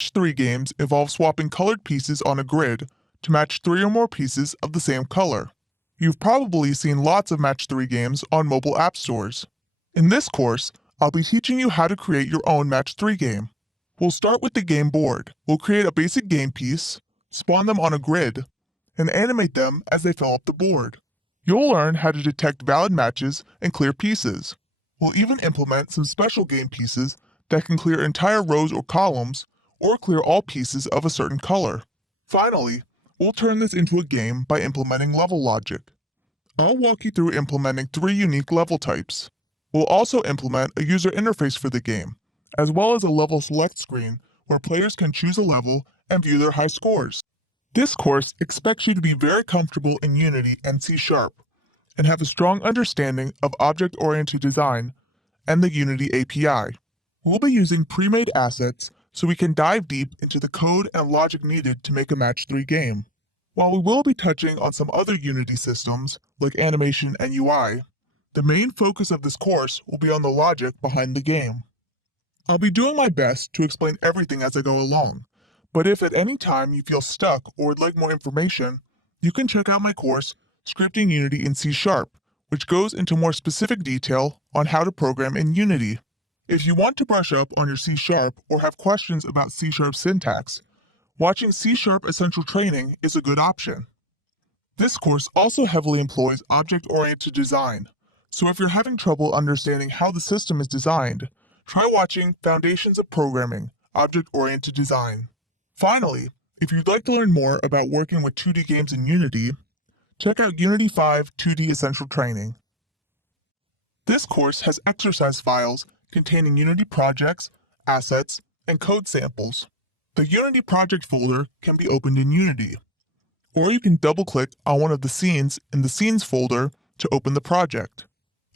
Match-3 games involve swapping colored pieces on a grid to match 3 or more pieces of the same color. You've probably seen lots of Match-3 games on mobile app stores. In this course, I'll be teaching you how to create your own Match-3 game. We'll start with the game board. We'll create a basic game piece, spawn them on a grid, and animate them as they fill up the board. You'll learn how to detect valid matches and clear pieces. We'll even implement some special game pieces that can clear entire rows or columns, or clear all pieces of a certain color. Finally, we'll turn this into a game by implementing level logic. I'll walk you through implementing 3 unique level types. We'll also implement a user interface for the game, as well as a level select screen where players can choose a level and view their high scores. This course expects you to be very comfortable in Unity and C# and have a strong understanding of object-oriented design and the Unity API. We'll be using pre-made assets so we can dive deep into the code and logic needed to make a Match-3 game. While we will be touching on some other Unity systems, like animation and UI, the main focus of this course will be on the logic behind the game. I'll be doing my best to explain everything as I go along, but if at any time you feel stuck or would like more information, you can check out my course, Scripting Unity in C#, which goes into more specific detail on how to program in Unity. If you want to brush up on your C# or have questions about C# syntax, watching C# Essential Training is a good option. This course also heavily employs object-oriented design, so if you're having trouble understanding how the system is designed, try watching Foundations of Programming, Object-Oriented Design. Finally, if you'd like to learn more about working with 2D games in Unity, check out Unity 5 2D Essential Training. This course has exercise files containing Unity projects, assets, and code samples. The Unity project folder can be opened in Unity, or you can double-click on one of the scenes in the Scenes folder to open the project.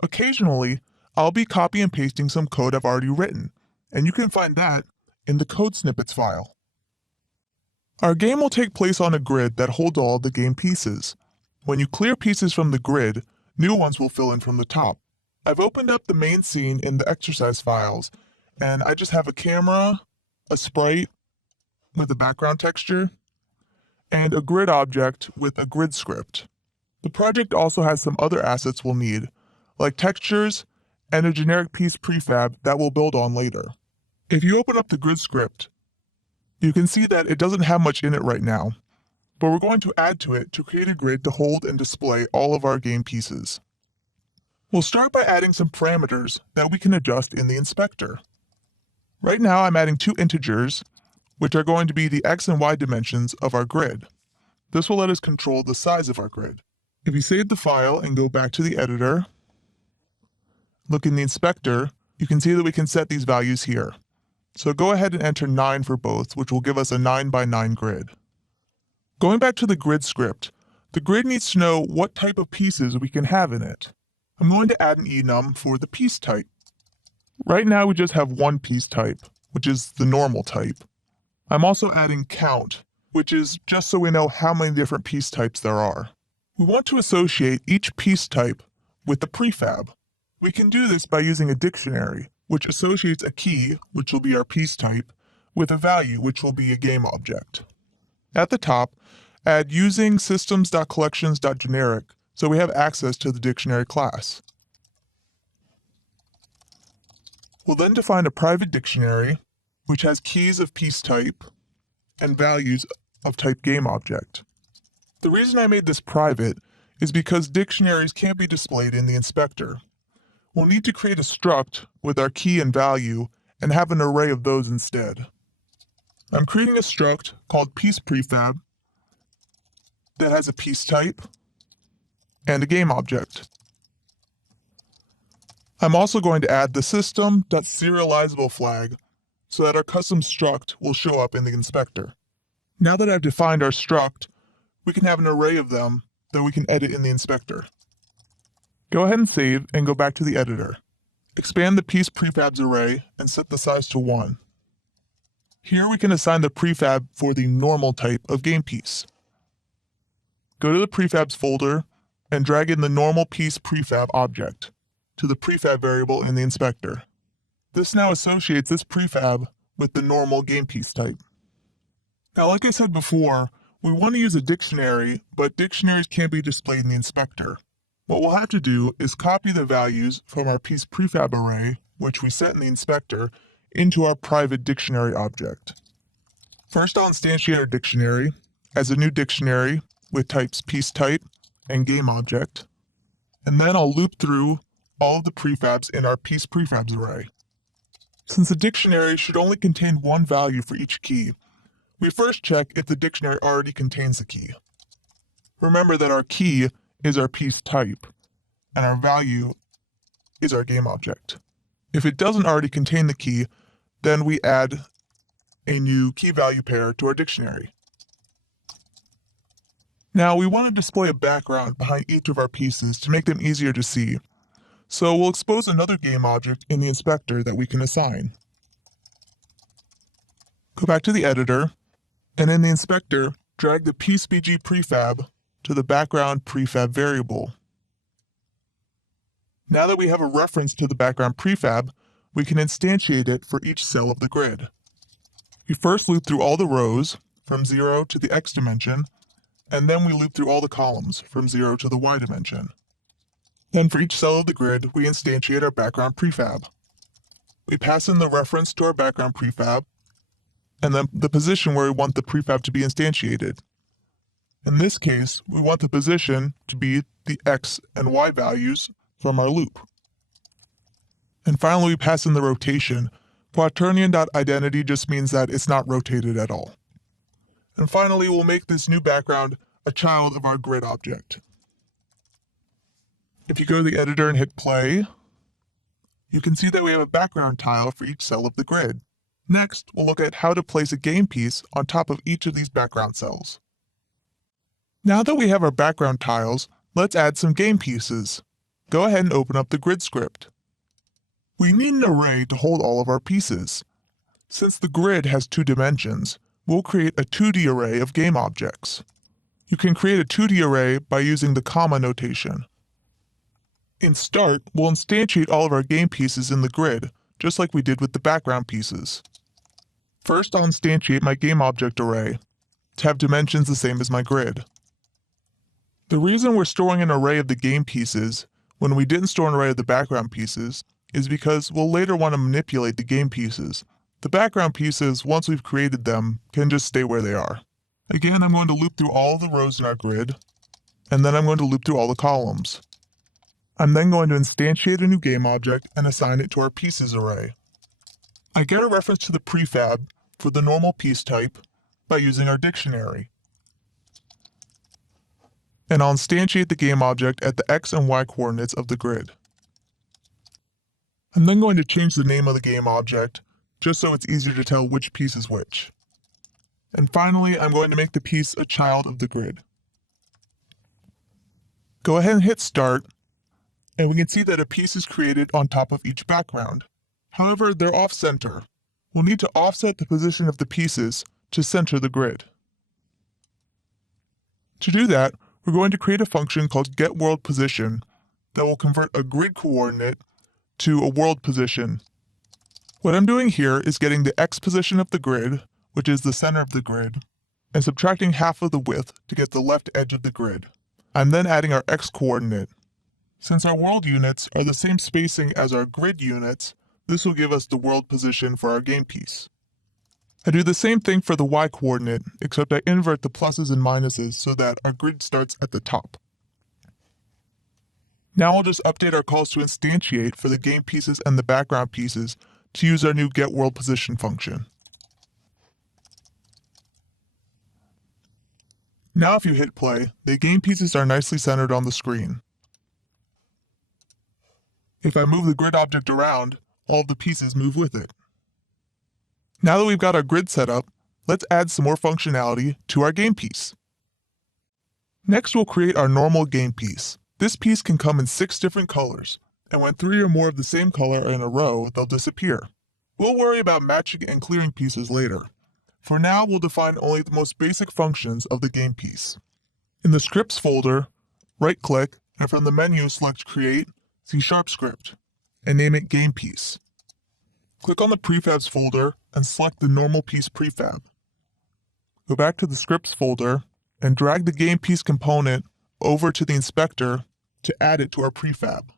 Occasionally, I'll be copy and pasting some code I've already written, and you can find that in the code snippets file. Our game will take place on a grid that holds all the game pieces. When you clear pieces from the grid, new ones will fill in from the top. I've opened up the main scene in the exercise files, and I just have a camera, a sprite with a background texture, and a grid object with a grid script. The project also has some other assets we'll need, like textures and a generic piece prefab that we'll build on later. If you open up the grid script, you can see that it doesn't have much in it right now, but we're going to add to it to create a grid to hold and display all of our game pieces. We'll start by adding some parameters that we can adjust in the inspector. Right now I'm adding 2 integers, which are going to be the x and y dimensions of our grid. This will let us control the size of our grid. If you save the file and go back to the editor, look in the inspector, you can see that we can set these values here. So go ahead and enter 9 for both, which will give us a 9 by 9 grid. Going back to the grid script, the grid needs to know what type of pieces we can have in it. I'm going to add an enum for the piece type. Right now we just have one piece type, which is the normal type. I'm also adding count, which is just so we know how many different piece types there are. We want to associate each piece type with the prefab. We can do this by using a dictionary, which associates a key, which will be our piece type, with a value, which will be a game object. At the top, add using systems.collections.generic so we have access to the dictionary class. We'll then define a private dictionary, which has keys of piece type and values of type game object. The reason I made this private is because dictionaries can't be displayed in the inspector. We'll need to create a struct with our key and value and have an array of those instead. I'm creating a struct called piecePrefab that has a piece type and a game object. I'm also going to add the system.serializable flag so that our custom struct will show up in the inspector. Now that I've defined our struct, we can have an array of them that we can edit in the inspector. Go ahead and save and go back to the editor. Expand the piecePrefab's array and set the size to 1. Here we can assign the prefab for the normal type of game piece. Go to the prefabs folder and drag in the normal piece prefab object to the prefab variable in the inspector. This now associates this prefab with the normal game piece type. Now, like I said before, we want to use a dictionary, but dictionaries can't be displayed in the inspector. What we'll have to do is copy the values from our piece prefab array, which we set in the inspector, into our private dictionary object. First, I'll instantiate our dictionary as a new dictionary with types piece type and game object, and then I'll loop through all of the prefabs in our piece prefabs array. Since the dictionary should only contain one value for each key, we first check if the dictionary already contains the key. Remember that our key is our piece type, and our value is our game object. If it doesn't already contain the key, then we add a new key value pair to our dictionary. Now we want to display a background behind each of our pieces to make them easier to see, so we'll expose another game object in the inspector that we can assign. Go back to the editor, and in the inspector, drag the piece.bg prefab to the background prefab variable. Now that we have a reference to the background prefab, we can instantiate it for each cell of the grid. We first loop through all the rows from 0 to the x dimension, and then we loop through all the columns from 0 to the y dimension. Then for each cell of the grid, we instantiate our background prefab. We pass in the reference to our background prefab, and then the position where we want the prefab to be instantiated. In this case, we want the position to be the x and y values from our loop. And finally, we pass in the rotation. Quaternion.identity just means that it's not rotated at all. And finally, we'll make this new background a child of our grid object. If you go to the editor and hit play, you can see that we have a background tile for each cell of the grid. Next, we'll look at how to place a game piece on top of each of these background cells. Now that we have our background tiles, let's add some game pieces. Go ahead and open up the grid script. We need an array to hold all of our pieces. Since the grid has 2 dimensions, we'll create a 2D array of game objects. You can create a 2D array by using the comma notation. In Start, we'll instantiate all of our game pieces in the grid, just like we did with the background pieces. First, I'll instantiate my game object array to have dimensions the same as my grid. The reason we're storing an array of the game pieces when we didn't store an array of the background pieces is because we'll later want to manipulate the game pieces. The background pieces, once we've created them, can just stay where they are. Again, I'm going to loop through all of the rows in our grid, and then I'm going to loop through all the columns. I'm then going to instantiate a new game object and assign it to our pieces array. I get a reference to the prefab for the normal piece type by using our dictionary. And I'll instantiate the game object at the x and y coordinates of the grid. I'm then going to change the name of the game object just so it's easier to tell which piece is which. And finally, I'm going to make the piece a child of the grid. Go ahead and hit Start, and we can see that a piece is created on top of each background. However, they're off-center. We'll need to offset the position of the pieces to center the grid. To do that, we're going to create a function called getWorldPosition that will convert a grid coordinate to a world position. What I'm doing here is getting the x position of the grid, which is the center of the grid, and subtracting half of the width to get the left edge of the grid. I'm then adding our x coordinate. Since our world units are the same spacing as our grid units, this will give us the world position for our game piece. I do the same thing for the y coordinate, except I invert the pluses and minuses so that our grid starts at the top. Now I'll just update our calls to instantiate for the game pieces and the background pieces to use our new getWorldPosition function. Now if you hit play, the game pieces are nicely centered on the screen. If I move the grid object around, all of the pieces move with it. Now that we've got our grid set up, let's add some more functionality to our game piece. Next, we'll create our normal game piece. This piece can come in 6 different colors, and when 3 or more of the same color are in a row, they'll disappear. We'll worry about matching and clearing pieces later. For now, we'll define only the most basic functions of the game piece. In the Scripts folder, right-click, and from the menu select Create, C# script, and name it Game Piece. Click on the Prefabs folder and select the Normal Piece prefab. Go back to the scripts folder and drag the game piece component over to the inspector to add it to our prefab.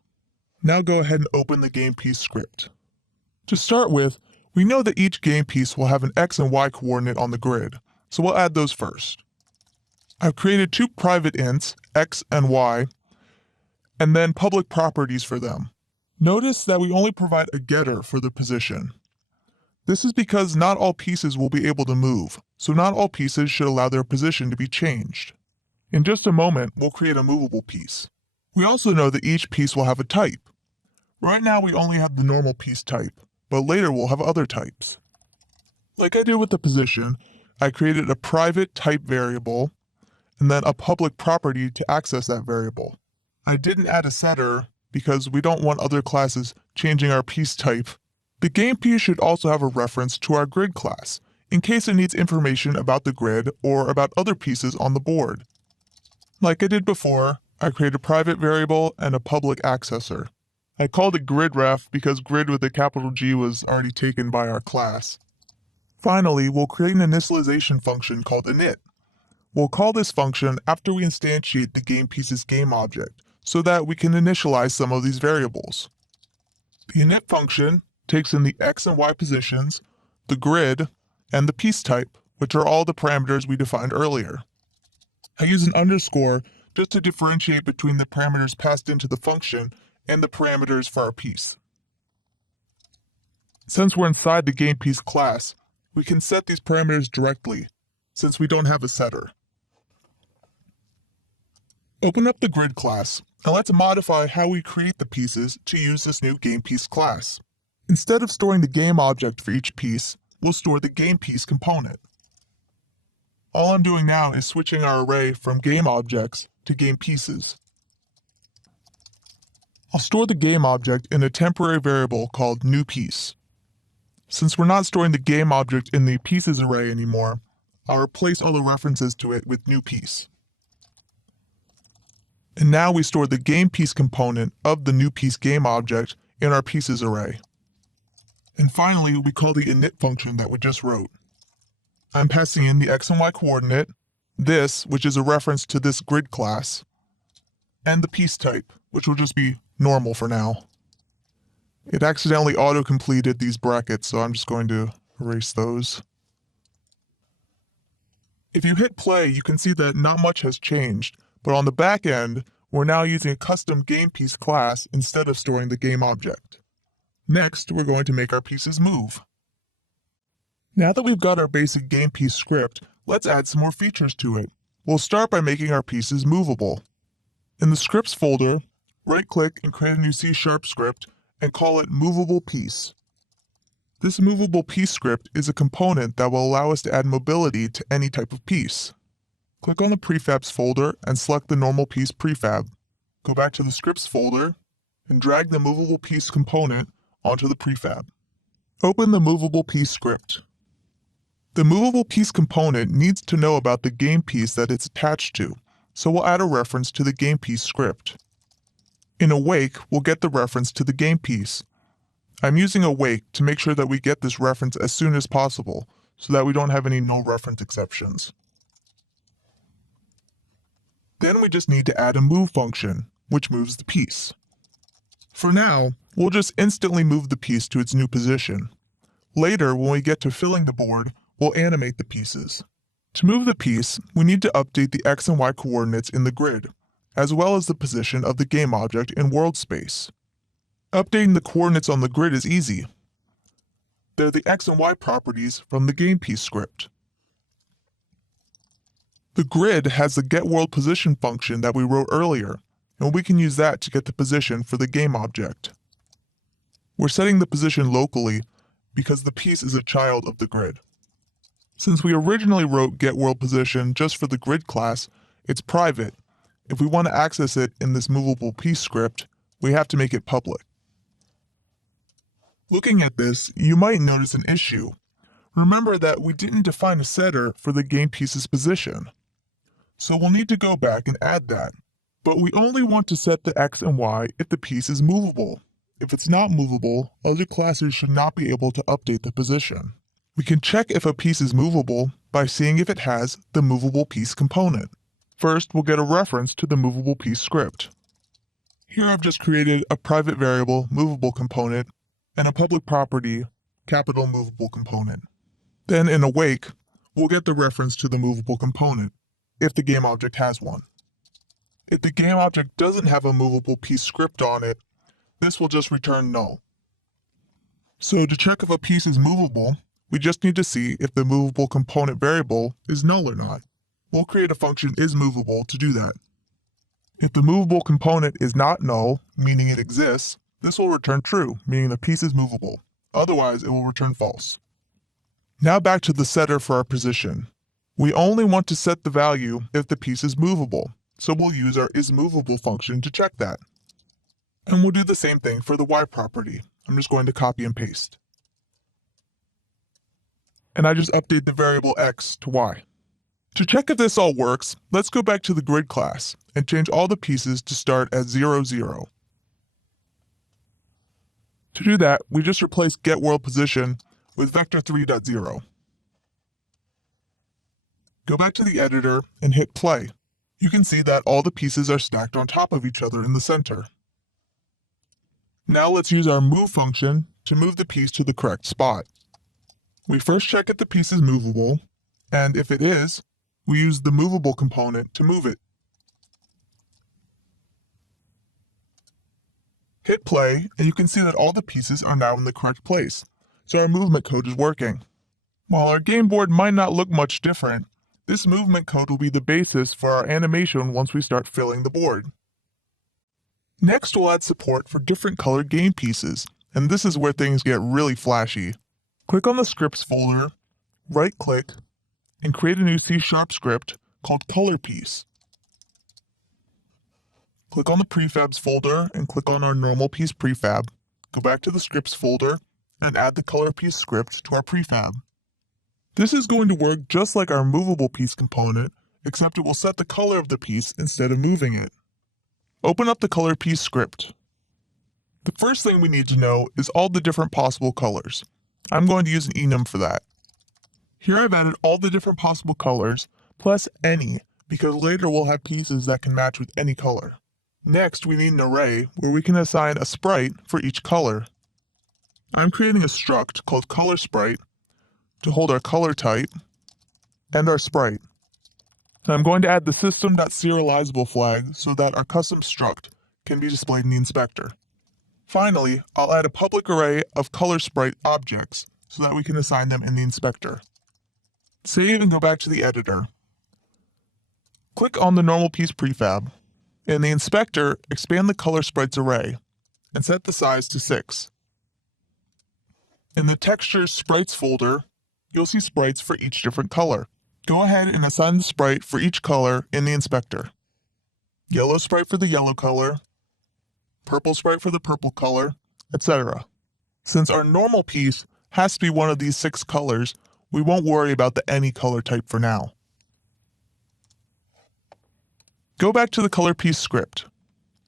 Now go ahead and open the game piece script. To start with, we know that each game piece will have an X and Y coordinate on the grid, so we'll add those first. I've created two private ints, X and Y, and then public properties for them. Notice that we only provide a getter for the position. This is because not all pieces will be able to move, so not all pieces should allow their position to be changed. In just a moment, we'll create a movable piece. We also know that each piece will have a type. Right now we only have the normal piece type, but later we'll have other types. Like I did with the position, I created a private type variable and then a public property to access that variable. I didn't add a setter because we don't want other classes changing our piece type. The game piece should also have a reference to our grid class, in case it needs information about the grid or about other pieces on the board. Like I did before, I created a private variable and a public accessor. I called it gridref because grid with a capital G was already taken by our class. Finally, we'll create an initialization function called init. We'll call this function after we instantiate the game piece's game object, so that we can initialize some of these variables. The init function takes in the X and Y positions, the grid, and the piece type, which are all the parameters we defined earlier. I use an underscore just to differentiate between the parameters passed into the function and the parameters for our piece. Since we're inside the game piece class, we can set these parameters directly, since we don't have a setter. Open up the grid class, and let's modify how we create the pieces to use this new game piece class. Instead of storing the game object for each piece, we'll store the game piece component. All I'm doing now is switching our array from game objects to game pieces. I'll store the game object in a temporary variable called newPiece. Since we're not storing the game object in the pieces array anymore, I'll replace all the references to it with newPiece. And now we store the game piece component of the newPiece game object in our pieces array. And finally, we call the init function that we just wrote. I'm passing in the X and Y coordinate, this, which is a reference to this grid class, and the piece type, which will just be normal for now. It accidentally auto-completed these brackets, so I'm just going to erase those. If you hit play, you can see that not much has changed, but on the back end, we're now using a custom game piece class instead of storing the game object. Next, we're going to make our pieces move. Now that we've got our basic game piece script, let's add some more features to it. We'll start by making our pieces movable. In the scripts folder, right-click and create a new C# script and call it movable piece. This movable piece script is a component that will allow us to add mobility to any type of piece. Click on the prefabs folder and select the normal piece prefab. Go back to the scripts folder and drag the movable piece component onto the prefab. Open the movable piece script. The movable piece component needs to know about the game piece that it's attached to, so we'll add a reference to the game piece script. In awake, we'll get the reference to the game piece. I'm using awake to make sure that we get this reference as soon as possible, so that we don't have any no reference exceptions. Then we just need to add a move function, which moves the piece. For now, we'll just instantly move the piece to its new position. Later, when we get to filling the board, we'll animate the pieces. To move the piece, we need to update the X and Y coordinates in the grid, as well as the position of the game object in world space. Updating the coordinates on the grid is easy. They're the X and Y properties from the game piece script. The grid has the getWorldPosition function that we wrote earlier, and we can use that to get the position for the game object. We're setting the position locally because the piece is a child of the grid. Since we originally wrote getWorldPosition just for the grid class, it's private. If we want to access it in this movable piece script, we have to make it public. Looking at this, you might notice an issue. Remember that we didn't define a setter for the game piece's position. So we'll need to go back and add that. But we only want to set the X and Y if the piece is movable. If it's not movable, other classes should not be able to update the position. We can check if a piece is movable by seeing if it has the movable piece component. First, we'll get a reference to the movable piece script. Here I've just created a private variable movable component and a public property capital movable component. Then in awake, we'll get the reference to the movable component, if the game object has one. If the game object doesn't have a movable piece script on it, this will just return null. So to check if a piece is movable, we just need to see if the movable component variable is null or not. We'll create a function isMovable to do that. If the movable component is not null, meaning it exists, this will return true, meaning the piece is movable. Otherwise, it will return false. Now back to the setter for our position. We only want to set the value if the piece is movable, so we'll use our isMovable function to check that. And we'll do the same thing for the y property. I'm just going to copy and paste. And I just update the variable x to y. To check if this all works, let's go back to the grid class and change all the pieces to start at 0, 0. To do that, we just replace getWorldPosition with vector3.0. Go back to the editor and hit play. You can see that all the pieces are stacked on top of each other in the center. Now let's use our move function to move the piece to the correct spot. We first check if the piece is movable, and if it is, we use the movable component to move it. Hit play, and you can see that all the pieces are now in the correct place, so our movement code is working. While our game board might not look much different, this movement code will be the basis for our animation once we start filling the board. Next, we'll add support for different colored game pieces, and this is where things get really flashy. Click on the scripts folder, right-click, and create a new C# script called color piece. Click on the prefabs folder and click on our normal piece prefab. Go back to the scripts folder and add the color piece script to our prefab. This is going to work just like our movable piece component, except it will set the color of the piece instead of moving it. Open up the color piece script. The first thing we need to know is all the different possible colors. I'm going to use an enum for that. Here I've added all the different possible colors, plus any, because later we'll have pieces that can match with any color. Next, we need an array where we can assign a sprite for each color. I'm creating a struct called colorSprite to hold our color type and our sprite. And I'm going to add the system.serializable flag so that our custom struct can be displayed in the inspector. Finally, I'll add a public array of colorSprite objects so that we can assign them in the inspector. Save and go back to the editor. Click on the normal piece prefab. In the inspector, expand the colorSprites array and set the size to 6. In the textures sprites folder, you'll see sprites for each different color. Go ahead and assign the sprite for each color in the inspector. Yellow sprite for the yellow color, purple sprite for the purple color, etc. Since our normal piece has to be one of these 6 colors, we won't worry about the any color type for now. Go back to the color piece script.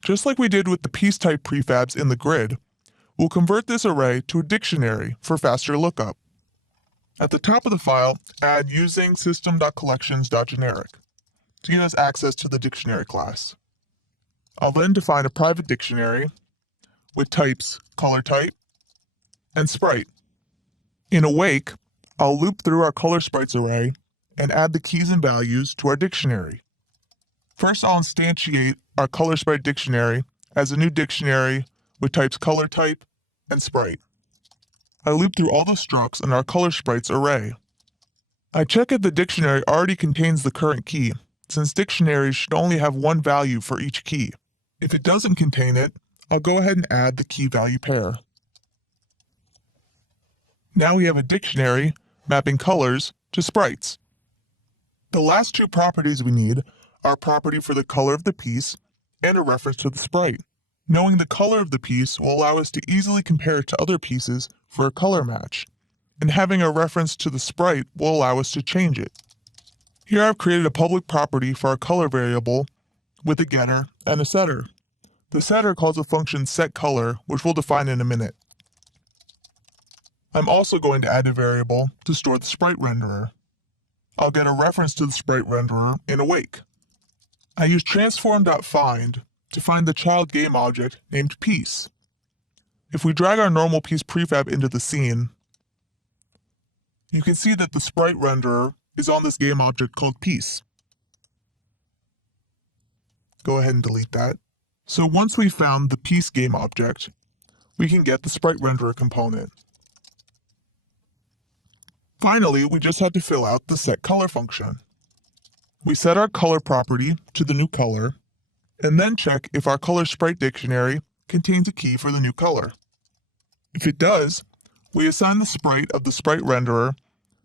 Just like we did with the piece type prefabs in the grid, we'll convert this array to a dictionary for faster lookup. At the top of the file, add using system.collections.generic to give us access to the dictionary class. I'll then define a private dictionary with types color type and sprite. In awake, I'll loop through our colorSprites array and add the keys and values to our dictionary. First, I'll instantiate our colorSprite dictionary as a new dictionary with types color type and sprite. I loop through all the structs in our colorSprites array. I check if the dictionary already contains the current key, since dictionaries should only have one value for each key. If it doesn't contain it, I'll go ahead and add the key value pair. Now we have a dictionary mapping colors to sprites. The last 2 properties we need are a property for the color of the piece and a reference to the sprite. Knowing the color of the piece will allow us to easily compare it to other pieces for a color match, and having a reference to the sprite will allow us to change it. Here I've created a public property for our color variable with a getter and a setter. The setter calls a function setColor, which we'll define in a minute. I'm also going to add a variable to store the sprite renderer. I'll get a reference to the sprite renderer in awake. I use transform.find to find the child game object named piece. If we drag our normal piece prefab into the scene, you can see that the sprite renderer is on this game object called piece. Go ahead and delete that. So once we've found the piece game object, we can get the sprite renderer component. Finally, we just had to fill out the set color function. We set our color property to the new color, and then check if our color sprite dictionary contains a key for the new color. If it does, we assign the sprite of the sprite renderer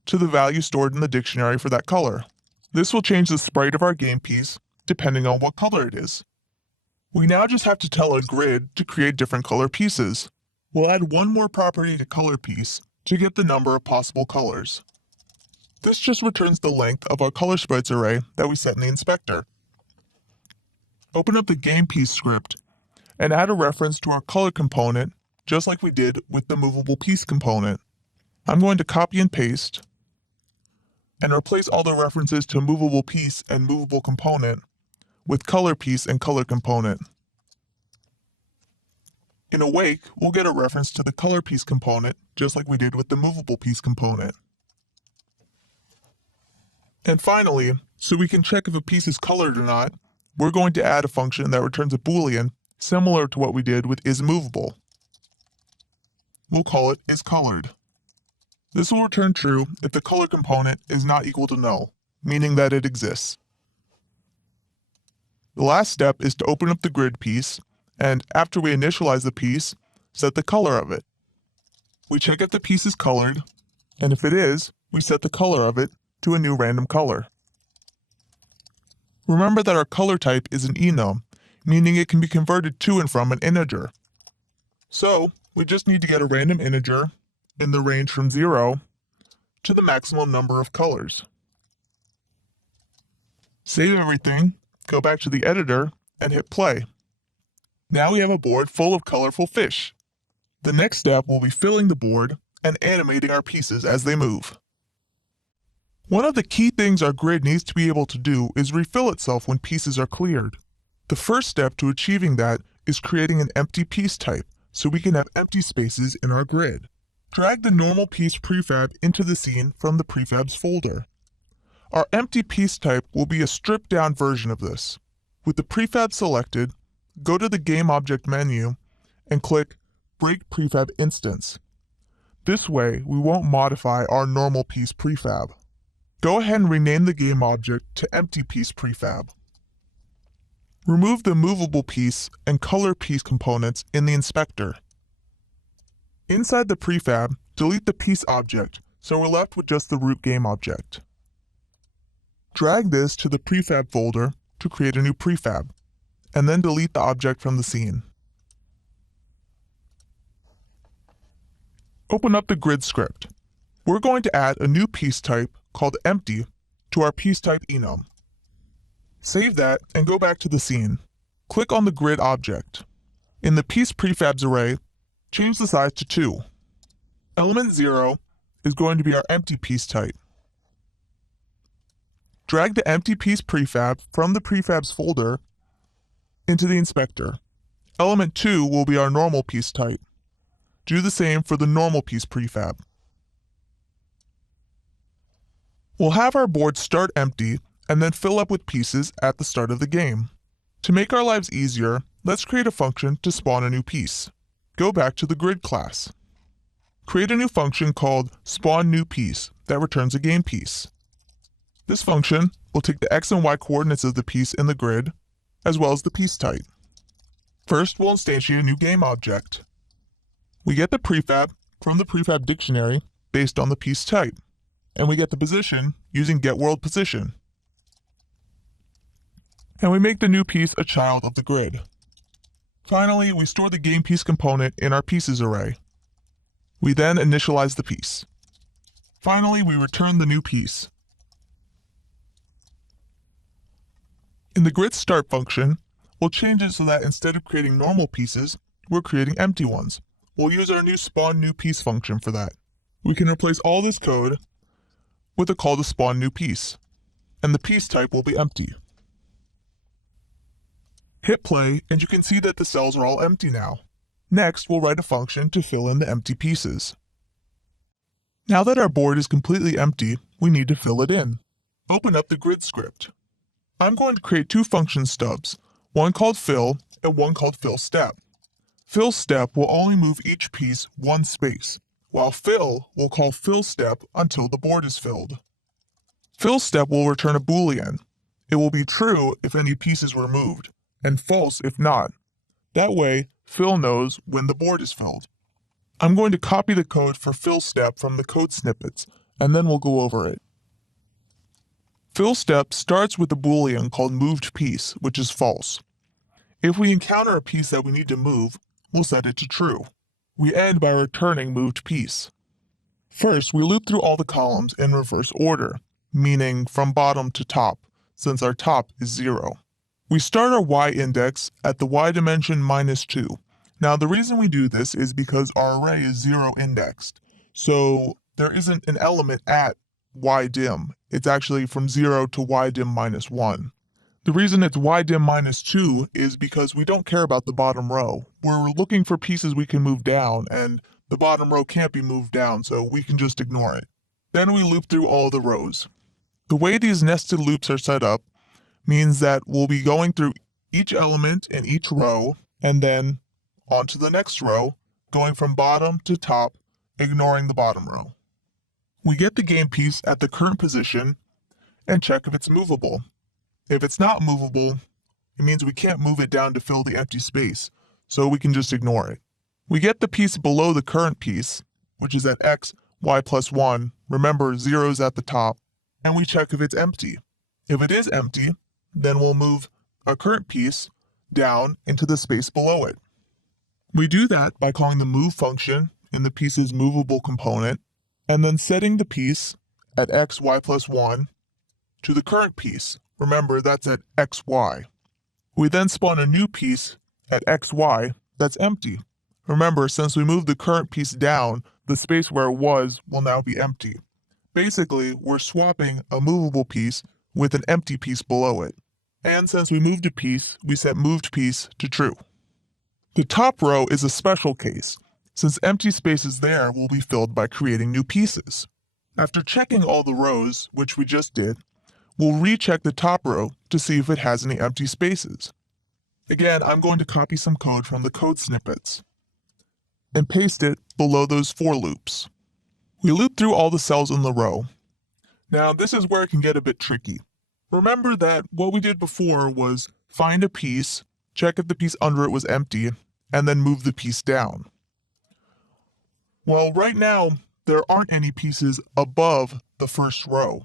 to the value stored in the dictionary for that color. This will change the sprite of our game piece depending on what color it is. We now just have to tell our grid to create different color pieces. We'll add one more property to color piece to get the number of possible colors. This just returns the length of our color sprites array that we set in the inspector. Open up the game piece script and add a reference to our color component just like we did with the movable piece component. I'm going to copy and paste and replace all the references to movable piece and movable component with color piece and color component. In awake, we'll get a reference to the color piece component just like we did with the movable piece component. And finally, so we can check if a piece is colored or not, we're going to add a function that returns a Boolean similar to what we did with isMovable. We'll call it isColored. This will return true if the color component is not equal to null, meaning that it exists. The last step is to open up the grid piece, and after we initialize the piece, set the color of it. We check if the piece is colored, and if it is, we set the color of it to a new random color. Remember that our color type is an enum, meaning it can be converted to and from an integer. So, we just need to get a random integer in the range from 0 to the maximum number of colors. Save everything, go back to the editor, and hit play. Now we have a board full of colorful fish. The next step will be filling the board and animating our pieces as they move. One of the key things our grid needs to be able to do is refill itself when pieces are cleared. The first step to achieving that is creating an empty piece type so we can have empty spaces in our grid. Drag the normal piece prefab into the scene from the prefabs folder. Our empty piece type will be a stripped down version of this. With the prefab selected, go to the Game Object menu and click Break Prefab Instance. This way, we won't modify our normal piece prefab. Go ahead and rename the game object to Empty Piece Prefab. Remove the movable piece and color piece components in the inspector. Inside the prefab, delete the piece object, so we're left with just the root game object. Drag this to the prefab folder to create a new prefab, and then delete the object from the scene. Open up the grid script. We're going to add a new piece type called empty to our piece type enum. Save that and go back to the scene. Click on the grid object. In the piece prefabs array, change the size to 2. Element 0 is going to be our empty piece type. Drag the empty piece prefab from the prefabs folder into the inspector. Element 2 will be our normal piece type. Do the same for the normal piece prefab. We'll have our board start empty and then fill up with pieces at the start of the game. To make our lives easier, let's create a function to spawn a new piece. Go back to the grid class. Create a new function called spawnNewPiece that returns a game piece. This function will take the x and y coordinates of the piece in the grid, as well as the piece type. First, we'll instantiate a new game object. We get the prefab from the prefab dictionary based on the piece type, and we get the position using getWorldPosition. And we make the new piece a child of the grid. Finally, we store the game piece component in our pieces array. We then initialize the piece. Finally, we return the new piece. In the grid start function, we'll change it so that instead of creating normal pieces, we're creating empty ones. We'll use our new spawnNewPiece function for that. We can replace all this code with a call to spawn new piece, and the piece type will be empty. Hit play, and you can see that the cells are all empty now. Next, we'll write a function to fill in the empty pieces. Now that our board is completely empty, we need to fill it in. Open up the grid script. I'm going to create two function stubs, one called fill and one called fill step. Fill step will only move each piece one space, while fill will call fill step until the board is filled. Fill step will return a boolean. It will be true if any pieces were moved, and false if not. That way, fill knows when the board is filled. I'm going to copy the code for fill step from the code snippets, and then we'll go over it. Fill step starts with a boolean called moved piece, which is false. If we encounter a piece that we need to move, we'll set it to true. We end by returning moved piece. First, we loop through all the columns in reverse order, meaning from bottom to top, since our top is 0. We start our y index at the y dimension -2. Now the reason we do this is because our array is 0 indexed, so there isn't an element at y dim. It's actually from 0 to y dim -1. The reason it's y dim -2 is because we don't care about the bottom row. We're looking for pieces we can move down, and the bottom row can't be moved down, so we can just ignore it. Then we loop through all the rows. The way these nested loops are set up means that we'll be going through each element in each row, and then on to the next row, going from bottom to top, ignoring the bottom row. We get the game piece at the current position and check if it's movable. If it's not movable, it means we can't move it down to fill the empty space, so we can just ignore it. We get the piece below the current piece, which is at x, y plus 1, remember 0 is at the top, and we check if it's empty. If it is empty, then we'll move our current piece down into the space below it. We do that by calling the move function in the piece's movable component, and then setting the piece at x, y plus 1 to the current piece. Remember, that's at xy. We then spawn a new piece at xy that's empty. Remember, since we moved the current piece down, the space where it was will now be empty. Basically, we're swapping a movable piece with an empty piece below it. And since we moved a piece, we set moved piece to true. The top row is a special case, since empty spaces there will be filled by creating new pieces. After checking all the rows, which we just did, we'll recheck the top row to see if it has any empty spaces. Again, I'm going to copy some code from the code snippets and paste it below those for loops. We loop through all the cells in the row. Now, this is where it can get a bit tricky. Remember that what we did before was find a piece, check if the piece under it was empty, and then move the piece down. Well, right now, there aren't any pieces above the first row.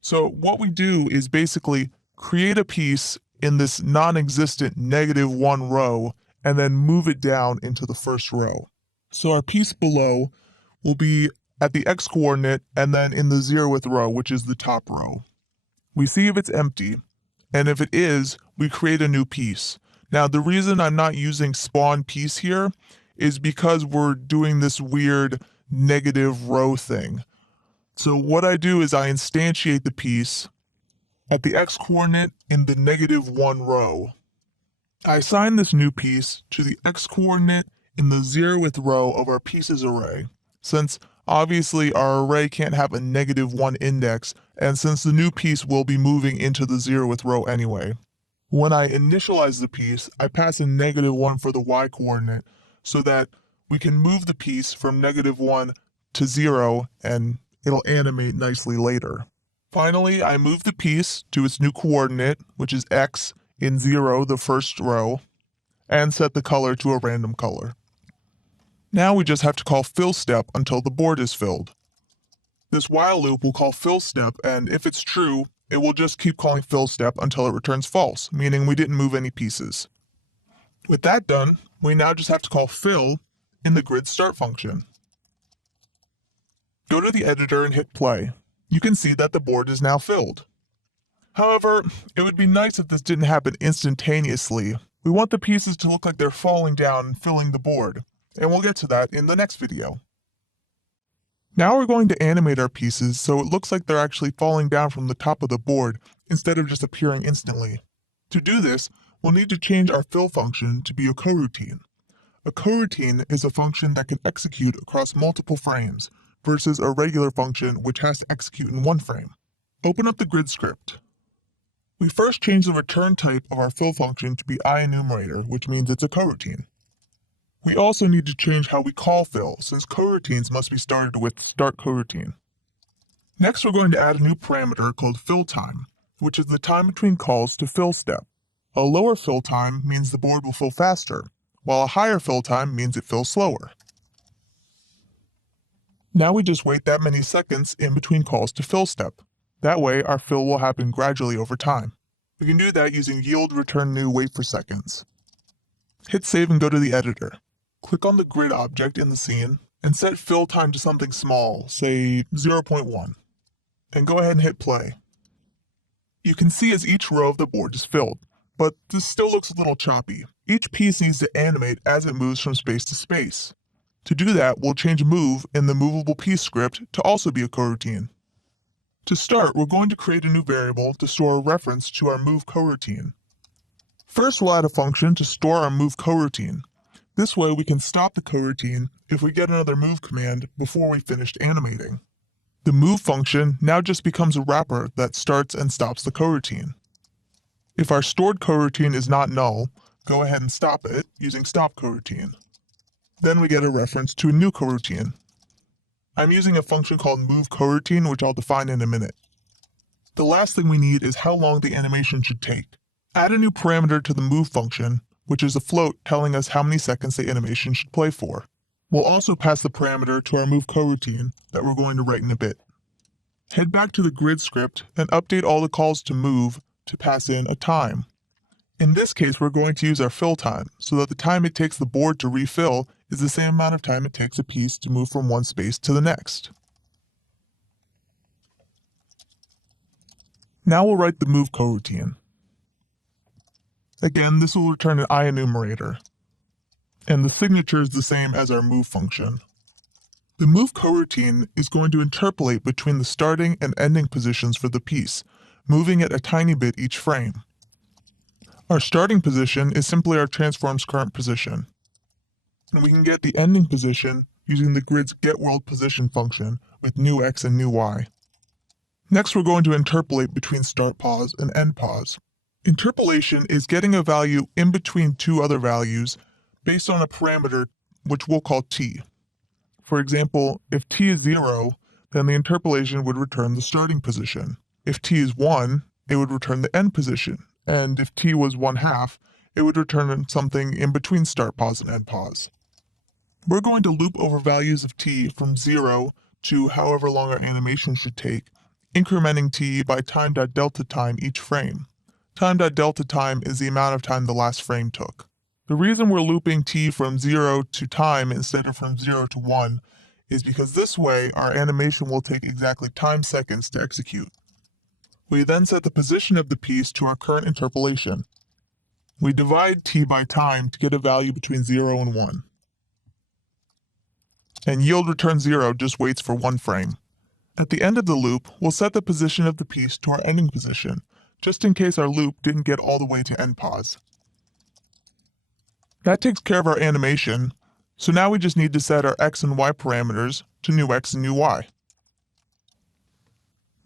So what we do is basically create a piece in this non-existent -1 row and then move it down into the first row. So our piece below will be at the x-coordinate and then in the 0th row, which is the top row. We see if it's empty, and if it is, we create a new piece. Now, the reason I'm not using spawn piece here is because we're doing this weird negative row thing. So what I do is I instantiate the piece at the x-coordinate in the -1 row. I assign this new piece to the x-coordinate in the 0th row of our pieces array, since obviously our array can't have a -1 index, and since the new piece will be moving into the 0th row anyway. When I initialize the piece, I pass in -1 for the y-coordinate so that we can move the piece from -1 to 0 and it'll animate nicely later. Finally, I move the piece to its new coordinate, which is x in 0, the first row, and set the color to a random color. Now we just have to call fill step until the board is filled. This while loop will call fill step, and if it's true, it will just keep calling fill step until it returns false, meaning we didn't move any pieces. With that done, we now just have to call fill in the grid start function. Go to the editor and hit play. You can see that the board is now filled. However, it would be nice if this didn't happen instantaneously. We want the pieces to look like they're falling down and filling the board, and we'll get to that in the next video. Now we're going to animate our pieces so it looks like they're actually falling down from the top of the board instead of just appearing instantly. To do this, we'll need to change our fill function to be a coroutine. A coroutine is a function that can execute across multiple frames versus a regular function which has to execute in one frame. Open up the grid script. We first change the return type of our fill function to be IEnumerator, which means it's a coroutine. We also need to change how we call fill, since coroutines must be started with start coroutine. Next, we're going to add a new parameter called fill time, which is the time between calls to fill step. A lower fill time means the board will fill faster, while a higher fill time means it fills slower. Now we just wait that many seconds in between calls to fill step. That way, our fill will happen gradually over time. We can do that using yield return new wait for seconds. Hit save and go to the editor. Click on the grid object in the scene and set fill time to something small, say 0.1, and go ahead and hit play. You can see as each row of the board is filled, but this still looks a little choppy. Each piece needs to animate as it moves from space to space. To do that, we'll change move in the movable piece script to also be a coroutine. To start, we're going to create a new variable to store a reference to our move coroutine. First, we'll add a function to store our move coroutine. This way we can stop the coroutine if we get another move command before we finished animating. The move function now just becomes a wrapper that starts and stops the coroutine. If our stored coroutine is not null, go ahead and stop it using stop coroutine. Then we get a reference to a new coroutine. I'm using a function called move coroutine, which I'll define in a minute. The last thing we need is how long the animation should take. Add a new parameter to the move function, which is a float telling us how many seconds the animation should play for. We'll also pass the parameter to our move coroutine that we're going to write in a bit. Head back to the grid script and update all the calls to move to pass in a time. In this case, we're going to use our fill time, so that the time it takes the board to refill is the same amount of time it takes a piece to move from one space to the next. Now we'll write the move coroutine. Again, this will return an IEnumerator, and the signature is the same as our move function. The move coroutine is going to interpolate between the starting and ending positions for the piece, moving it a tiny bit each frame. Our starting position is simply our transform's current position, and we can get the ending position using the grid's getWorldPosition function with new x and new y. Next, we're going to interpolate between start pause and end pause. Interpolation is getting a value in between two other values based on a parameter which we'll call t. For example, if t is 0, then the interpolation would return the starting position. If t is 1, it would return the end position. And if t was 1/2, it would return something in between start pause and end pause. We're going to loop over values of t from 0 to however long our animation should take, incrementing t by time.delta time each frame. Time.delta time is the amount of time the last frame took. The reason we're looping t from 0 to time instead of from 0 to 1 is because this way our animation will take exactly time seconds to execute. We then set the position of the piece to our current interpolation. We divide t by time to get a value between 0 and 1. And yield return 0 just waits for one frame. At the end of the loop, we'll set the position of the piece to our ending position, just in case our loop didn't get all the way to end pause. That takes care of our animation, so now we just need to set our x and y parameters to new x and new y.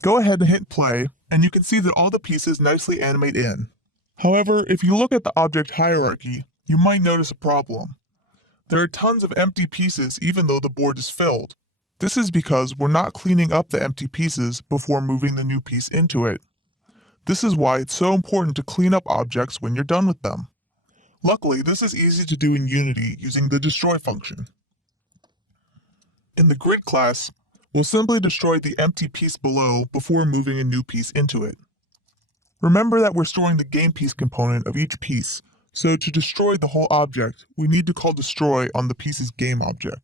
Go ahead and hit play, and you can see that all the pieces nicely animate in. However, if you look at the object hierarchy, you might notice a problem. There are tons of empty pieces even though the board is filled. This is because we're not cleaning up the empty pieces before moving the new piece into it. This is why it's so important to clean up objects when you're done with them. Luckily, this is easy to do in Unity using the destroy function. In the grid class, we'll simply destroy the empty piece below before moving a new piece into it. Remember that we're storing the game piece component of each piece, so to destroy the whole object, we need to call destroy on the piece's game object.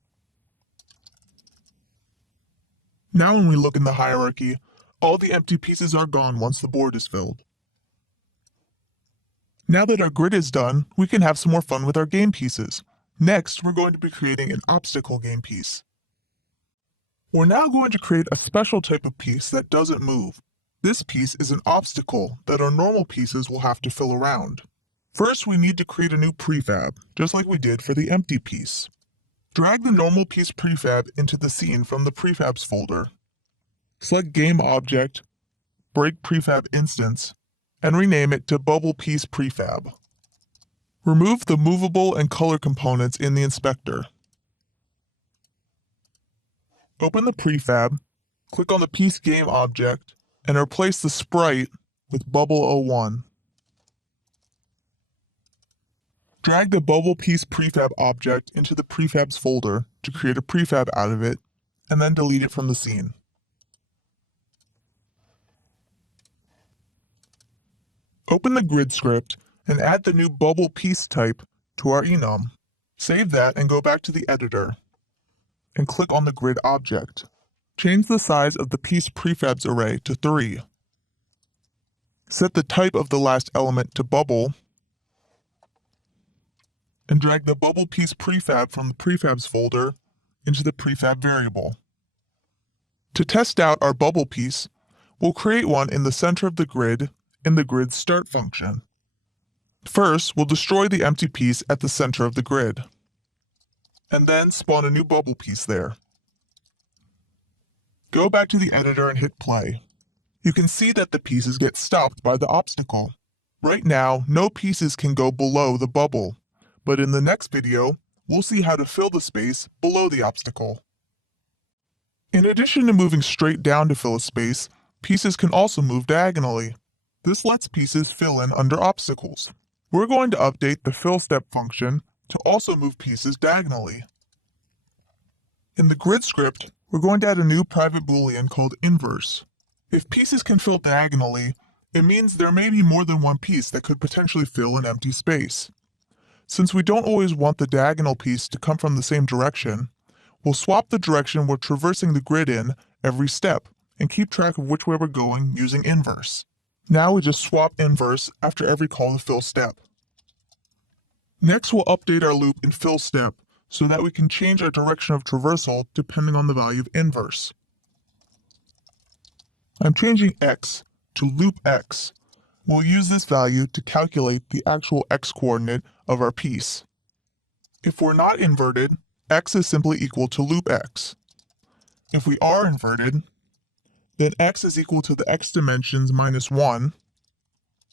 Now when we look in the hierarchy, all the empty pieces are gone once the board is filled. Now that our grid is done, we can have some more fun with our game pieces. Next, we're going to be creating an obstacle game piece. We're now going to create a special type of piece that doesn't move. This piece is an obstacle that our normal pieces will have to fill around. First, we need to create a new prefab, just like we did for the empty piece. Drag the normal piece prefab into the scene from the prefabs folder. Select Game Object, Break Prefab Instance, and rename it to Bubble Piece Prefab. Remove the movable and color components in the inspector. Open the prefab, click on the piece game object, and replace the sprite with Bubble01. Drag the Bubble Piece Prefab object into the prefabs folder to create a prefab out of it, and then delete it from the scene. Open the grid script and add the new bubble piece type to our enum. Save that and go back to the editor and click on the grid object. Change the size of the piece prefabs array to 3. Set the type of the last element to bubble and drag the bubble piece prefab from the prefabs folder into the prefab variable. To test out our bubble piece, we'll create one in the center of the grid in the grid start function. First, we'll destroy the empty piece at the center of the grid, and then spawn a new bubble piece there. Go back to the editor and hit play. You can see that the pieces get stopped by the obstacle. Right now, no pieces can go below the bubble, but in the next video, we'll see how to fill the space below the obstacle. In addition to moving straight down to fill a space, pieces can also move diagonally. This lets pieces fill in under obstacles. We're going to update the fill step function to also move pieces diagonally. In the grid script, we're going to add a new private boolean called inverse. If pieces can fill diagonally, it means there may be more than one piece that could potentially fill an empty space. Since we don't always want the diagonal piece to come from the same direction, we'll swap the direction we're traversing the grid in every step and keep track of which way we're going using inverse. Now we just swap inverse after every call to fill step. Next, we'll update our loop in fill step so that we can change our direction of traversal depending on the value of inverse. I'm changing x to loop x. We'll use this value to calculate the actual x-coordinate of our piece. If we're not inverted, x is simply equal to loop x. If we are inverted, then x is equal to the x dimensions minus 1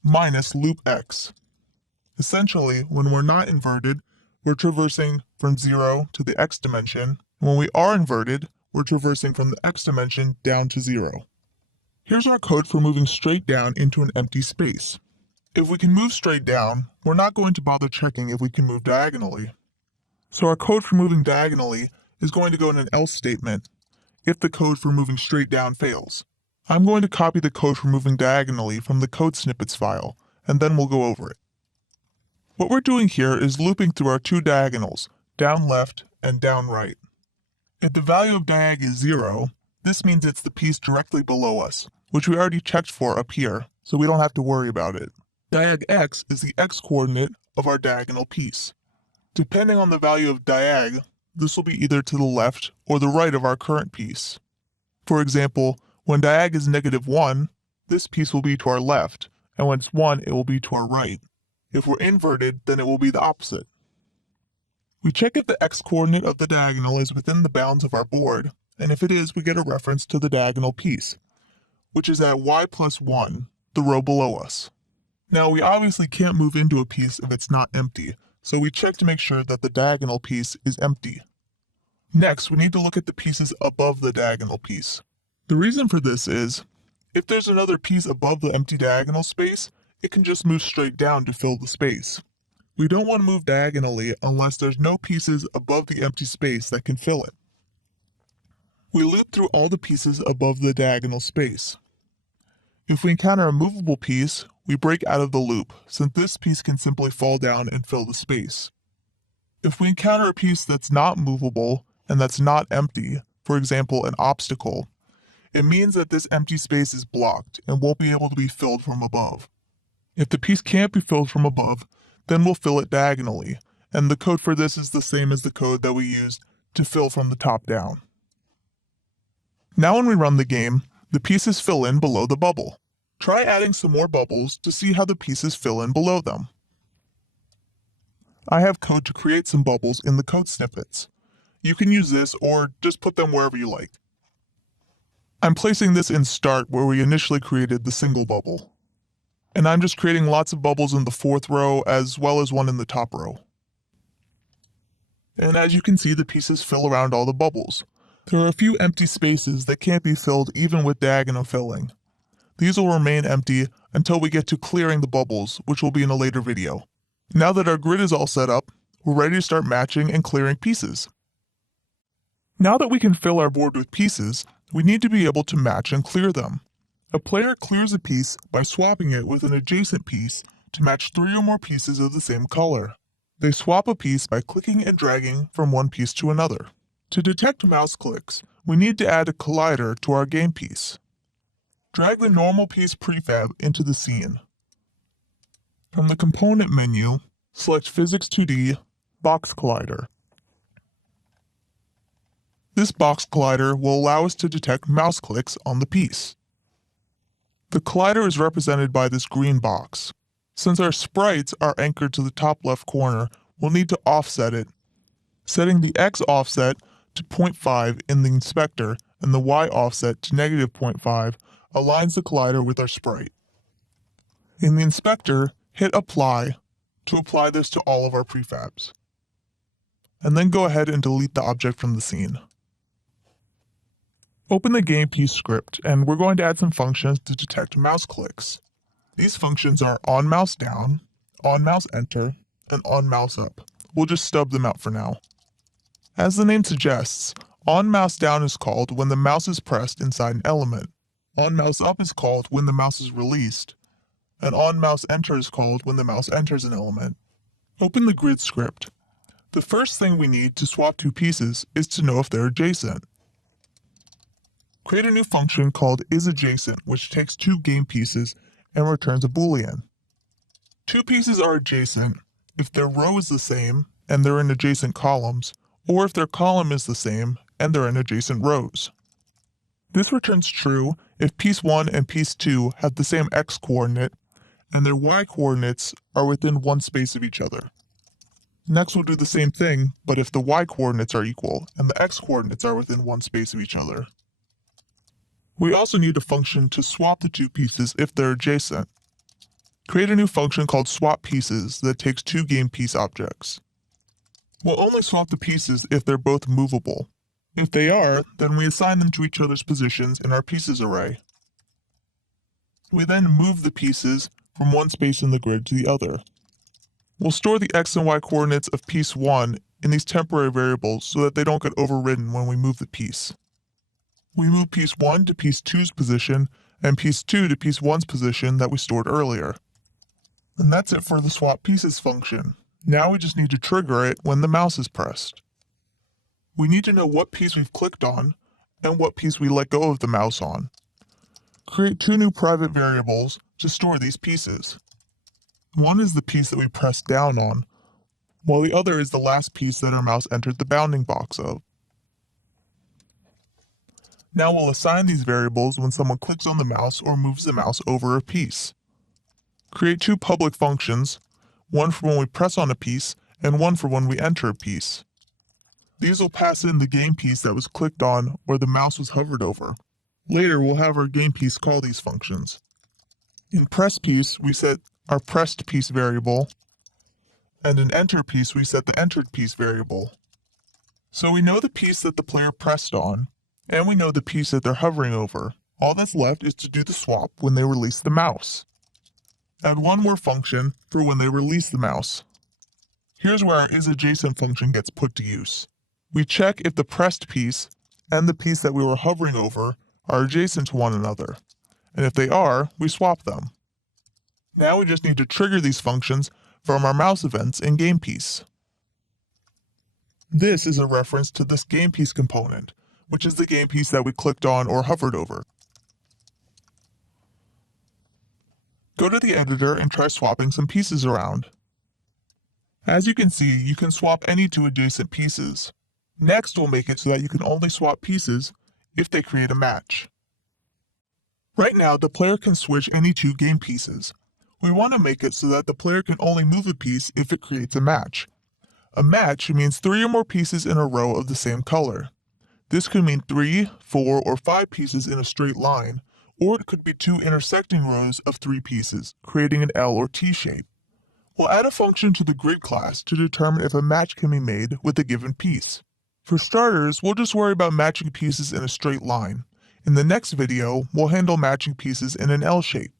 minus loop x. Essentially, when we're not inverted, we're traversing from 0 to the x dimension. When we are inverted, we're traversing from the x dimension down to 0. Here's our code for moving straight down into an empty space. If we can move straight down, we're not going to bother checking if we can move diagonally. So our code for moving diagonally is going to go in an else statement if the code for moving straight down fails. I'm going to copy the code for moving diagonally from the code snippets file, and then we'll go over it. What we're doing here is looping through our two diagonals, down left and down right. If the value of diag is 0, this means it's the piece directly below us, which we already checked for up here, so we don't have to worry about it. Diag x is the x-coordinate of our diagonal piece. Depending on the value of diag, this will be either to the left or the right of our current piece. For example, when diag is -1, this piece will be to our left, and when it's 1, it will be to our right. If we're inverted, then it will be the opposite. We check if the x-coordinate of the diagonal is within the bounds of our board, and if it is, we get a reference to the diagonal piece, which is at y plus 1, the row below us. Now, we obviously can't move into a piece if it's not empty, so we check to make sure that the diagonal piece is empty. Next, we need to look at the pieces above the diagonal piece. The reason for this is, if there's another piece above the empty diagonal space, it can just move straight down to fill the space. We don't want to move diagonally unless there's no pieces above the empty space that can fill it. We loop through all the pieces above the diagonal space. If we encounter a movable piece, we break out of the loop, since this piece can simply fall down and fill the space. If we encounter a piece that's not movable and that's not empty, for example an obstacle, it means that this empty space is blocked and won't be able to be filled from above. If the piece can't be filled from above, then we'll fill it diagonally, and the code for this is the same as the code that we used to fill from the top down. Now when we run the game, the pieces fill in below the bubble. Try adding some more bubbles to see how the pieces fill in below them. I have code to create some bubbles in the code snippets. You can use this or just put them wherever you like. I'm placing this in start where we initially created the single bubble. And I'm just creating lots of bubbles in the fourth row as well as one in the top row. And as you can see, the pieces fill around all the bubbles. There are a few empty spaces that can't be filled even with diagonal filling. These will remain empty until we get to clearing the bubbles, which will be in a later video. Now that our grid is all set up, we're ready to start matching and clearing pieces. Now that we can fill our board with pieces, we need to be able to match and clear them. A player clears a piece by swapping it with an adjacent piece to match 3 or more pieces of the same color. They swap a piece by clicking and dragging from one piece to another. To detect mouse clicks, we need to add a collider to our game piece. Drag the normal piece prefab into the scene. From the component menu, select Physics 2D Box Collider. This box collider will allow us to detect mouse clicks on the piece. The collider is represented by this green box. Since our sprites are anchored to the top left corner, we'll need to offset it. Setting the X offset to 0.5 in the inspector and the Y offset to -0.5 aligns the collider with our sprite. In the inspector, hit Apply to apply this to all of our prefabs. And then go ahead and delete the object from the scene. Open the game piece script, and we're going to add some functions to detect mouse clicks. These functions are onMouseDown, onMouseEnter, and onMouseUp. We'll just stub them out for now. As the name suggests, onMouseDown is called when the mouse is pressed inside an element. OnMouseUp is called when the mouse is released, and onMouseEnter is called when the mouse enters an element. Open the grid script. The first thing we need to swap two pieces is to know if they're adjacent. Create a new function called isAdjacent, which takes two game pieces and returns a boolean. Two pieces are adjacent if their row is the same and they're in adjacent columns, or if their column is the same and they're in adjacent rows. This returns true if piece 1 and piece 2 have the same x coordinate and their y coordinates are within one space of each other. Next we'll do the same thing, but if the y coordinates are equal and the x coordinates are within one space of each other. We also need a function to swap the two pieces if they're adjacent. Create a new function called swapPieces that takes two game piece objects. We'll only swap the pieces if they're both movable. If they are, then we assign them to each other's positions in our pieces array. We then move the pieces from one space in the grid to the other. We'll store the x and y coordinates of piece 1 in these temporary variables so that they don't get overridden when we move the piece. We move piece 1 to piece 2's position and piece 2 to piece 1's position that we stored earlier. And that's it for the swapPieces function. Now we just need to trigger it when the mouse is pressed. We need to know what piece we've clicked on and what piece we let go of the mouse on. Create two new private variables to store these pieces. One is the piece that we pressed down on, while the other is the last piece that our mouse entered the bounding box of. Now we'll assign these variables when someone clicks on the mouse or moves the mouse over a piece. Create two public functions, one for when we press on a piece and one for when we enter a piece. These will pass in the game piece that was clicked on or the mouse was hovered over. Later we'll have our game piece call these functions. In press piece we set our pressed piece variable, and in enter piece we set the entered piece variable. So we know the piece that the player pressed on, and we know the piece that they're hovering over. All that's left is to do the swap when they release the mouse. Add one more function for when they release the mouse. Here's where our isAdjacent function gets put to use. We check if the pressed piece and the piece that we were hovering over are adjacent to one another, and if they are, we swap them. Now we just need to trigger these functions from our mouse events in GamePiece. This is a reference to this GamePiece component, which is the game piece that we clicked on or hovered over. Go to the editor and try swapping some pieces around. As you can see, you can swap any two adjacent pieces. Next, we'll make it so that you can only swap pieces if they create a match. Right now, the player can switch any two game pieces. We want to make it so that the player can only move a piece if it creates a match. A match means 3 or more pieces in a row of the same color. This could mean 3, 4, or 5 pieces in a straight line, or it could be 2 intersecting rows of 3 pieces, creating an L or T shape. We'll add a function to the grid class to determine if a match can be made with a given piece. For starters, we'll just worry about matching pieces in a straight line. In the next video, we'll handle matching pieces in an L shape.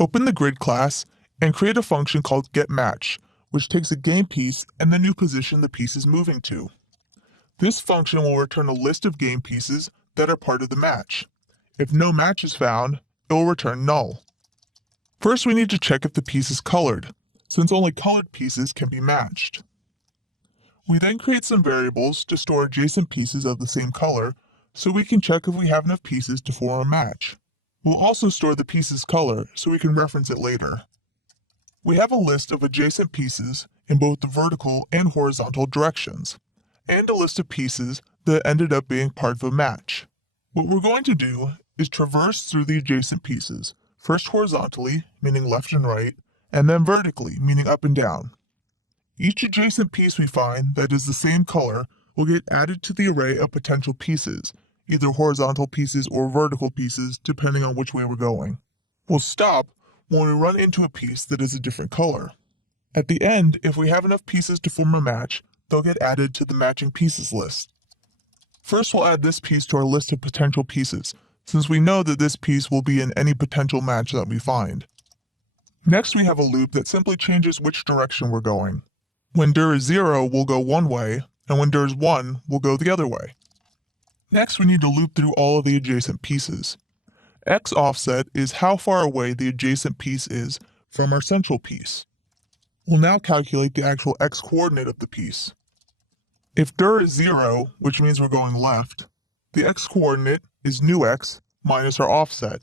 Open the grid class and create a function called getMatch, which takes a game piece and the new position the piece is moving to. This function will return a list of game pieces that are part of the match. If no match is found, it will return null. First, we need to check if the piece is colored, since only colored pieces can be matched. We then create some variables to store adjacent pieces of the same color, so we can check if we have enough pieces to form a match. We'll also store the piece's color so we can reference it later. We have a list of adjacent pieces in both the vertical and horizontal directions, and a list of pieces that ended up being part of a match. What we're going to do is traverse through the adjacent pieces, first horizontally, meaning left and right, and then vertically, meaning up and down. Each adjacent piece we find that is the same color will get added to the array of potential pieces, either horizontal pieces or vertical pieces, depending on which way we're going. We'll stop when we run into a piece that is a different color. At the end, if we have enough pieces to form a match, they'll get added to the matching pieces list. First, we'll add this piece to our list of potential pieces, since we know that this piece will be in any potential match that we find. Next, we have a loop that simply changes which direction we're going. When dir is 0, we'll go one way, and when dir is 1, we'll go the other way. Next, we need to loop through all of the adjacent pieces. X offset is how far away the adjacent piece is from our central piece. We'll now calculate the actual x coordinate of the piece. If dir is 0, which means we're going left, the x coordinate is new x minus our offset.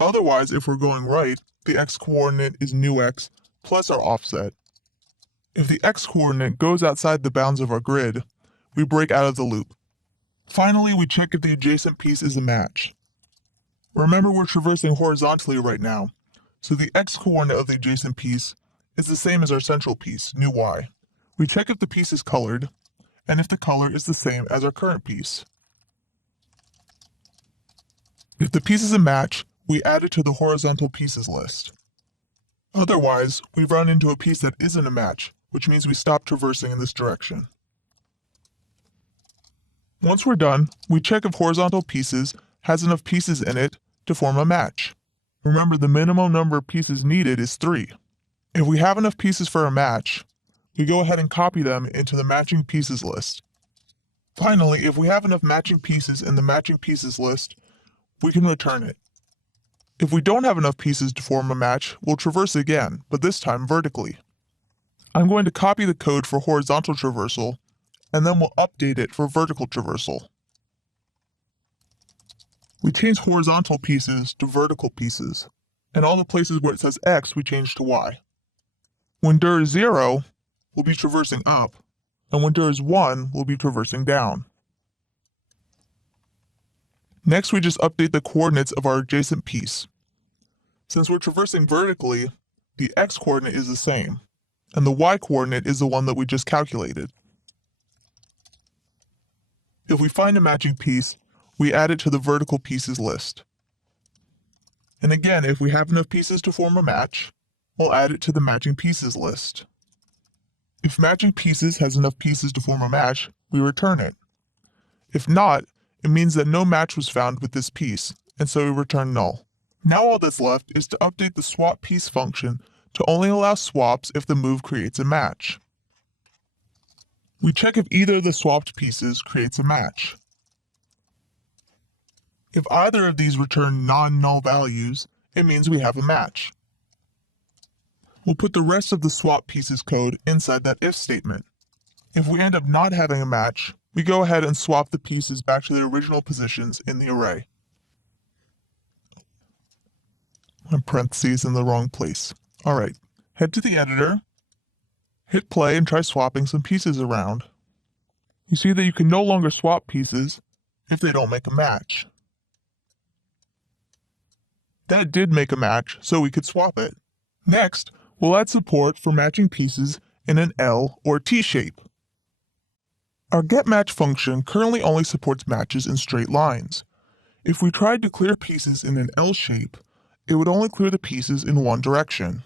Otherwise, if we're going right, the x coordinate is new x plus our offset. If the x coordinate goes outside the bounds of our grid, we break out of the loop. Finally, we check if the adjacent piece is a match. Remember, we're traversing horizontally right now, so the x coordinate of the adjacent piece is the same as our central piece, new y. We check if the piece is colored, and if the color is the same as our current piece. If the piece is a match, we add it to the horizontal pieces list. Otherwise, we run into a piece that isn't a match, which means we stop traversing in this direction. Once we're done, we check if horizontal pieces has enough pieces in it to form a match. Remember, the minimum number of pieces needed is 3. If we have enough pieces for a match, we go ahead and copy them into the matching pieces list. Finally, if we have enough matching pieces in the matching pieces list, we can return it. If we don't have enough pieces to form a match, we'll traverse again, but this time vertically. I'm going to copy the code for horizontal traversal, and then we'll update it for vertical traversal. We change horizontal pieces to vertical pieces, and all the places where it says X we change to Y. When dir is 0, we'll be traversing up, and when dir is 1, we'll be traversing down. Next, we just update the coordinates of our adjacent piece. Since we're traversing vertically, the X coordinate is the same, and the Y coordinate is the one that we just calculated. If we find a matching piece, we add it to the vertical pieces list. And again, if we have enough pieces to form a match, we'll add it to the matching pieces list. If matching pieces has enough pieces to form a match, we return it. If not, it means that no match was found with this piece, and so we return null. Now all that's left is to update the swap piece function to only allow swaps if the move creates a match. We check if either of the swapped pieces creates a match. If either of these return non-null values, it means we have a match. We'll put the rest of the swap pieces code inside that if statement. If we end up not having a match, we go ahead and swap the pieces back to their original positions in the array. My parentheses in the wrong place. Alright, head to the editor, hit play and try swapping some pieces around. You see that you can no longer swap pieces, if they don't make a match. That did make a match, so we could swap it. Next, we'll add support for matching pieces in an L or T shape. Our getMatch function currently only supports matches in straight lines. If we tried to clear pieces in an L shape, it would only clear the pieces in one direction.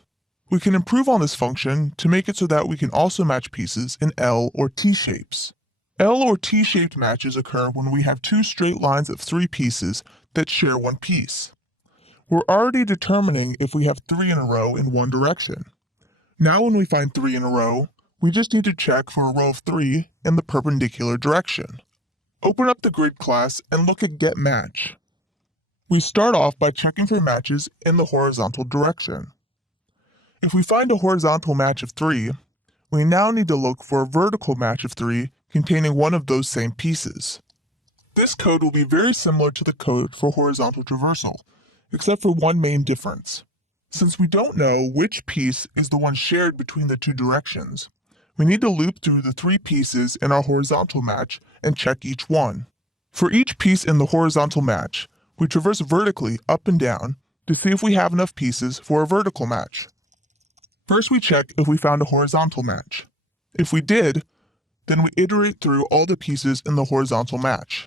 We can improve on this function to make it so that we can also match pieces in L or T shapes. L or T-shaped matches occur when we have two straight lines of 3 pieces that share one piece. We're already determining if we have 3 in a row in one direction. Now when we find 3 in a row, we just need to check for a row of 3 in the perpendicular direction. Open up the grid class and look at getMatch. We start off by checking for matches in the horizontal direction. If we find a horizontal match of 3, we now need to look for a vertical match of 3 containing one of those same pieces. This code will be very similar to the code for horizontal traversal, except for one main difference. Since we don't know which piece is the one shared between the two directions, we need to loop through the 3 pieces in our horizontal match and check each one. For each piece in the horizontal match, we traverse vertically up and down to see if we have enough pieces for a vertical match. First, we check if we found a horizontal match. If we did, then we iterate through all the pieces in the horizontal match.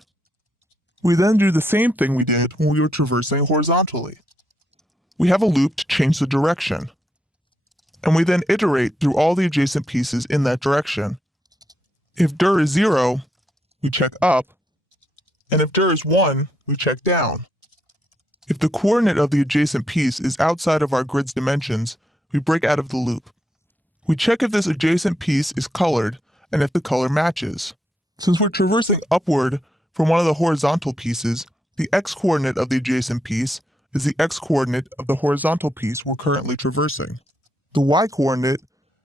We then do the same thing we did when we were traversing horizontally. We have a loop to change the direction, and we then iterate through all the adjacent pieces in that direction. If dir is 0, we check up, and if dir is 1, we check down. If the coordinate of the adjacent piece is outside of our grid's dimensions, we break out of the loop. We check if this adjacent piece is colored and if the color matches. Since we're traversing upward from one of the horizontal pieces, the x-coordinate of the adjacent piece is the x-coordinate of the horizontal piece we're currently traversing. The y-coordinate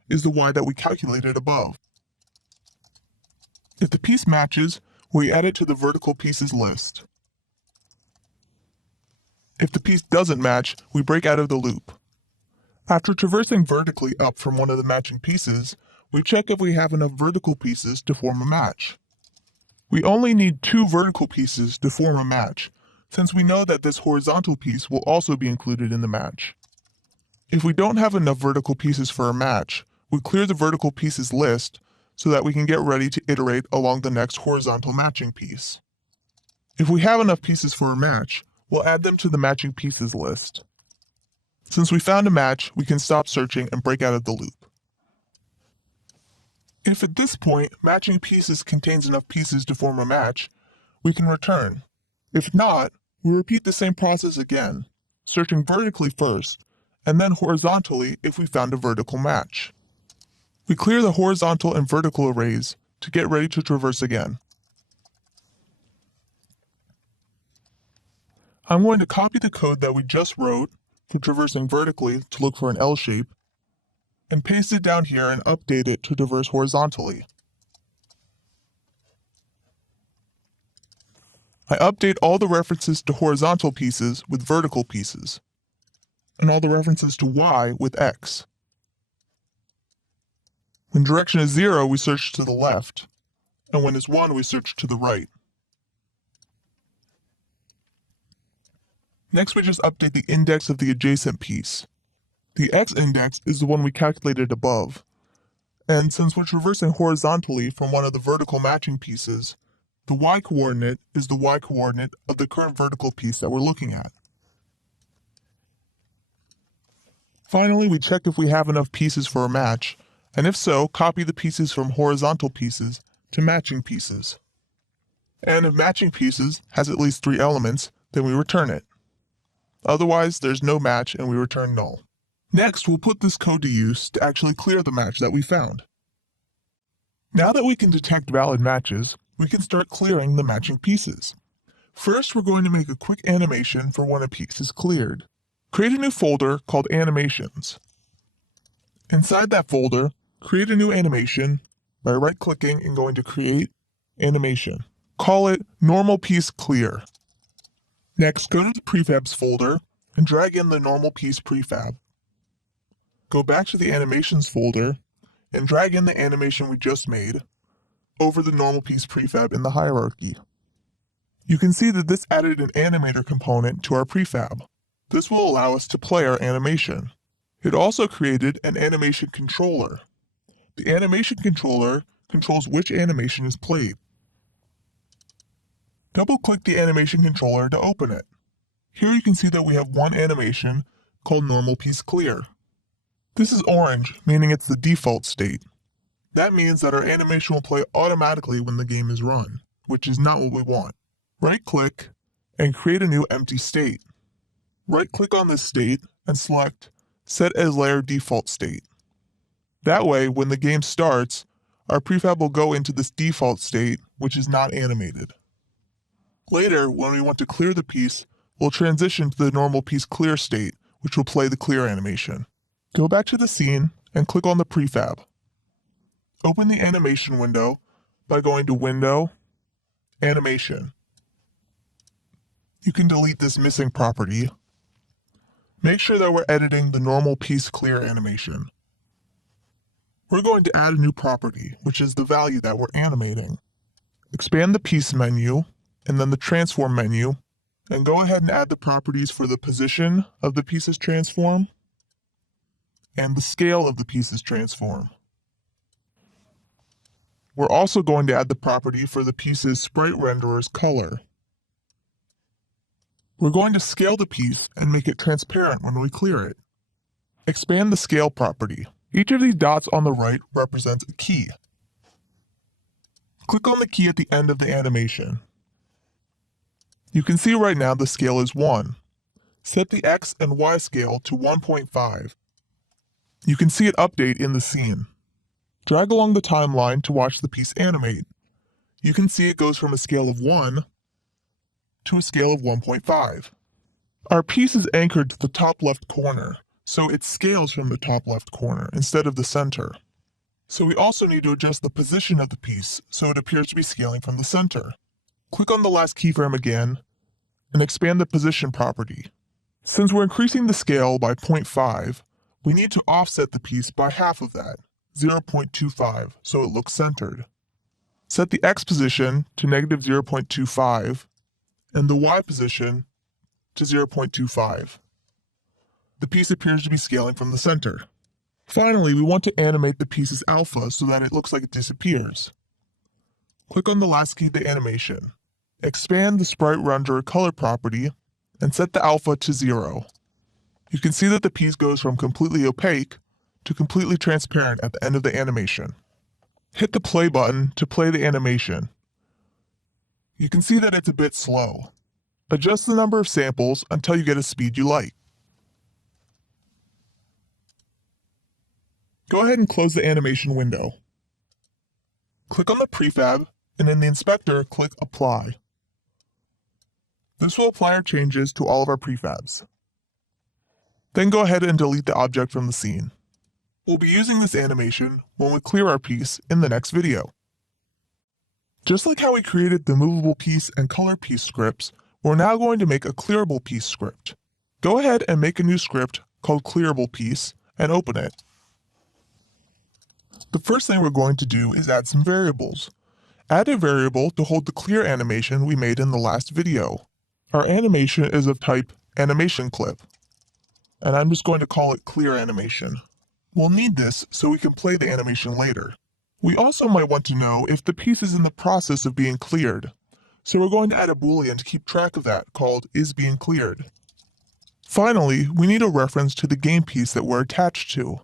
is the y that we calculated above. If the piece matches, we add it to the vertical pieces list. If the piece doesn't match, we break out of the loop. After traversing vertically up from one of the matching pieces, we check if we have enough vertical pieces to form a match. We only need 2 vertical pieces to form a match, since we know that this horizontal piece will also be included in the match. If we don't have enough vertical pieces for a match, we clear the vertical pieces list so that we can get ready to iterate along the next horizontal matching piece. If we have enough pieces for a match, we'll add them to the matching pieces list. Since we found a match, we can stop searching and break out of the loop. If at this point matching pieces contains enough pieces to form a match, we can return. If not, we repeat the same process again, searching vertically first, and then horizontally if we found a vertical match. We clear the horizontal and vertical arrays to get ready to traverse again. I'm going to copy the code that we just wrote for traversing vertically to look for an L shape, and paste it down here and update it to traverse horizontally. I update all the references to horizontal pieces with vertical pieces, and all the references to Y with X. When direction is 0, we search to the left, and when it's 1, we search to the right. Next, we just update the index of the adjacent piece. The x-index is the one we calculated above, and since we're traversing horizontally from one of the vertical matching pieces, the y-coordinate is the y-coordinate of the current vertical piece that we're looking at. Finally, we check if we have enough pieces for a match, and if so, copy the pieces from horizontal pieces to matching pieces. And if matching pieces has at least 3 elements, then we return it. Otherwise, there's no match and we return null. Next, we'll put this code to use to actually clear the match that we found. Now that we can detect valid matches, we can start clearing the matching pieces. First, we're going to make a quick animation for when a piece is cleared. Create a new folder called Animations. Inside that folder, create a new animation by right-clicking and going to Create, Animation. Call it Normal Piece Clear. Next, go to the Prefabs folder and drag in the normal piece prefab. Go back to the Animations folder and drag in the animation we just made over the normal piece prefab in the hierarchy. You can see that this added an animator component to our prefab. This will allow us to play our animation. It also created an animation controller. The animation controller controls which animation is played. Double-click the animation controller to open it. Here you can see that we have one animation called normal piece clear. This is orange, meaning it's the default state. That means that our animation will play automatically when the game is run, which is not what we want. Right-click and create a new empty state. Right-click on this state and select Set as Layer Default State. That way, when the game starts, our prefab will go into this default state, which is not animated. Later, when we want to clear the piece, we'll transition to the normal piece clear state, which will play the clear animation. Go back to the scene and click on the prefab. Open the animation window by going to Window, Animation. You can delete this missing property. Make sure that we're editing the normal piece clear animation. We're going to add a new property, which is the value that we're animating. Expand the piece menu and then the transform menu, and go ahead and add the properties for the position of the piece's transform and the scale of the piece's transform. We're also going to add the property for the piece's sprite renderer's color. We're going to scale the piece and make it transparent when we clear it. Expand the scale property. Each of these dots on the right represents a key. Click on the key at the end of the animation. You can see right now the scale is 1. Set the X and Y scale to 1.5. You can see it update in the scene. Drag along the timeline to watch the piece animate. You can see it goes from a scale of 1 to a scale of 1.5. Our piece is anchored to the top left corner, so it scales from the top left corner instead of the center. So we also need to adjust the position of the piece so it appears to be scaling from the center. Click on the last keyframe again and expand the position property. Since we're increasing the scale by 0.5, we need to offset the piece by half of that, 0.25, so it looks centered. Set the X position to negative 0.25 and the Y position to 0.25. The piece appears to be scaling from the center. Finally, we want to animate the piece's alpha so that it looks like it disappears. Click on the last key of the animation. Expand the sprite renderer color property and set the alpha to 0. You can see that the piece goes from completely opaque to completely transparent at the end of the animation. Hit the play button to play the animation. You can see that it's a bit slow. Adjust the number of samples until you get a speed you like. Go ahead and close the animation window. Click on the prefab, and in the inspector, click Apply. This will apply our changes to all of our prefabs. Then go ahead and delete the object from the scene. We'll be using this animation when we clear our piece in the next video. Just like how we created the movable piece and color piece scripts, we're now going to make a clearable piece script. Go ahead and make a new script called clearable piece and open it. The first thing we're going to do is add some variables. Add a variable to hold the clear animation we made in the last video. Our animation is of type animation clip, and I'm just going to call it clear animation. We'll need this so we can play the animation later. We also might want to know if the piece is in the process of being cleared, so we're going to add a boolean to keep track of that called isBeingCleared. Finally, we need a reference to the game piece that we're attached to.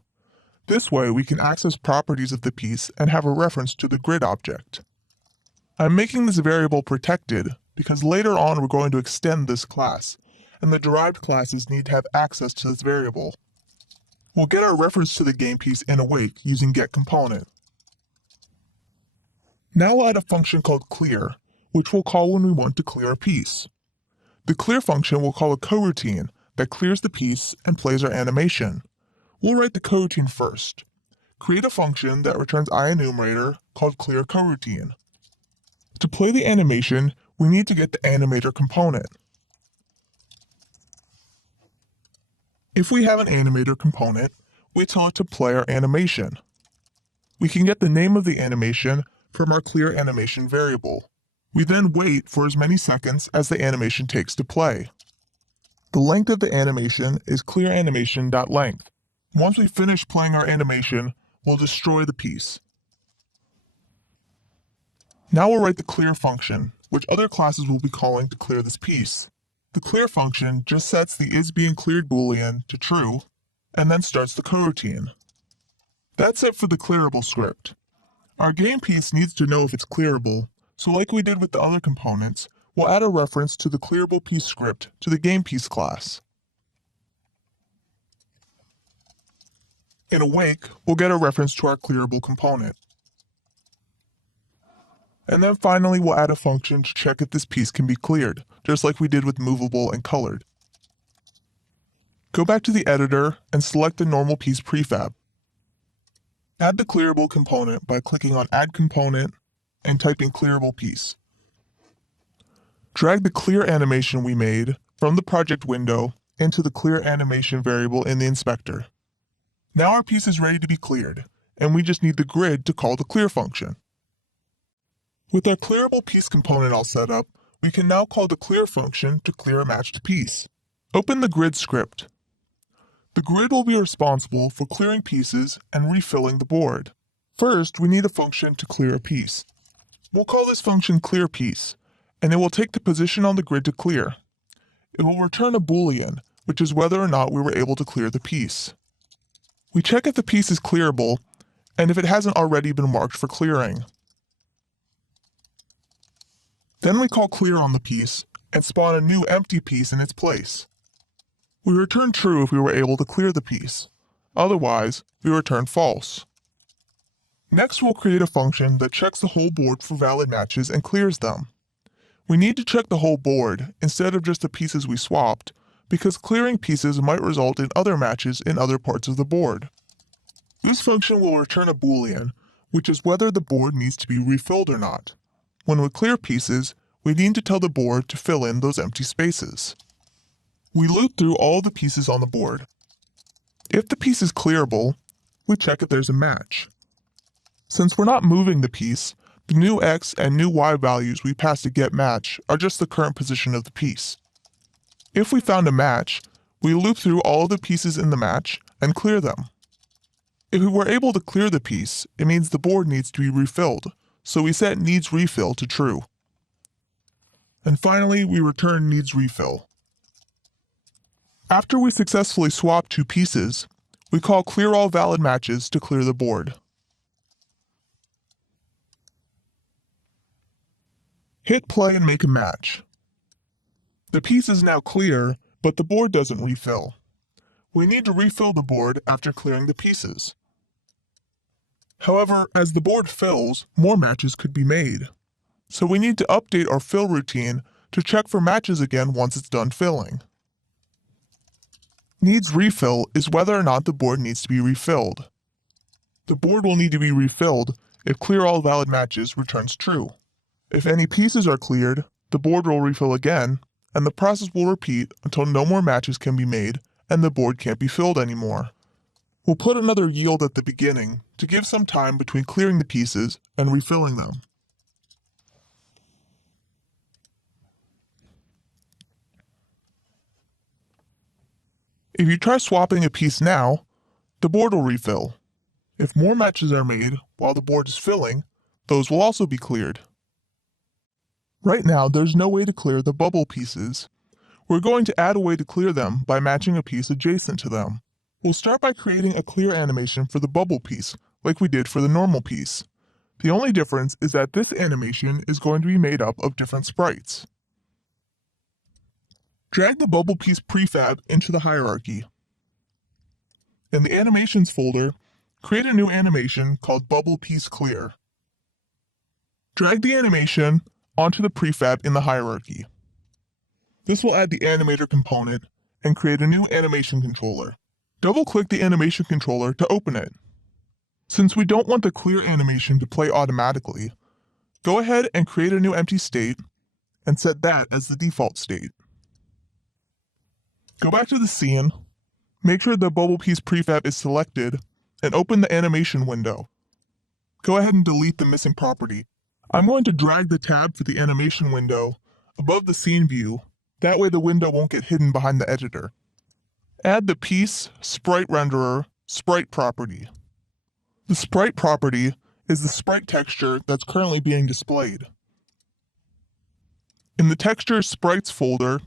This way we can access properties of the piece and have a reference to the grid object. I'm making this variable protected because later on we're going to extend this class, and the derived classes need to have access to this variable. We'll get our reference to the game piece in awake using getComponent. Now we'll add a function called clear, which we'll call when we want to clear a piece. The clear function will call a coroutine that clears the piece and plays our animation. We'll write the coroutine first. Create a function that returns IEnumerator called clearCoroutine. To play the animation, we need to get the animator component. If we have an animator component, we tell it to play our animation. We can get the name of the animation from our clearAnimation variable. We then wait for as many seconds as the animation takes to play. The length of the animation is clearAnimation.length. Once we finish playing our animation, we'll destroy the piece. Now we'll write the clear function, which other classes will be calling to clear this piece. The clear function just sets the isBeingCleared boolean to true, and then starts the coroutine. That's it for the clearable script. Our game piece needs to know if it's clearable, so like we did with the other components, we'll add a reference to the clearable piece script to the game piece class. In awake, we'll get a reference to our clearable component. And then finally, we'll add a function to check if this piece can be cleared, just like we did with movable and colored. Go back to the editor and select the normal piece prefab. Add the clearable component by clicking on Add Component and typing clearable piece. Drag the clear animation we made from the project window into the clear animation variable in the inspector. Now our piece is ready to be cleared, and we just need the grid to call the clear function. With our clearable piece component all set up, we can now call the clear function to clear a matched piece. Open the grid script. The grid will be responsible for clearing pieces and refilling the board. First, we need a function to clear a piece. We'll call this function clearPiece, and it will take the position on the grid to clear. It will return a boolean, which is whether or not we were able to clear the piece. We check if the piece is clearable, and if it hasn't already been marked for clearing. Then we call clear on the piece and spawn a new empty piece in its place. We return true if we were able to clear the piece. Otherwise, we return false. Next, we'll create a function that checks the whole board for valid matches and clears them. We need to check the whole board instead of just the pieces we swapped, because clearing pieces might result in other matches in other parts of the board. This function will return a boolean, which is whether the board needs to be refilled or not. When we clear pieces, we need to tell the board to fill in those empty spaces. We loop through all the pieces on the board. If the piece is clearable, we check if there's a match. Since we're not moving the piece, the new x and new y values we pass to getMatch are just the current position of the piece. If we found a match, we loop through all of the pieces in the match and clear them. If we were able to clear the piece, it means the board needs to be refilled, so we set needsRefill to true. And finally, we return needsRefill. After we successfully swap two pieces, we call clearAllValidMatches to clear the board. Hit play and make a match. The piece is now clear, but the board doesn't refill. We need to refill the board after clearing the pieces. However, as the board fills, more matches could be made. So we need to update our fill routine to check for matches again once it's done filling. needsRefill is whether or not the board needs to be refilled. The board will need to be refilled if clearAllValidMatches returns true. If any pieces are cleared, the board will refill again, and the process will repeat until no more matches can be made and the board can't be filled anymore. We'll put another yield at the beginning to give some time between clearing the pieces and refilling them. If you try swapping a piece now, the board will refill. If more matches are made while the board is filling, those will also be cleared. Right now, there's no way to clear the bubble pieces. We're going to add a way to clear them by matching a piece adjacent to them. We'll start by creating a clear animation for the bubble piece, like we did for the normal piece. The only difference is that this animation is going to be made up of different sprites. Drag the bubble piece prefab into the hierarchy. In the Animations folder, create a new animation called Bubble Piece Clear. Drag the animation onto the prefab in the hierarchy. This will add the animator component and create a new animation controller. Double-click the animation controller to open it. Since we don't want the clear animation to play automatically, go ahead and create a new empty state and set that as the default state. Go back to the scene, make sure the bubble piece prefab is selected, and open the animation window. Go ahead and delete the missing property. I'm going to drag the tab for the animation window above the scene view. That way the window won't get hidden behind the editor. Add the Piece Sprite Renderer Sprite property. The Sprite property is the sprite texture that's currently being displayed. In the Texture Sprites folder,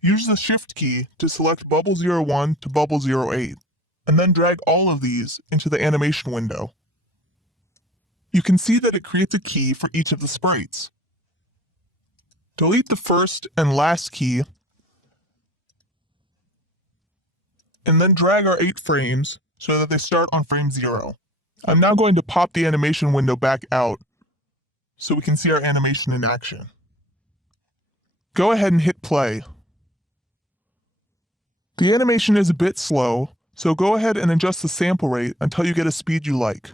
use the Shift key to select Bubble 01 to Bubble 08, and then drag all of these into the animation window. You can see that it creates a key for each of the sprites. Delete the first and last key, and then drag our 8 frames so that they start on frame 0. I'm now going to pop the animation window back out so we can see our animation in action. Go ahead and hit play. The animation is a bit slow, so go ahead and adjust the sample rate until you get a speed you like.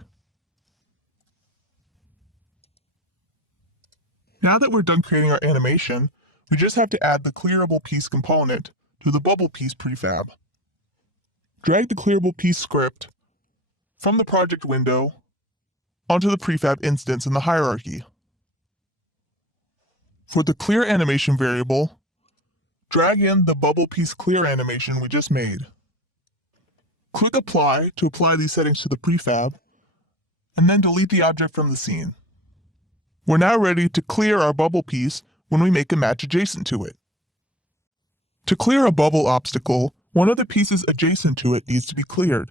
Now that we're done creating our animation, we just have to add the clearable piece component to the bubble piece prefab. Drag the clearable piece script from the project window onto the prefab instance in the hierarchy. For the clear animation variable, drag in the bubble piece clear animation we just made. Click Apply to apply these settings to the prefab, and then delete the object from the scene. We're now ready to clear our bubble piece when we make a match adjacent to it. To clear a bubble obstacle, one of the pieces adjacent to it needs to be cleared.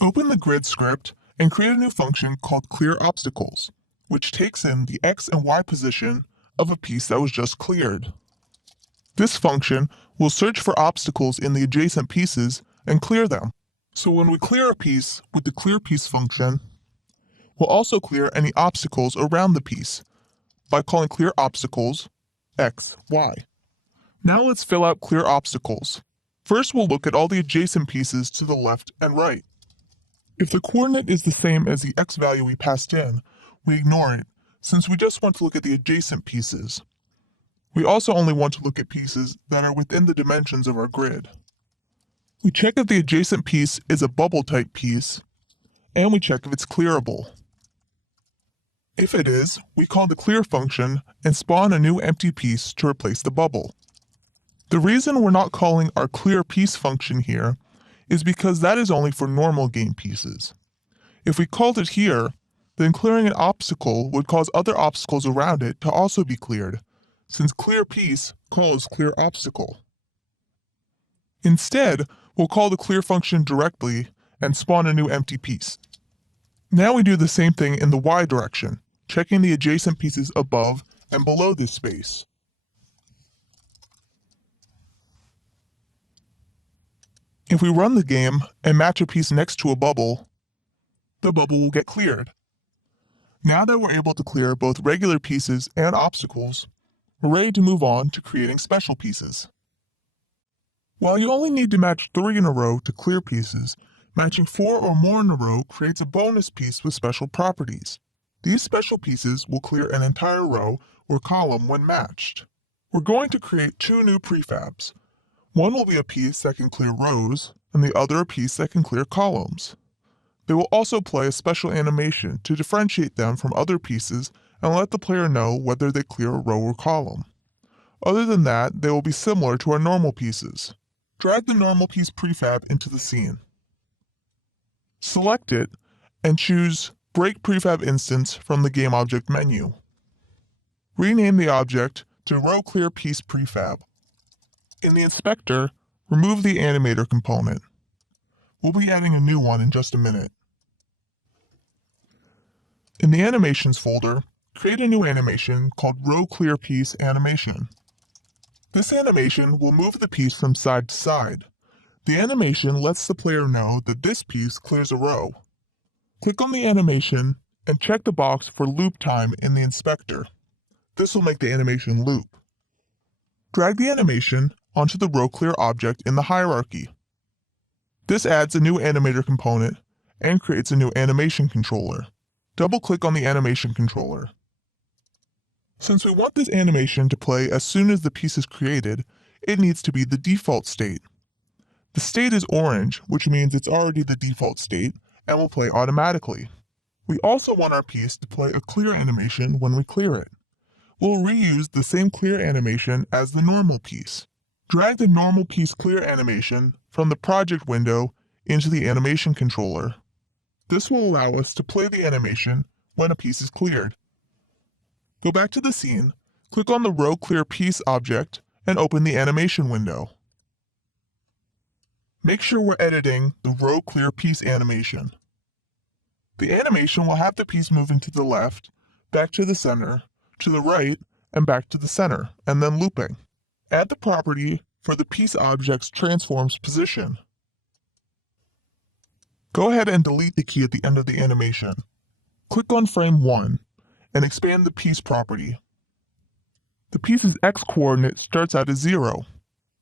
Open the grid script and create a new function called Clear Obstacles, which takes in the X and Y position of a piece that was just cleared. This function will search for obstacles in the adjacent pieces and clear them. So when we clear a piece with the Clear Piece function, we'll also clear any obstacles around the piece by calling Clear Obstacles X, Y. Now let's fill out Clear Obstacles. First, we'll look at all the adjacent pieces to the left and right. If the coordinate is the same as the X value we passed in, we ignore it, since we just want to look at the adjacent pieces. We also only want to look at pieces that are within the dimensions of our grid. We check if the adjacent piece is a bubble type piece, and we check if it's clearable. If it is, we call the clear function and spawn a new empty piece to replace the bubble. The reason we're not calling our clear piece function here is because that is only for normal game pieces. If we called it here, then clearing an obstacle would cause other obstacles around it to also be cleared, since clear piece calls clear obstacle. Instead, we'll call the clear function directly and spawn a new empty piece. Now we do the same thing in the Y direction, checking the adjacent pieces above and below this space. If we run the game and match a piece next to a bubble, the bubble will get cleared. Now that we're able to clear both regular pieces and obstacles, we're ready to move on to creating special pieces. While you only need to match 3 in a row to clear pieces, matching 4 or more in a row creates a bonus piece with special properties. These special pieces will clear an entire row or column when matched. We're going to create 2 new prefabs. One will be a piece that can clear rows, and the other a piece that can clear columns. They will also play a special animation to differentiate them from other pieces and let the player know whether they clear a row or column. Other than that, they will be similar to our normal pieces. Drag the normal piece prefab into the scene. Select it and choose Break Prefab Instance from the Game Object menu. Rename the object to Row Clear Piece Prefab. In the inspector, remove the animator component. We'll be adding a new one in just a minute. In the Animations folder, create a new animation called Row Clear Piece Animation. This animation will move the piece from side to side. The animation lets the player know that this piece clears a row. Click on the animation and check the box for loop time in the inspector. This will make the animation loop. Drag the animation onto the row clear object in the hierarchy. This adds a new animator component and creates a new animation controller. Double-click on the animation controller. Since we want this animation to play as soon as the piece is created, it needs to be the default state. The state is orange, which means it's already the default state and will play automatically. We also want our piece to play a clear animation when we clear it. We'll reuse the same clear animation as the normal piece. Drag the normal piece clear animation from the project window into the animation controller. This will allow us to play the animation when a piece is cleared. Go back to the scene, click on the row clear piece object, and open the animation window. Make sure we're editing the row clear piece animation. The animation will have the piece moving to the left, back to the center, to the right, and back to the center, and then looping. Add the property for the piece object's transform's position. Go ahead and delete the key at the end of the animation. Click on frame 1 and expand the piece property. The piece's x-coordinate starts out as 0.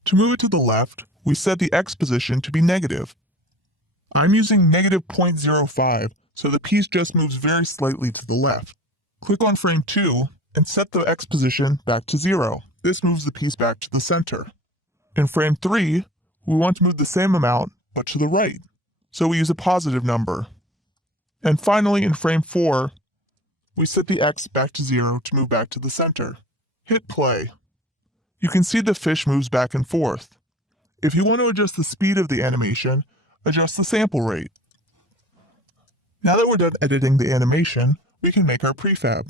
To move it to the left, we set the x position to be negative. I'm using negative 0.05, so the piece just moves very slightly to the left. Click on frame 2 and set the x position back to 0. This moves the piece back to the center. In frame 3, we want to move the same amount, but to the right, so we use a positive number. And finally, in frame 4, we set the x back to 0 to move back to the center. Hit play. You can see the fish moves back and forth. If you want to adjust the speed of the animation, adjust the sample rate. Now that we're done editing the animation, we can make our prefab.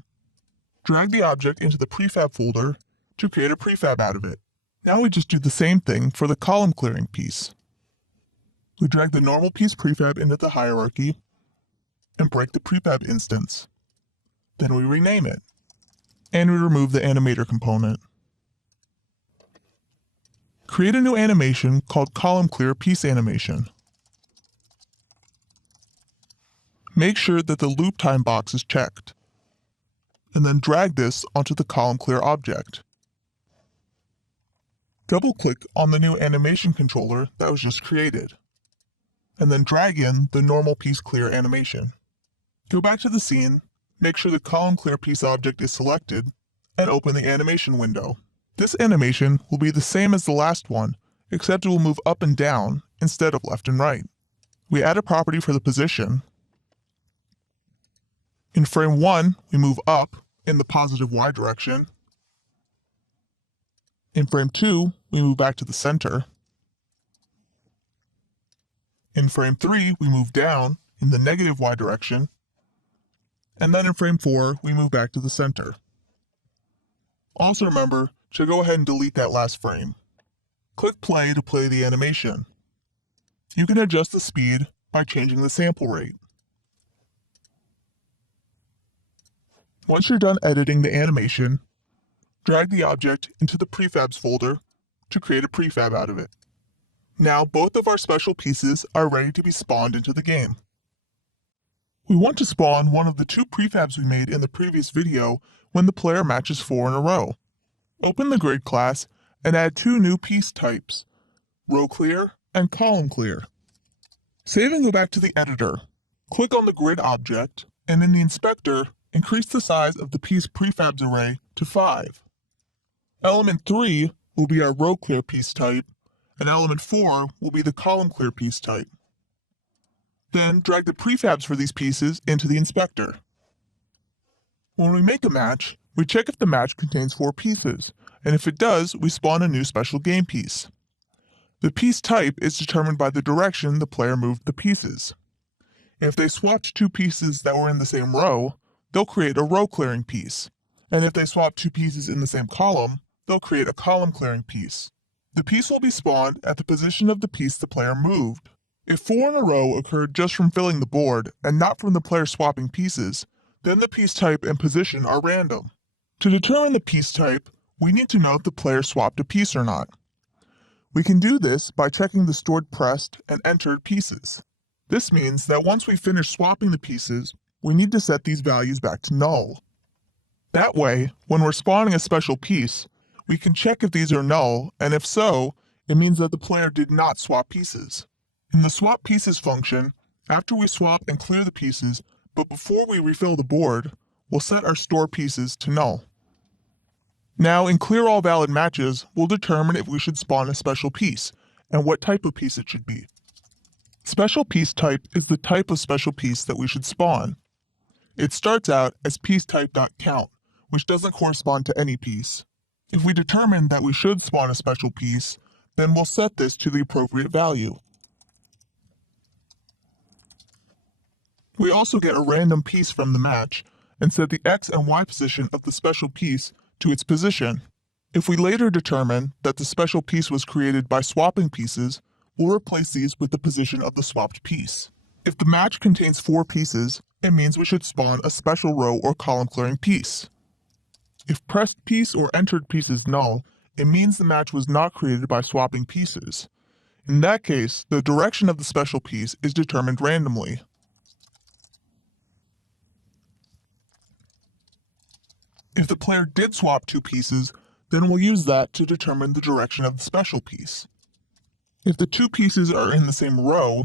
Drag the object into the prefab folder to create a prefab out of it. Now we just do the same thing for the column clearing piece. We drag the normal piece prefab into the hierarchy and break the prefab instance. Then we rename it, and we remove the animator component. Create a new animation called column clear piece animation. Make sure that the loop time box is checked, and then drag this onto the column clear object. Double-click on the new animation controller that was just created, and then drag in the normal piece clear animation. Go back to the scene, make sure the column clear piece object is selected, and open the animation window. This animation will be the same as the last one, except it will move up and down instead of left and right. We add a property for the position. In frame 1, we move up in the positive y direction. In frame 2, we move back to the center. In frame 3, we move down in the negative y direction. And then in frame 4, we move back to the center. Also remember to go ahead and delete that last frame. Click play to play the animation. You can adjust the speed by changing the sample rate. Once you're done editing the animation, drag the object into the prefabs folder to create a prefab out of it. Now both of our special pieces are ready to be spawned into the game. We want to spawn one of the two prefabs we made in the previous video when the player matches 4 in a row. Open the grid class and add 2 new piece types, row clear and column clear. Save and go back to the editor. Click on the grid object, and in the inspector, increase the size of the piece prefabs array to 5. Element 3 will be our row clear piece type, and element 4 will be the column clear piece type. Then drag the prefabs for these pieces into the inspector. When we make a match, we check if the match contains 4 pieces, and if it does, we spawn a new special game piece. The piece type is determined by the direction the player moved the pieces. If they swapped 2 pieces that were in the same row, they'll create a row clearing piece, and if they swap 2 pieces in the same column, they'll create a column clearing piece. The piece will be spawned at the position of the piece the player moved. If 4 in a row occurred just from filling the board and not from the player swapping pieces, then the piece type and position are random. To determine the piece type, we need to know if the player swapped a piece or not. We can do this by checking the stored pressed and entered pieces. This means that once we finish swapping the pieces, we need to set these values back to null. That way, when we're spawning a special piece, we can check if these are null, and if so, it means that the player did not swap pieces. In the swap pieces function, after we swap and clear the pieces, but before we refill the board, we'll set our store pieces to null. Now in clear all valid matches, we'll determine if we should spawn a special piece, and what type of piece it should be. Special piece type is the type of special piece that we should spawn. It starts out as piece_type.count, which doesn't correspond to any piece. If we determine that we should spawn a special piece, then we'll set this to the appropriate value. We also get a random piece from the match and set the X and Y position of the special piece to its position. If we later determine that the special piece was created by swapping pieces, we'll replace these with the position of the swapped piece. If the match contains 4 pieces, it means we should spawn a special row or column clearing piece. If pressed piece or entered piece is null, it means the match was not created by swapping pieces. In that case, the direction of the special piece is determined randomly. If the player did swap 2 pieces, then we'll use that to determine the direction of the special piece. If the 2 pieces are in the same row,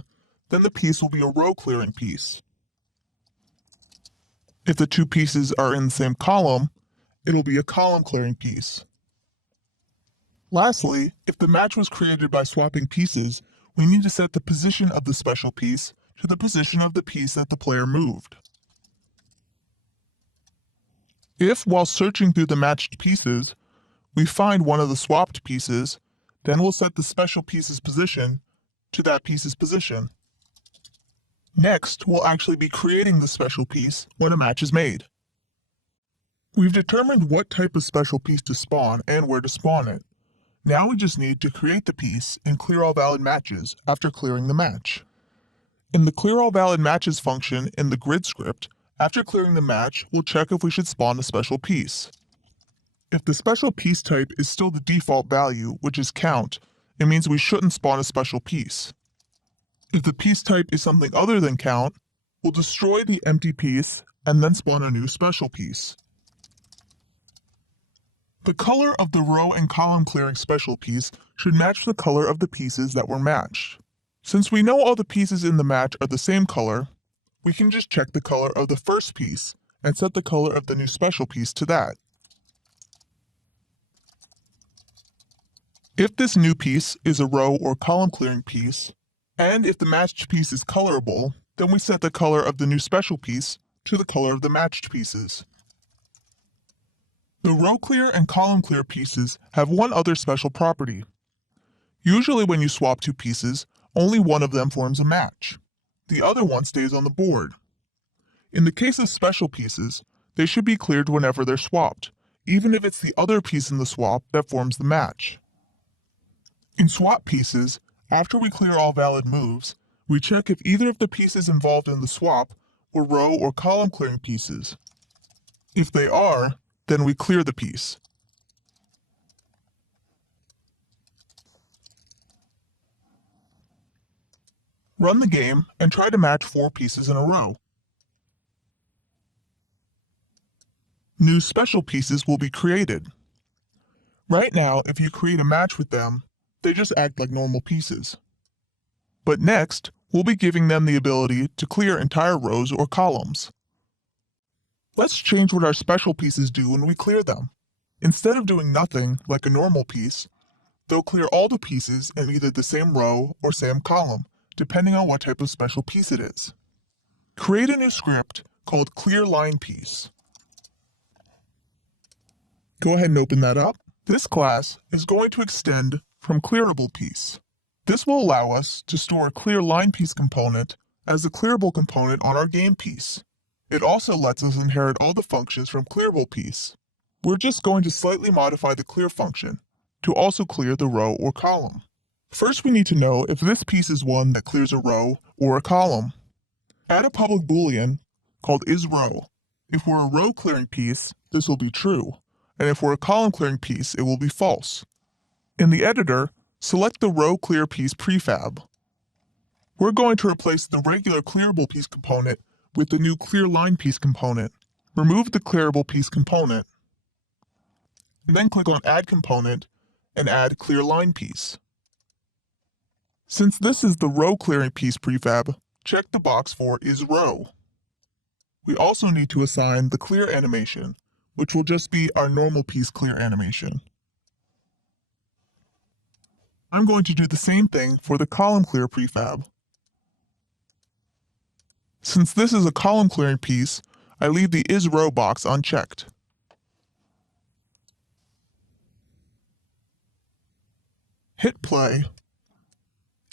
then the piece will be a row clearing piece. If the 2 pieces are in the same column, it'll be a column clearing piece. Lastly, if the match was created by swapping pieces, we need to set the position of the special piece to the position of the piece that the player moved. If, while searching through the matched pieces, we find one of the swapped pieces, then we'll set the special piece's position to that piece's position. Next, we'll actually be creating the special piece when a match is made. We've determined what type of special piece to spawn and where to spawn it. Now we just need to create the piece and clear all valid matches after clearing the match. In the clear all valid matches function in the grid script, after clearing the match, we'll check if we should spawn a special piece. If the special piece type is still the default value, which is count, it means we shouldn't spawn a special piece. If the piece type is something other than count, we'll destroy the empty piece and then spawn a new special piece. The color of the row and column clearing special piece should match the color of the pieces that were matched. Since we know all the pieces in the match are the same color, we can just check the color of the first piece and set the color of the new special piece to that. If this new piece is a row or column clearing piece, and if the matched piece is colorable, then we set the color of the new special piece to the color of the matched pieces. The row clear and column clear pieces have one other special property. Usually when you swap 2 pieces, only one of them forms a match. The other one stays on the board. In the case of special pieces, they should be cleared whenever they're swapped, even if it's the other piece in the swap that forms the match. In swap pieces, after we clear all valid moves, we check if either of the pieces involved in the swap were row or column clearing pieces. If they are, then we clear the piece. Run the game and try to match 4 pieces in a row. New special pieces will be created. Right now, if you create a match with them, they just act like normal pieces. But next, we'll be giving them the ability to clear entire rows or columns. Let's change what our special pieces do when we clear them. Instead of doing nothing, like a normal piece, they'll clear all the pieces in either the same row or same column, depending on what type of special piece it is. Create a new script called clearLinePiece. Go ahead and open that up. This class is going to extend from clearablePiece. This will allow us to store a clearLinePiece component as a clearable component on our game piece. It also lets us inherit all the functions from clearablePiece. We're just going to slightly modify the clear function to also clear the row or column. First, we need to know if this piece is one that clears a row or a column. Add a public boolean called isRow. If we're a row clearing piece, this will be true, and if we're a column clearing piece, it will be false. In the editor, select the row clear piece prefab. We're going to replace the regular clearable piece component with the new clearLinePiece component. Remove the clearable piece component, and then click on Add Component and add clearLinePiece. Since this is the row clearing piece prefab, check the box for isRow. We also need to assign the clear animation, which will just be our normal piece clear animation. I'm going to do the same thing for the column clear prefab. Since this is a column clearing piece, I leave the is row box unchecked. Hit play,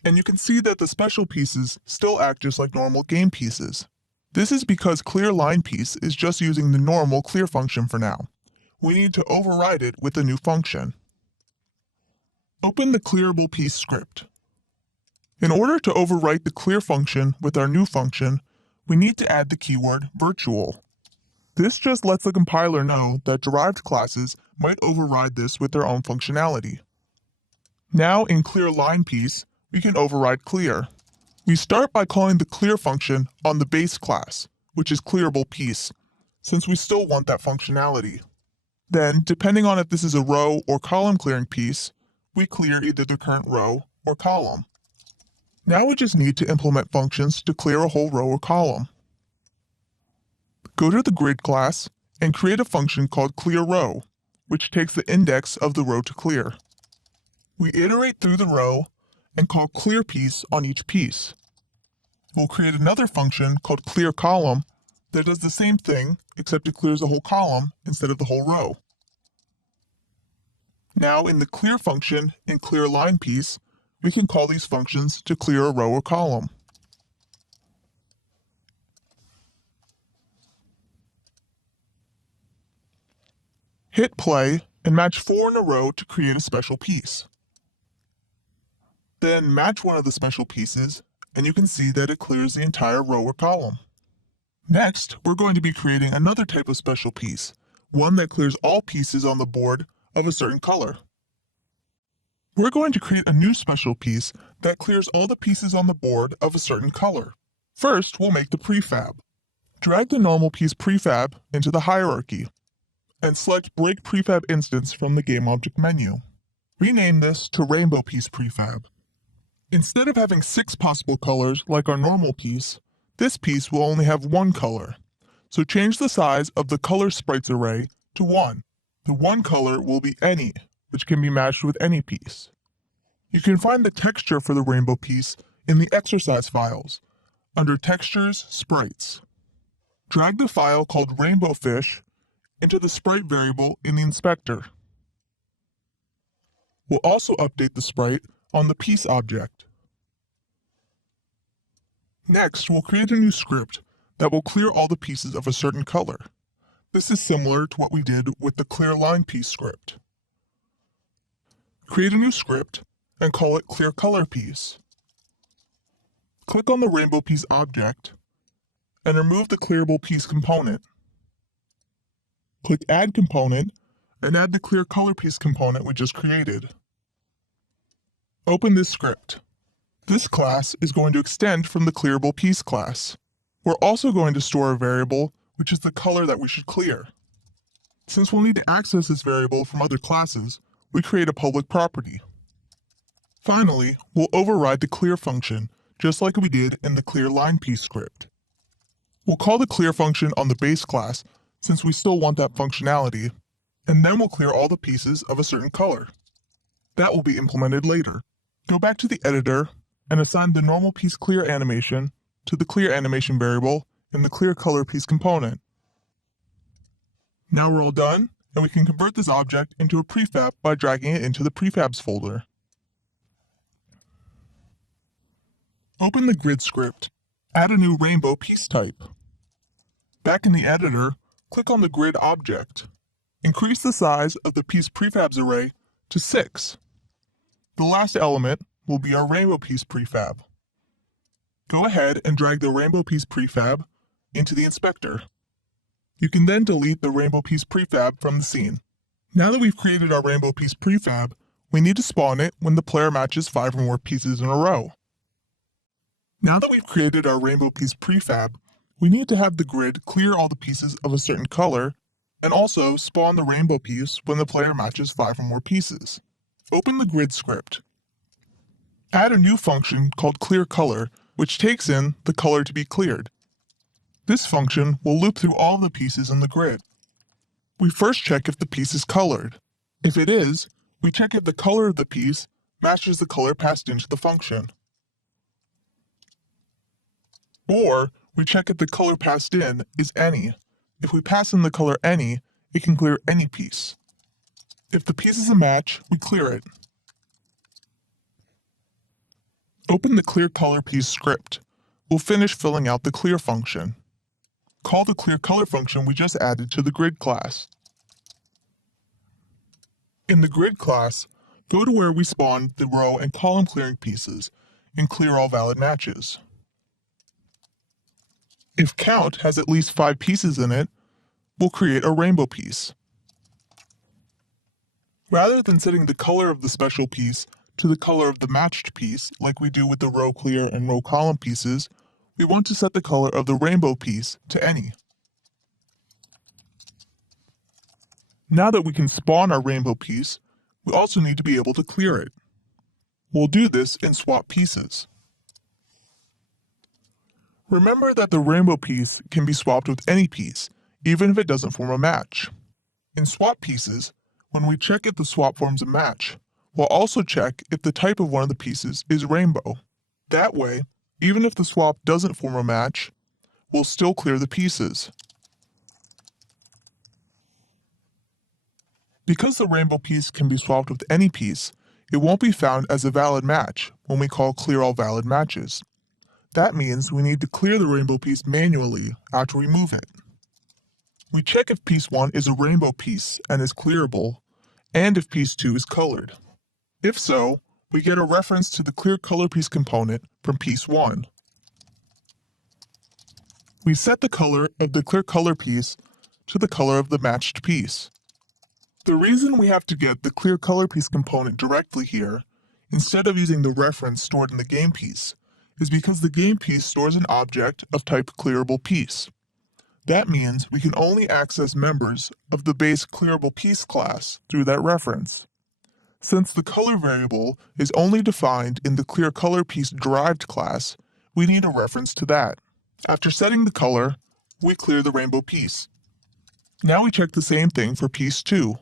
and you can see that the special pieces still act just like normal game pieces. This is because clear line piece is just using the normal clear function for now. We need to override it with a new function. Open the clearable piece script. In order to overwrite the clear function with our new function, we need to add the keyword virtual. This just lets the compiler know that derived classes might override this with their own functionality. Now in clear line piece, we can override clear. We start by calling the clear function on the base class, which is clearable piece, since we still want that functionality. Then, depending on if this is a row or column clearing piece, we clear either the current row or column. Now we just need to implement functions to clear a whole row or column. Go to the grid class and create a function called clearRow, which takes the index of the row to clear. We iterate through the row and call clearPiece on each piece. We'll create another function called clearColumn that does the same thing, except it clears the whole column instead of the whole row. Now in the clear function in clearLine piece, we can call these functions to clear a row or column. Hit play and match 4 in a row to create a special piece. Then match one of the special pieces, and you can see that it clears the entire row or column. Next, we're going to be creating another type of special piece, one that clears all pieces on the board of a certain color. We're going to create a new special piece that clears all the pieces on the board of a certain color. First, we'll make the prefab. Drag the normal piece prefab into the hierarchy, and select Break Prefab Instance from the GameObject menu. Rename this to Rainbow Piece Prefab. Instead of having 6 possible colors like our normal piece, this piece will only have 1 color. So change the size of the color sprites array to 1. The 1 color will be any, which can be matched with any piece. You can find the texture for the rainbow piece in the exercise files, under Textures, Sprites. Drag the file called Rainbow Fish into the sprite variable in the inspector. We'll also update the sprite on the piece object. Next, we'll create a new script that will clear all the pieces of a certain color. This is similar to what we did with the clear line piece script. Create a new script and call it clear color piece. Click on the rainbow piece object and remove the clearable piece component. Click Add Component and add the clear color piece component we just created. Open this script. This class is going to extend from the clearable piece class. We're also going to store a variable, which is the color that we should clear. Since we'll need to access this variable from other classes, we create a public property. Finally, we'll override the clear function, just like we did in the clear line piece script. We'll call the clear function on the base class, since we still want that functionality, and then we'll clear all the pieces of a certain color. That will be implemented later. Go back to the editor and assign the normal piece clear animation to the clear animation variable in the clear color piece component. Now we're all done, and we can convert this object into a prefab by dragging it into the prefabs folder. Open the grid script. Add a new rainbow piece type. Back in the editor, click on the grid object. Increase the size of the piece prefabs array to 6. The last element will be our rainbow piece prefab. Go ahead and drag the rainbow piece prefab into the inspector. You can then delete the rainbow piece prefab from the scene. Now that we've created our rainbow piece prefab, we need to spawn it when the player matches 5 or more pieces in a row. Now that we've created our rainbow piece prefab, we need to have the grid clear all the pieces of a certain color and also spawn the rainbow piece when the player matches 5 or more pieces. Open the grid script. Add a new function called clearColor, which takes in the color to be cleared. This function will loop through all of the pieces in the grid. We first check if the piece is colored. If it is, we check if the color of the piece matches the color passed into the function. Or we check if the color passed in is any, If we pass in the color any, it can clear any piece. If the piece is a match, we clear it. Open the clear color piece script. We'll finish filling out the clear function. Call the clear color function we just added to the grid class. In the grid class, go to where we spawned the row and column clearing pieces and clear all valid matches. If count has at least 5 pieces in it, we'll create a rainbow piece. Rather than setting the color of the special piece to the color of the matched piece, like we do with the row clear and row column pieces, we want to set the color of the rainbow piece to any. Now that we can spawn our rainbow piece, we also need to be able to clear it. We'll do this in swap pieces. Remember that the rainbow piece can be swapped with any piece, even if it doesn't form a match. In swap pieces, when we check if the swap forms a match, we'll also check if the type of one of the pieces is rainbow. That way, even if the swap doesn't form a match, we'll still clear the pieces. Because the rainbow piece can be swapped with any piece, it won't be found as a valid match when we call clear all valid matches. That means we need to clear the rainbow piece manually after we move it. We check if piece 1 is a rainbow piece and is clearable, and if piece 2 is colored. If so, we get a reference to the clear color piece component from piece 1. We set the color of the clear color piece to the color of the matched piece. The reason we have to get the clear color piece component directly here, instead of using the reference stored in the game piece, is because the game piece stores an object of type clearable piece. That means we can only access members of the base clearable piece class through that reference. Since the color variable is only defined in the clear color piece derived class, we need a reference to that. After setting the color, we clear the rainbow piece. Now we check the same thing for piece 2.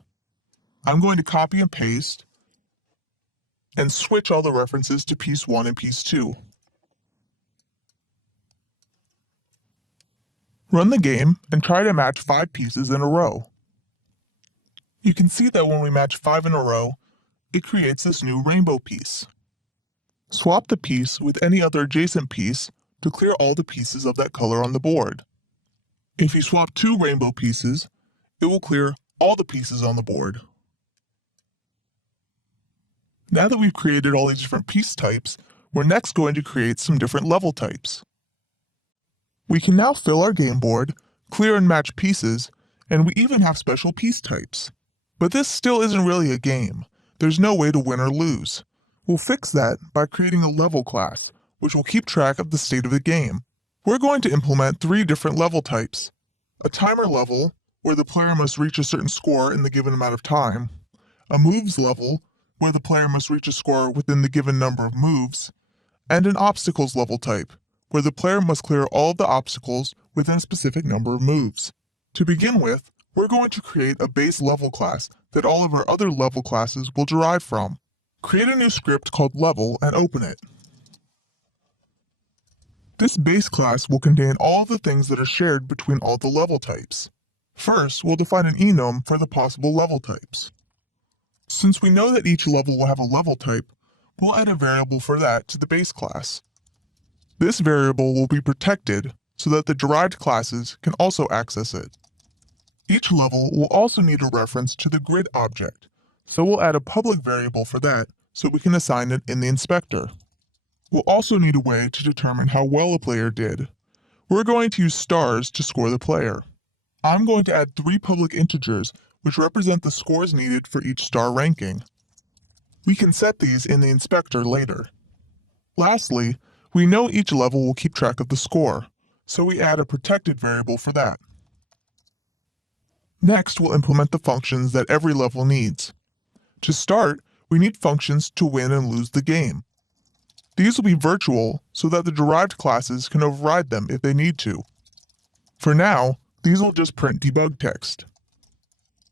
I'm going to copy and paste and switch all the references to piece 1 and piece 2. Run the game and try to match 5 pieces in a row. You can see that when we match 5 in a row, it creates this new rainbow piece. Swap the piece with any other adjacent piece to clear all the pieces of that color on the board. If you swap 2 rainbow pieces, it will clear all the pieces on the board. Now that we've created all these different piece types, we're next going to create some different level types. We can now fill our game board, clear and match pieces, and we even have special piece types. But this still isn't really a game. There's no way to win or lose. We'll fix that by creating a level class, which will keep track of the state of the game. We're going to implement 3 different level types. A timer level, where the player must reach a certain score in the given amount of time. A moves level, where the player must reach a score within the given number of moves. And an obstacles level type, where the player must clear all of the obstacles within a specific number of moves. To begin with, we're going to create a base level class that all of our other level classes will derive from. Create a new script called level and open it. This base class will contain all of the things that are shared between all the level types. First, we'll define an enum for the possible level types. Since we know that each level will have a level type, we'll add a variable for that to the base class. This variable will be protected so that the derived classes can also access it. Each level will also need a reference to the grid object, so we'll add a public variable for that so we can assign it in the inspector. We'll also need a way to determine how well a player did. We're going to use stars to score the player. I'm going to add 3 public integers which represent the scores needed for each star ranking. We can set these in the inspector later. Lastly, we know each level will keep track of the score, so we add a protected variable for that. Next, we'll implement the functions that every level needs. To start, we need functions to win and lose the game. These will be virtual so that the derived classes can override them if they need to. For now, these will just print debug text.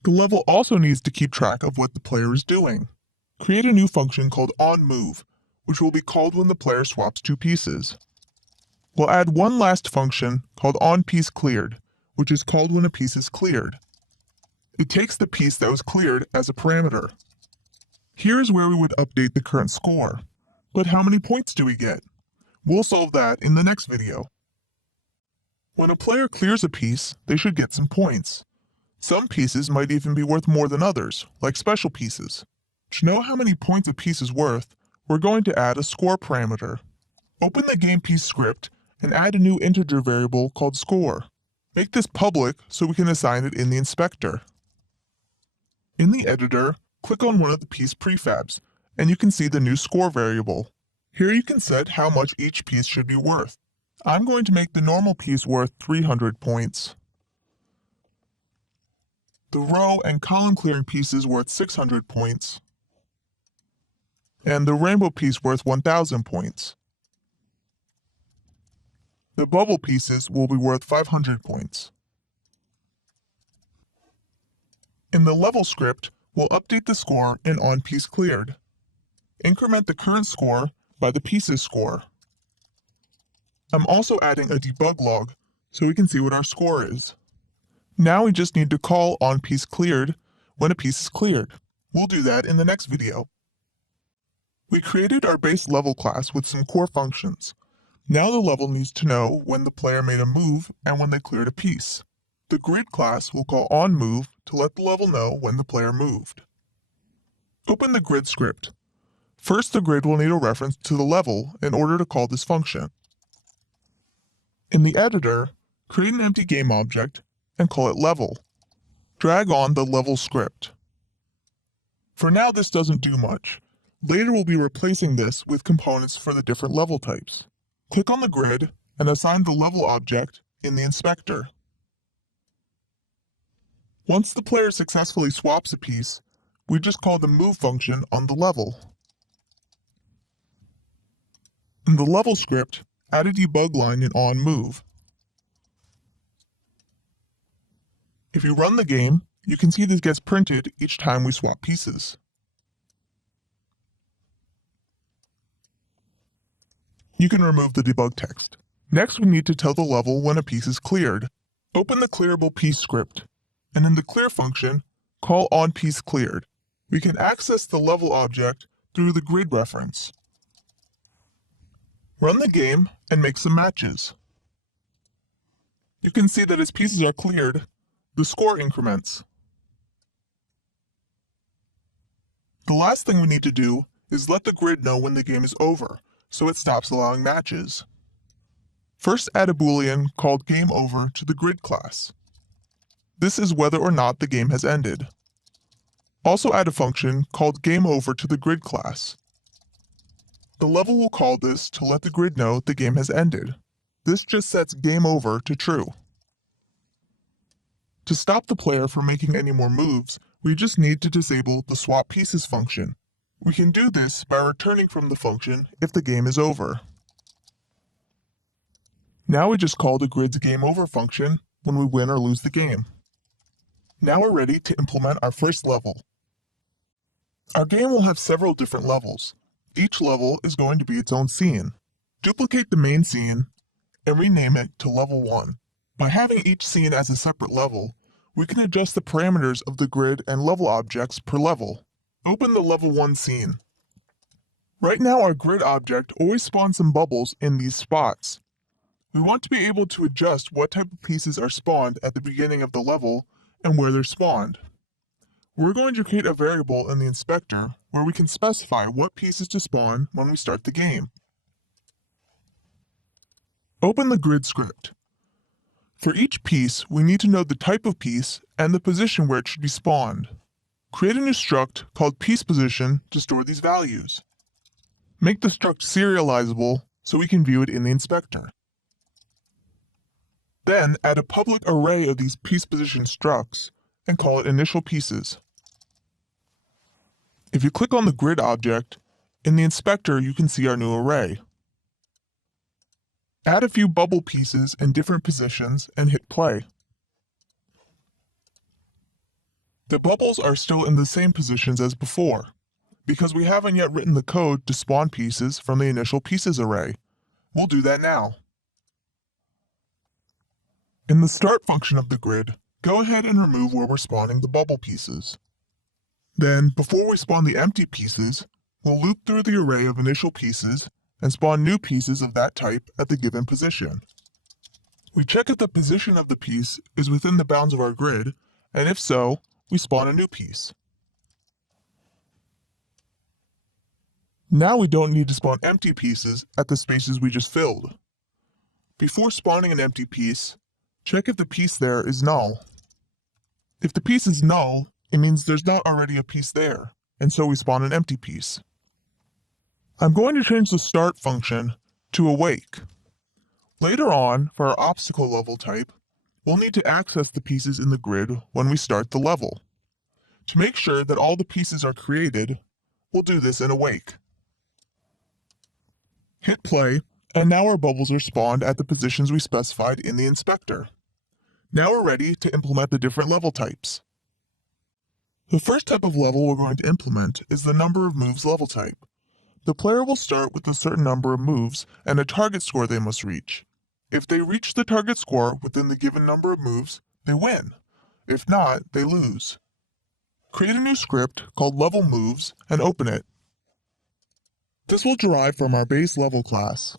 The level also needs to keep track of what the player is doing. Create a new function called onMove, which will be called when the player swaps 2 pieces. We'll add one last function called onPieceCleared, which is called when a piece is cleared. It takes the piece that was cleared as a parameter. Here is where we would update the current score. But how many points do we get? We'll solve that in the next video. When a player clears a piece, they should get some points. Some pieces might even be worth more than others, like special pieces. To know how many points a piece is worth, we're going to add a score parameter. Open the game piece script and add a new integer variable called score. Make this public so we can assign it in the inspector. In the editor, click on one of the piece prefabs, and you can see the new score variable. Here you can set how much each piece should be worth. I'm going to make the normal piece worth 300 points. The row and column clearing pieces worth 600 points. And the rainbow piece worth 1,000 points. The bubble pieces will be worth 500 points. In the level script, we'll update the score in onPieceCleared. Increment the current score by the piece's score. I'm also adding a debug log so we can see what our score is. Now we just need to call onPieceCleared when a piece is cleared. We'll do that in the next video. We created our base level class with some core functions. Now the level needs to know when the player made a move and when they cleared a piece. The grid class will call onMove to let the level know when the player moved. Open the grid script. First, the grid will need a reference to the level in order to call this function. In the editor, create an empty game object and call it level. Drag on the level script. For now, this doesn't do much. Later we'll be replacing this with components for the different level types. Click on the grid and assign the level object in the inspector. Once the player successfully swaps a piece, we just call the move function on the level. In the level script, add a debug line in onMove. If you run the game, you can see this gets printed each time we swap pieces. You can remove the debug text. Next, we need to tell the level when a piece is cleared. Open the clearable piece script, and in the clear function, call onPieceCleared. We can access the level object through the grid reference. Run the game and make some matches. You can see that as pieces are cleared, the score increments. The last thing we need to do is let the grid know when the game is over, so it stops allowing matches. First, add a boolean called GameOver to the grid class. This is whether or not the game has ended. Also add a function called GameOver to the grid class. The level will call this to let the grid know the game has ended. This just sets GameOver to true. To stop the player from making any more moves, we just need to disable the swap pieces function. We can do this by returning from the function if the game is over. Now we just call the grid's GameOver function when we win or lose the game. Now we're ready to implement our first level. Our game will have several different levels. Each level is going to be its own scene. Duplicate the main scene and rename it to Level 1. By having each scene as a separate level, we can adjust the parameters of the grid and level objects per level. Open the Level 1 scene. Right now our grid object always spawns some bubbles in these spots. We want to be able to adjust what type of pieces are spawned at the beginning of the level and where they're spawned. We're going to create a variable in the inspector where we can specify what pieces to spawn when we start the game. Open the grid script. For each piece, we need to know the type of piece and the position where it should be spawned. Create a new struct called piecePosition to store these values. Make the struct serializable so we can view it in the inspector. Then add a public array of these piecePosition structs and call it initial pieces. If you click on the grid object, in the inspector you can see our new array. Add a few bubble pieces in different positions and hit play. The bubbles are still in the same positions as before, because we haven't yet written the code to spawn pieces from the initial pieces array. We'll do that now. In the start function of the grid, go ahead and remove where we're spawning the bubble pieces. Then, before we spawn the empty pieces, we'll loop through the array of initial pieces and spawn new pieces of that type at the given position. We check if the position of the piece is within the bounds of our grid, and if so, we spawn a new piece. Now we don't need to spawn empty pieces at the spaces we just filled. Before spawning an empty piece, check if the piece there is null. If the piece is null, it means there's not already a piece there, and so we spawn an empty piece. I'm going to change the start function to awake. Later on, for our obstacle level type, we'll need to access the pieces in the grid when we start the level. To make sure that all the pieces are created, we'll do this in awake. Hit play, and now our bubbles are spawned at the positions we specified in the inspector. Now we're ready to implement the different level types. The first type of level we're going to implement is the number of moves level type. The player will start with a certain number of moves and a target score they must reach. If they reach the target score within the given number of moves, they win. If not, they lose. Create a new script called level moves and open it. This will derive from our base level class.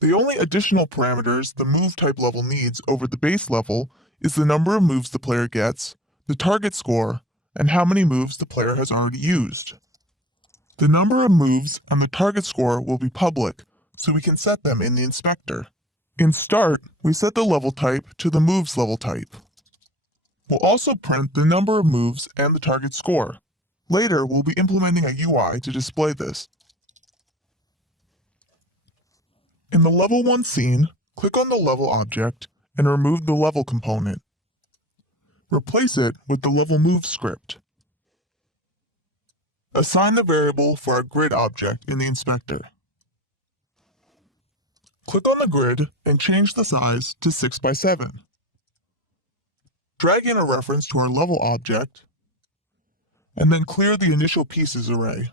The only additional parameters the move type level needs over the base level is the number of moves the player gets, the target score, and how many moves the player has already used. The number of moves and the target score will be public, so we can set them in the inspector. In Start, we set the level type to the moves level type. We'll also print the number of moves and the target score. Later, we'll be implementing a UI to display this. In the Level 1 scene, click on the level object and remove the level component. Replace it with the level move script. Assign the variable for our grid object in the inspector. Click on the grid and change the size to 6 by 7. Drag in a reference to our level object, and then clear the initial pieces array.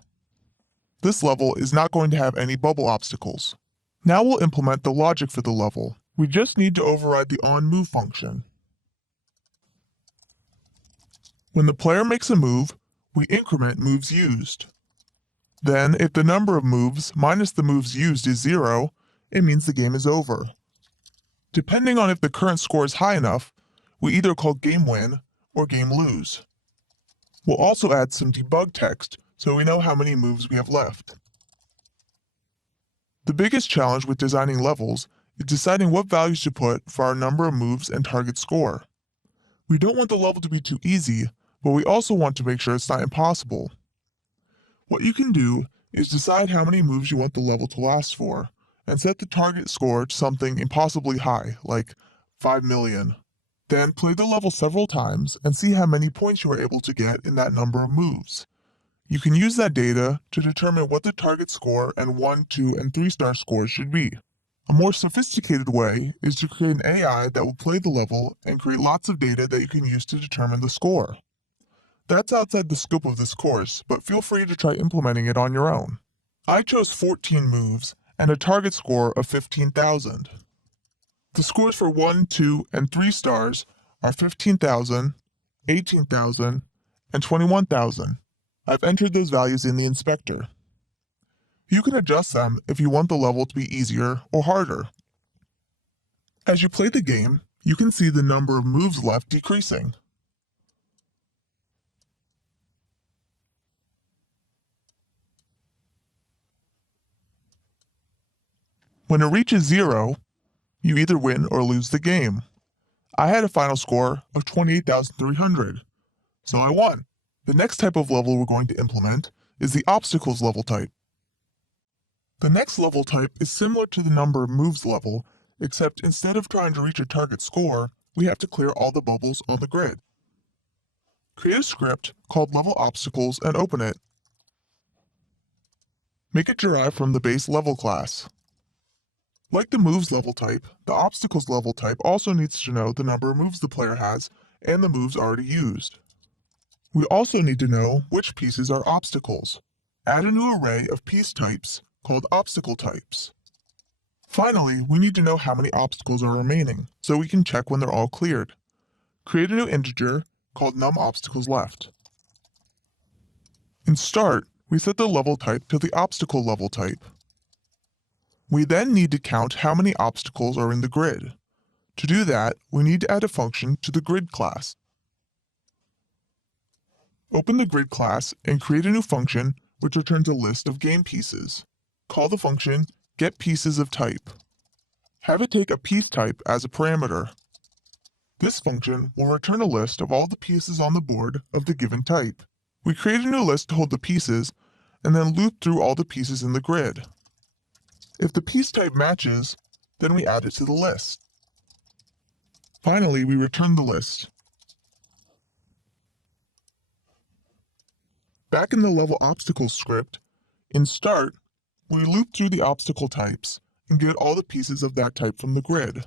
This level is not going to have any bubble obstacles. Now we'll implement the logic for the level. We just need to override the onMove function. When the player makes a move, we increment moves used. Then, if the number of moves minus the moves used is 0, it means the game is over. Depending on if the current score is high enough, we either call game win or game lose. We'll also add some debug text so we know how many moves we have left. The biggest challenge with designing levels is deciding what values to put for our number of moves and target score. We don't want the level to be too easy, but we also want to make sure it's not impossible. What you can do is decide how many moves you want the level to last for, and set the target score to something impossibly high, like 5 million. Then play the level several times and see how many points you are able to get in that number of moves. You can use that data to determine what the target score and 1, 2, and 3-star scores should be. A more sophisticated way is to create an AI that will play the level and create lots of data that you can use to determine the score. That's outside the scope of this course, but feel free to try implementing it on your own. I chose 14 moves and a target score of 15,000. The scores for 1, 2, and 3 stars are 15,000, 18,000, and 21,000. I've entered those values in the inspector. You can adjust them if you want the level to be easier or harder. As you play the game, you can see the number of moves left decreasing. When it reaches 0, you either win or lose the game. I had a final score of 28,300, so I won. The next type of level we're going to implement is the obstacles level type. The next level type is similar to the number of moves level, except instead of trying to reach a target score, we have to clear all the bubbles on the grid. Create a script called level obstacles and open it. Make it derive from the base level class. Like the moves level type, the obstacles level type also needs to know the number of moves the player has and the moves already used. We also need to know which pieces are obstacles. Add a new array of piece types called obstacle types. Finally, we need to know how many obstacles are remaining, so we can check when they're all cleared. Create a new integer called num_obstacles_left. In Start, we set the level type to the obstacle level type. We then need to count how many obstacles are in the grid. To do that, we need to add a function to the grid class. Open the grid class and create a new function which returns a list of game pieces. Call the function getPiecesOfType. Have it take a piece type as a parameter. This function will return a list of all the pieces on the board of the given type. We create a new list to hold the pieces and then loop through all the pieces in the grid. If the piece type matches, then we add it to the list. Finally, we return the list. Back in the level obstacles script, in Start, we loop through the obstacle types and get all the pieces of that type from the grid.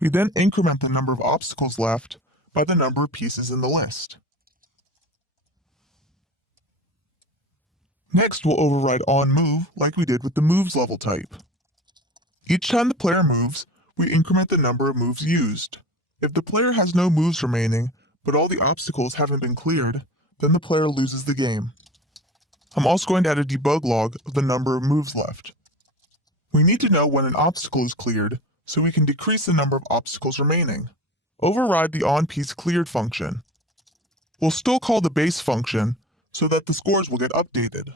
We then increment the number of obstacles left by the number of pieces in the list. Next, we'll override onMove like we did with the moves level type. Each time the player moves, we increment the number of moves used. If the player has no moves remaining, but all the obstacles haven't been cleared, then the player loses the game. I'm also going to add a debug log of the number of moves left. We need to know when an obstacle is cleared, so we can decrease the number of obstacles remaining. Override the onPieceCleared function. We'll still call the base function so that the scores will get updated.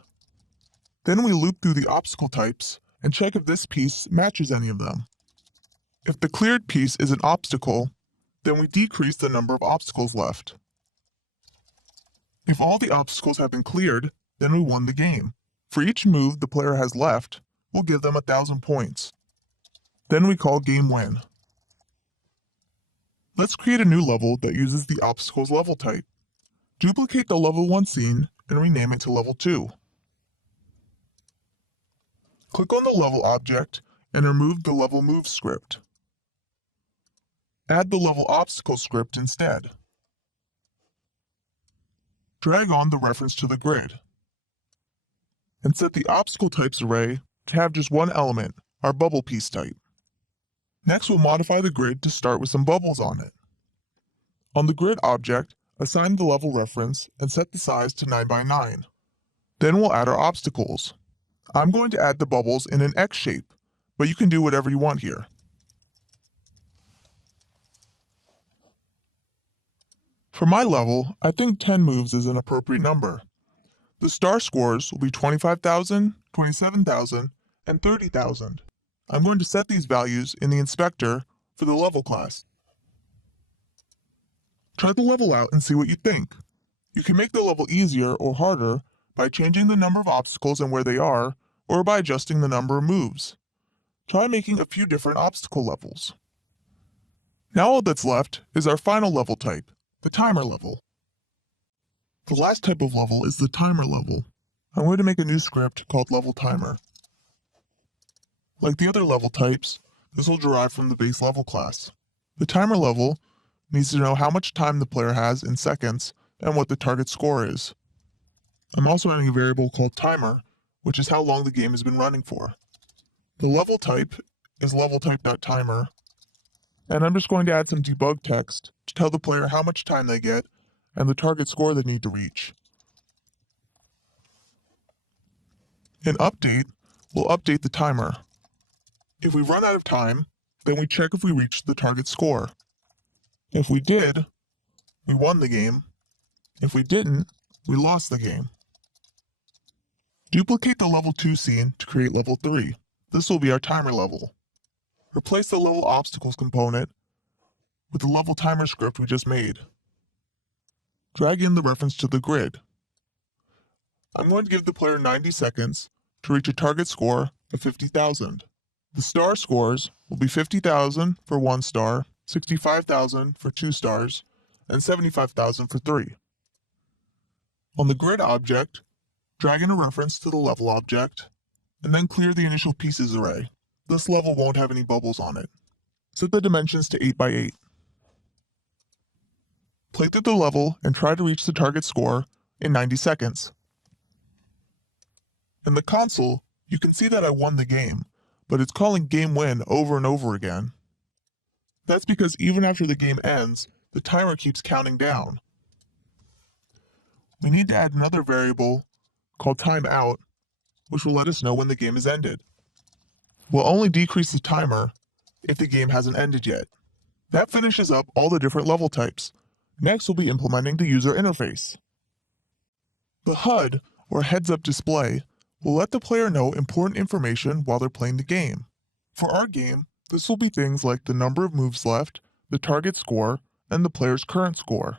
Then we loop through the obstacle types and check if this piece matches any of them. If the cleared piece is an obstacle, then we decrease the number of obstacles left. If all the obstacles have been cleared, then we won the game. For each move the player has left, we'll give them 1,000 points. Then we call game win. Let's create a new level that uses the obstacles level type. Duplicate the level 1 scene and rename it to level 2. Click on the level object and remove the level move script. Add the level obstacle script instead. Drag on the reference to the grid. And set the obstacle types array to have just one element, our bubble piece type. Next, we'll modify the grid to start with some bubbles on it. On the grid object, assign the level reference and set the size to 9 by 9. Then we'll add our obstacles. I'm going to add the bubbles in an X shape, but you can do whatever you want here. For my level, I think 10 moves is an appropriate number. The star scores will be 25,000, 27,000, and 30,000. I'm going to set these values in the inspector for the level class. Try the level out and see what you think. You can make the level easier or harder by changing the number of obstacles and where they are, or by adjusting the number of moves. Try making a few different obstacle levels. Now all that's left is our final level type, the timer level. The last type of level is the timer level. I'm going to make a new script called level timer. Like the other level types, this will derive from the base level class. The timer level needs to know how much time the player has in seconds and what the target score is. I'm also adding a variable called timer, which is how long the game has been running for. The level type is levelType.timer, and I'm just going to add some debug text to tell the player how much time they get and the target score they need to reach. In update, we'll update the timer. If we run out of time, then we check if we reached the target score. If we did, we won the game. If we didn't, we lost the game. Duplicate the level 2 scene to create level 3. This will be our timer level. Replace the level obstacles component with the level timer script we just made. Drag in the reference to the grid. I'm going to give the player 90 seconds to reach a target score of 50,000. The star scores will be 50,000 for 1 star, 65,000 for 2 stars, and 75,000 for 3. On the grid object, drag in a reference to the level object, and then clear the initial pieces array. This level won't have any bubbles on it. Set the dimensions to 8 by 8. Play through the level and try to reach the target score in 90 seconds. In the console, you can see that I won the game but it's calling game win over and over again. That's because even after the game ends, the timer keeps counting down. We need to add another variable called timeout, which will let us know when the game is ended. We'll only decrease the timer if the game hasn't ended yet. That finishes up all the different level types. Next, we'll be implementing the user interface. The HUD, or heads-up display, will let the player know important information while they're playing the game. For our game, this will be things like the number of moves left, the target score, and the player's current score.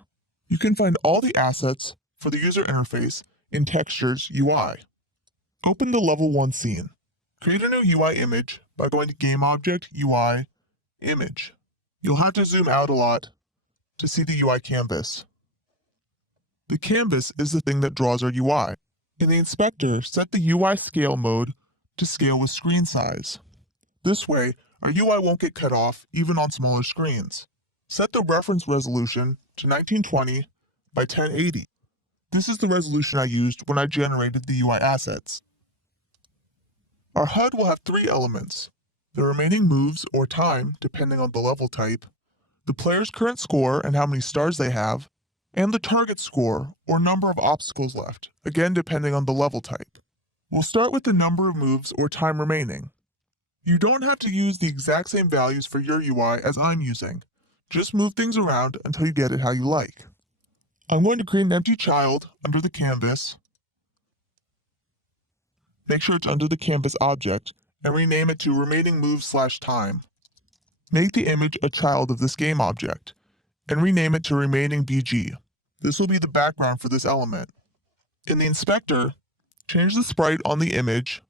You can find all the assets for the user interface in Textures UI. Open the Level 1 scene. Create a new UI image by going to Game Object, UI, Image. You'll have to zoom out a lot to see the UI canvas. The canvas is the thing that draws our UI. In the inspector, set the UI scale mode to scale with screen size. This way, our UI won't get cut off even on smaller screens. Set the reference resolution to 1920 by 1080. This is the resolution I used when I generated the UI assets. Our HUD will have three elements: the remaining moves or time, depending on the level type, the player's current score and how many stars they have, and the target score or number of obstacles left, again depending on the level type. We'll start with the number of moves or time remaining. You don't have to use the exact same values for your UI as I'm using. Just move things around until you get it how you like. I'm going to create an empty child under the canvas. Make sure it's under the canvas object and rename it to remaining moves/time. Make the image a child of this game object and rename it to remaining BG. This will be the background for this element. In the inspector, change the sprite on the image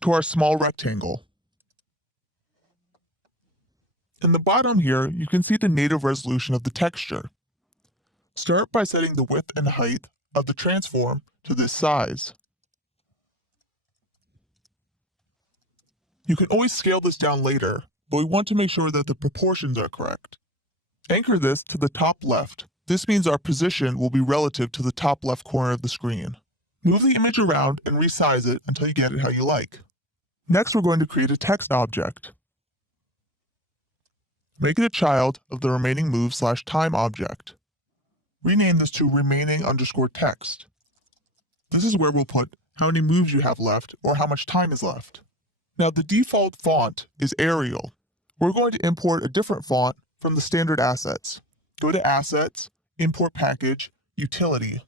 to our small rectangle. In the bottom here, you can see the native resolution of the texture. Start by setting the width and height of the transform to this size. You can always scale this down later, but we want to make sure that the proportions are correct. Anchor this to the top left. This means our position will be relative to the top left corner of the screen. Move the image around and resize it until you get it how you like. Next, we're going to create a text object. Make it a child of the remaining move/time object. Rename this to remaining_text. This is where we'll put how many moves you have left or how much time is left. Now the default font is Arial. We're going to import a different font from the standard assets. Go to Assets, Import Package, Utility.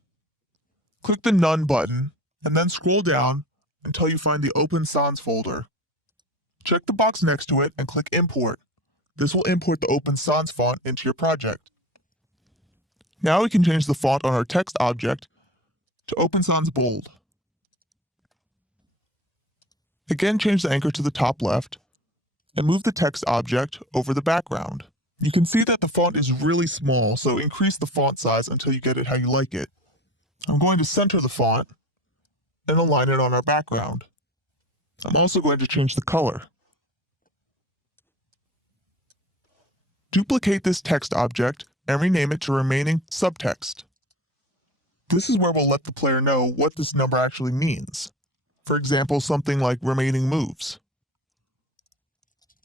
Click the None button, and then scroll down until you find the Open Sans folder. Check the box next to it and click Import. This will import the Open Sans font into your project. Now we can change the font on our text object to Open Sans Bold. Again, change the anchor to the top left and move the text object over the background. You can see that the font is really small, so increase the font size until you get it how you like it. I'm going to center the font and align it on our background. I'm also going to change the color. Duplicate this text object and rename it to remaining subtext. This is where we'll let the player know what this number actually means. For example, something like remaining moves.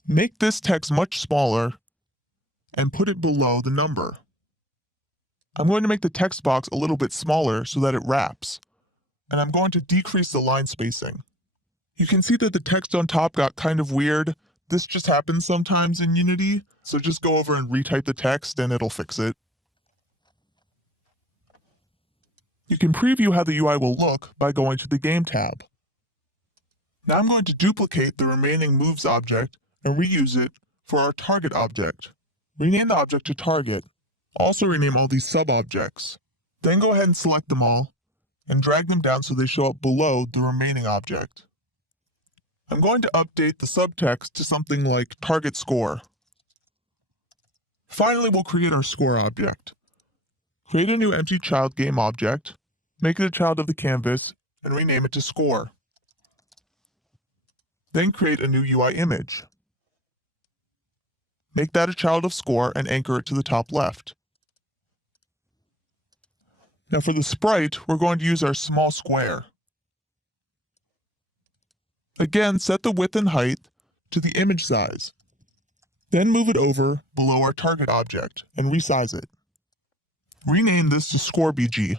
Make this text much smaller and put it below the number. I'm going to make the text box a little bit smaller so that it wraps, and I'm going to decrease the line spacing. You can see that the text on top got kind of weird. This just happens sometimes in Unity, so just go over and retype the text and it'll fix it. You can preview how the UI will look by going to the Game tab. Now I'm going to duplicate the remaining moves object and reuse it for our target object. Rename the object to target. Also rename all these sub-objects. Then go ahead and select them all and drag them down so they show up below the remaining object. I'm going to update the subtext to something like target score. Finally, we'll create our score object. Create a new empty child game object, make it a child of the canvas, and rename it to score. Then create a new UI image. Make that a child of score and anchor it to the top left. Now for the sprite, we're going to use our small square. Again, set the width and height to the image size. Then move it over below our target object and resize it. Rename this to score.bg.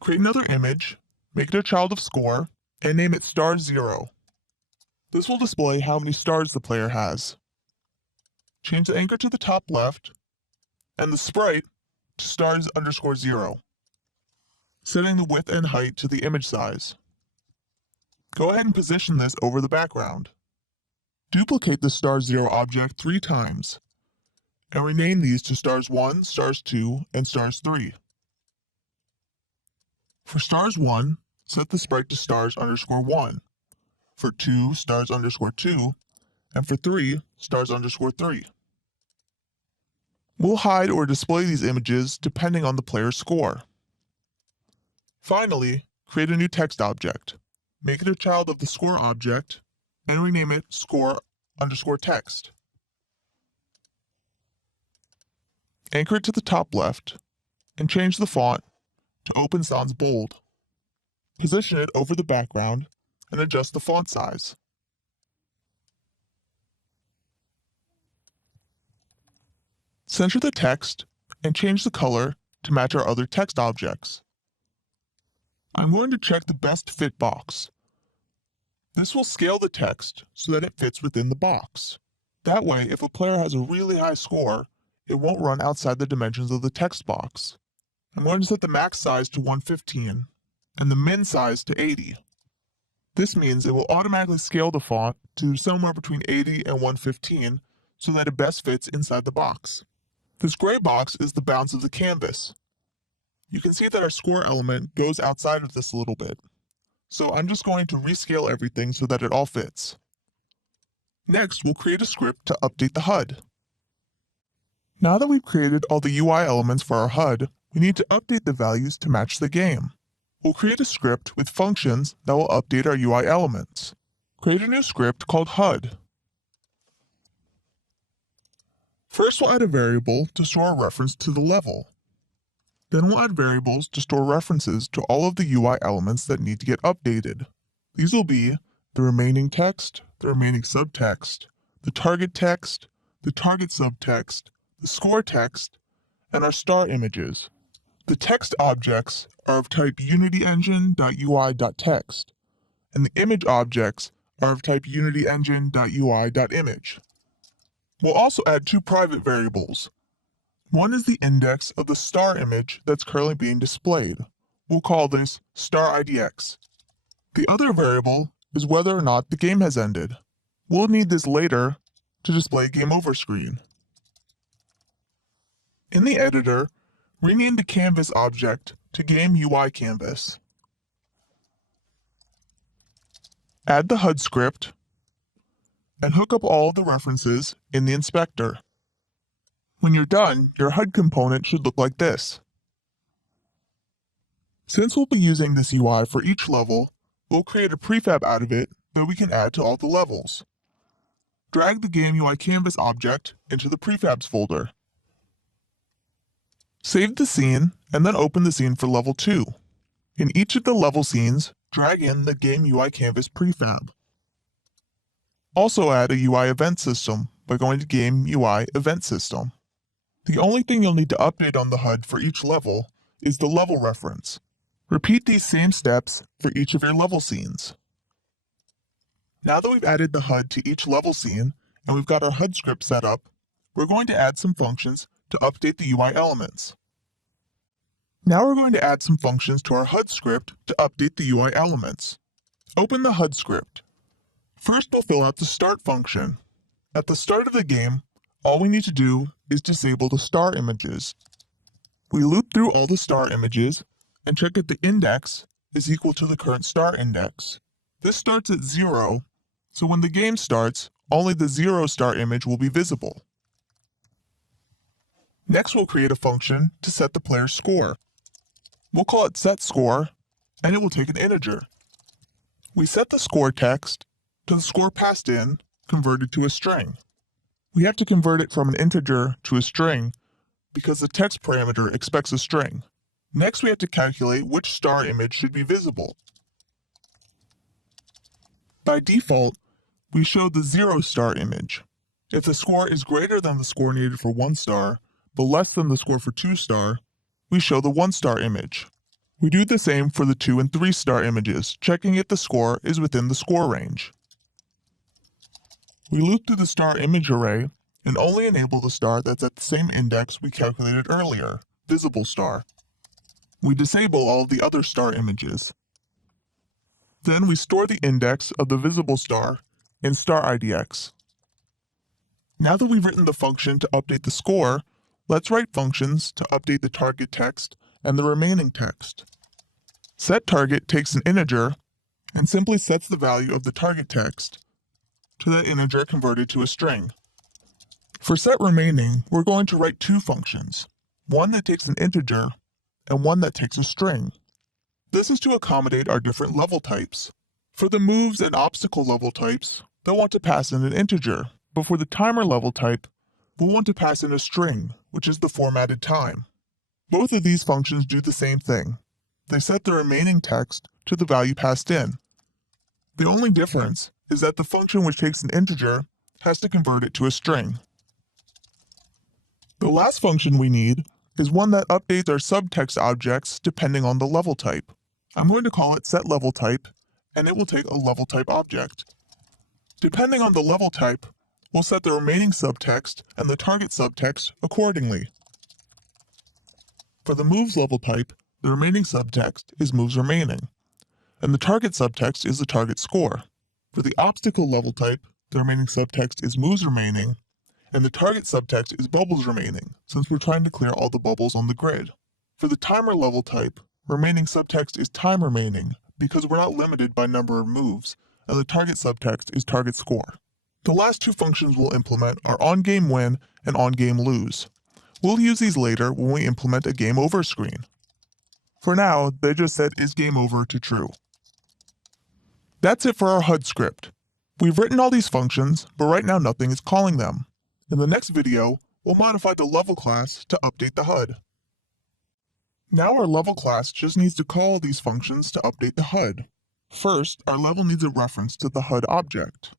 Create another image, make it a child of score, and name it star0. This will display how many stars the player has. Change the anchor to the top left and the sprite to stars_0, setting the width and height to the image size. Go ahead and position this over the background. Duplicate the star0 object 3 times and rename these to stars1, stars2, and stars3. For stars1, set the sprite to stars_1. For 2, stars_2, and for 3, stars_3. We'll hide or display these images depending on the player's score. Finally, create a new text object. Make it a child of the score object and rename it score_text. Anchor it to the top left and change the font to Open Sans Bold. Position it over the background and adjust the font size. Center the text and change the color to match our other text objects. I'm going to check the best fit box. This will scale the text so that it fits within the box. That way, if a player has a really high score, it won't run outside the dimensions of the text box. I'm going to set the max size to 115 and the min size to 80. This means it will automatically scale the font to somewhere between 80 and 115 so that it best fits inside the box. This gray box is the bounds of the canvas. You can see that our score element goes outside of this a little bit. So I'm just going to rescale everything so that it all fits. Next, we'll create a script to update the HUD. Now that we've created all the UI elements for our HUD, we need to update the values to match the game. We'll create a script with functions that will update our UI elements. Create a new script called HUD. First, we'll add a variable to store a reference to the level. Then we'll add variables to store references to all of the UI elements that need to get updated. These will be the remaining text, the remaining subtext, the target text, the target subtext, the score text, and our star images. The text objects are of type unityengine.ui.text, and the image objects are of type unityengine.ui.image. We'll also add 2 private variables. One is the index of the star image that's currently being displayed. We'll call this star_idx. The other variable is whether or not the game has ended. We'll need this later to display game over screen. In the editor, rename the canvas object to game UI canvas. Add the HUD script and hook up all of the references in the inspector. When you're done, your HUD component should look like this. Since we'll be using this UI for each level, we'll create a prefab out of it that we can add to all the levels. Drag the Game UI Canvas object into the prefabs folder. Save the scene and then open the scene for level 2. In each of the level scenes, drag in the Game UI Canvas prefab. Also add a UI event system by going to Game UI Event System. The only thing you'll need to update on the HUD for each level is the level reference. Repeat these same steps for each of your level scenes. Now that we've added the HUD to each level scene and we've got our HUD script set up, we're going to add some functions to update the UI elements. Now we're going to add some functions to our HUD script to update the UI elements. Open the HUD script. First, we'll fill out the start function. At the start of the game, all we need to do is disable the star images. We loop through all the star images and check if the index is equal to the current star index. This starts at 0, so when the game starts, only the 0 star image will be visible. Next, we'll create a function to set the player's score. We'll call it setScore, and it will take an integer. We set the score text to the score passed in, converted to a string. We have to convert it from an integer to a string because the text parameter expects a string. Next, we have to calculate which star image should be visible. By default, we show the 0-star image. If the score is greater than the score needed for 1 star, but less than the score for 2 star, we show the 1-star image. We do the same for the 2 and 3-star images, checking if the score is within the score range. We loop through the star image array and only enable the star that's at the same index we calculated earlier, visible star. We disable all of the other star images. Then we store the index of the visible star in star IDX. Now that we've written the function to update the score, let's write functions to update the target text and the remaining text. setTarget takes an integer and simply sets the value of the target text to that integer converted to a string. For setRemaining, we're going to write two functions, one that takes an integer and one that takes a string. This is to accommodate our different level types. For the moves and obstacle level types, they'll want to pass in an integer, but for the timer level type, we'll want to pass in a string, which is the formatted time. Both of these functions do the same thing. They set the remaining text to the value passed in. The only difference is that the function which takes an integer has to convert it to a string. The last function we need is one that updates our subtext objects depending on the level type. I'm going to call it setLevelType, and it will take a level type object. Depending on the level type, we'll set the remaining subtext and the target subtext accordingly. For the moves level type, the remaining subtext is moves remaining, and the target subtext is the target score. For the obstacle level type, the remaining subtext is moves remaining, and the target subtext is bubbles remaining, since we're trying to clear all the bubbles on the grid. For the timer level type, remaining subtext is time remaining, because we're not limited by number of moves, and the target subtext is target score. The last two functions we'll implement are onGameWin and onGameLose. We'll use these later when we implement a game over screen. For now, they just set isGameOver to true. That's it for our HUD script. We've written all these functions, but right now nothing is calling them. In the next video, we'll modify the level class to update the HUD. Now our level class just needs to call these functions to update the HUD. First, our level needs a reference to the HUD object.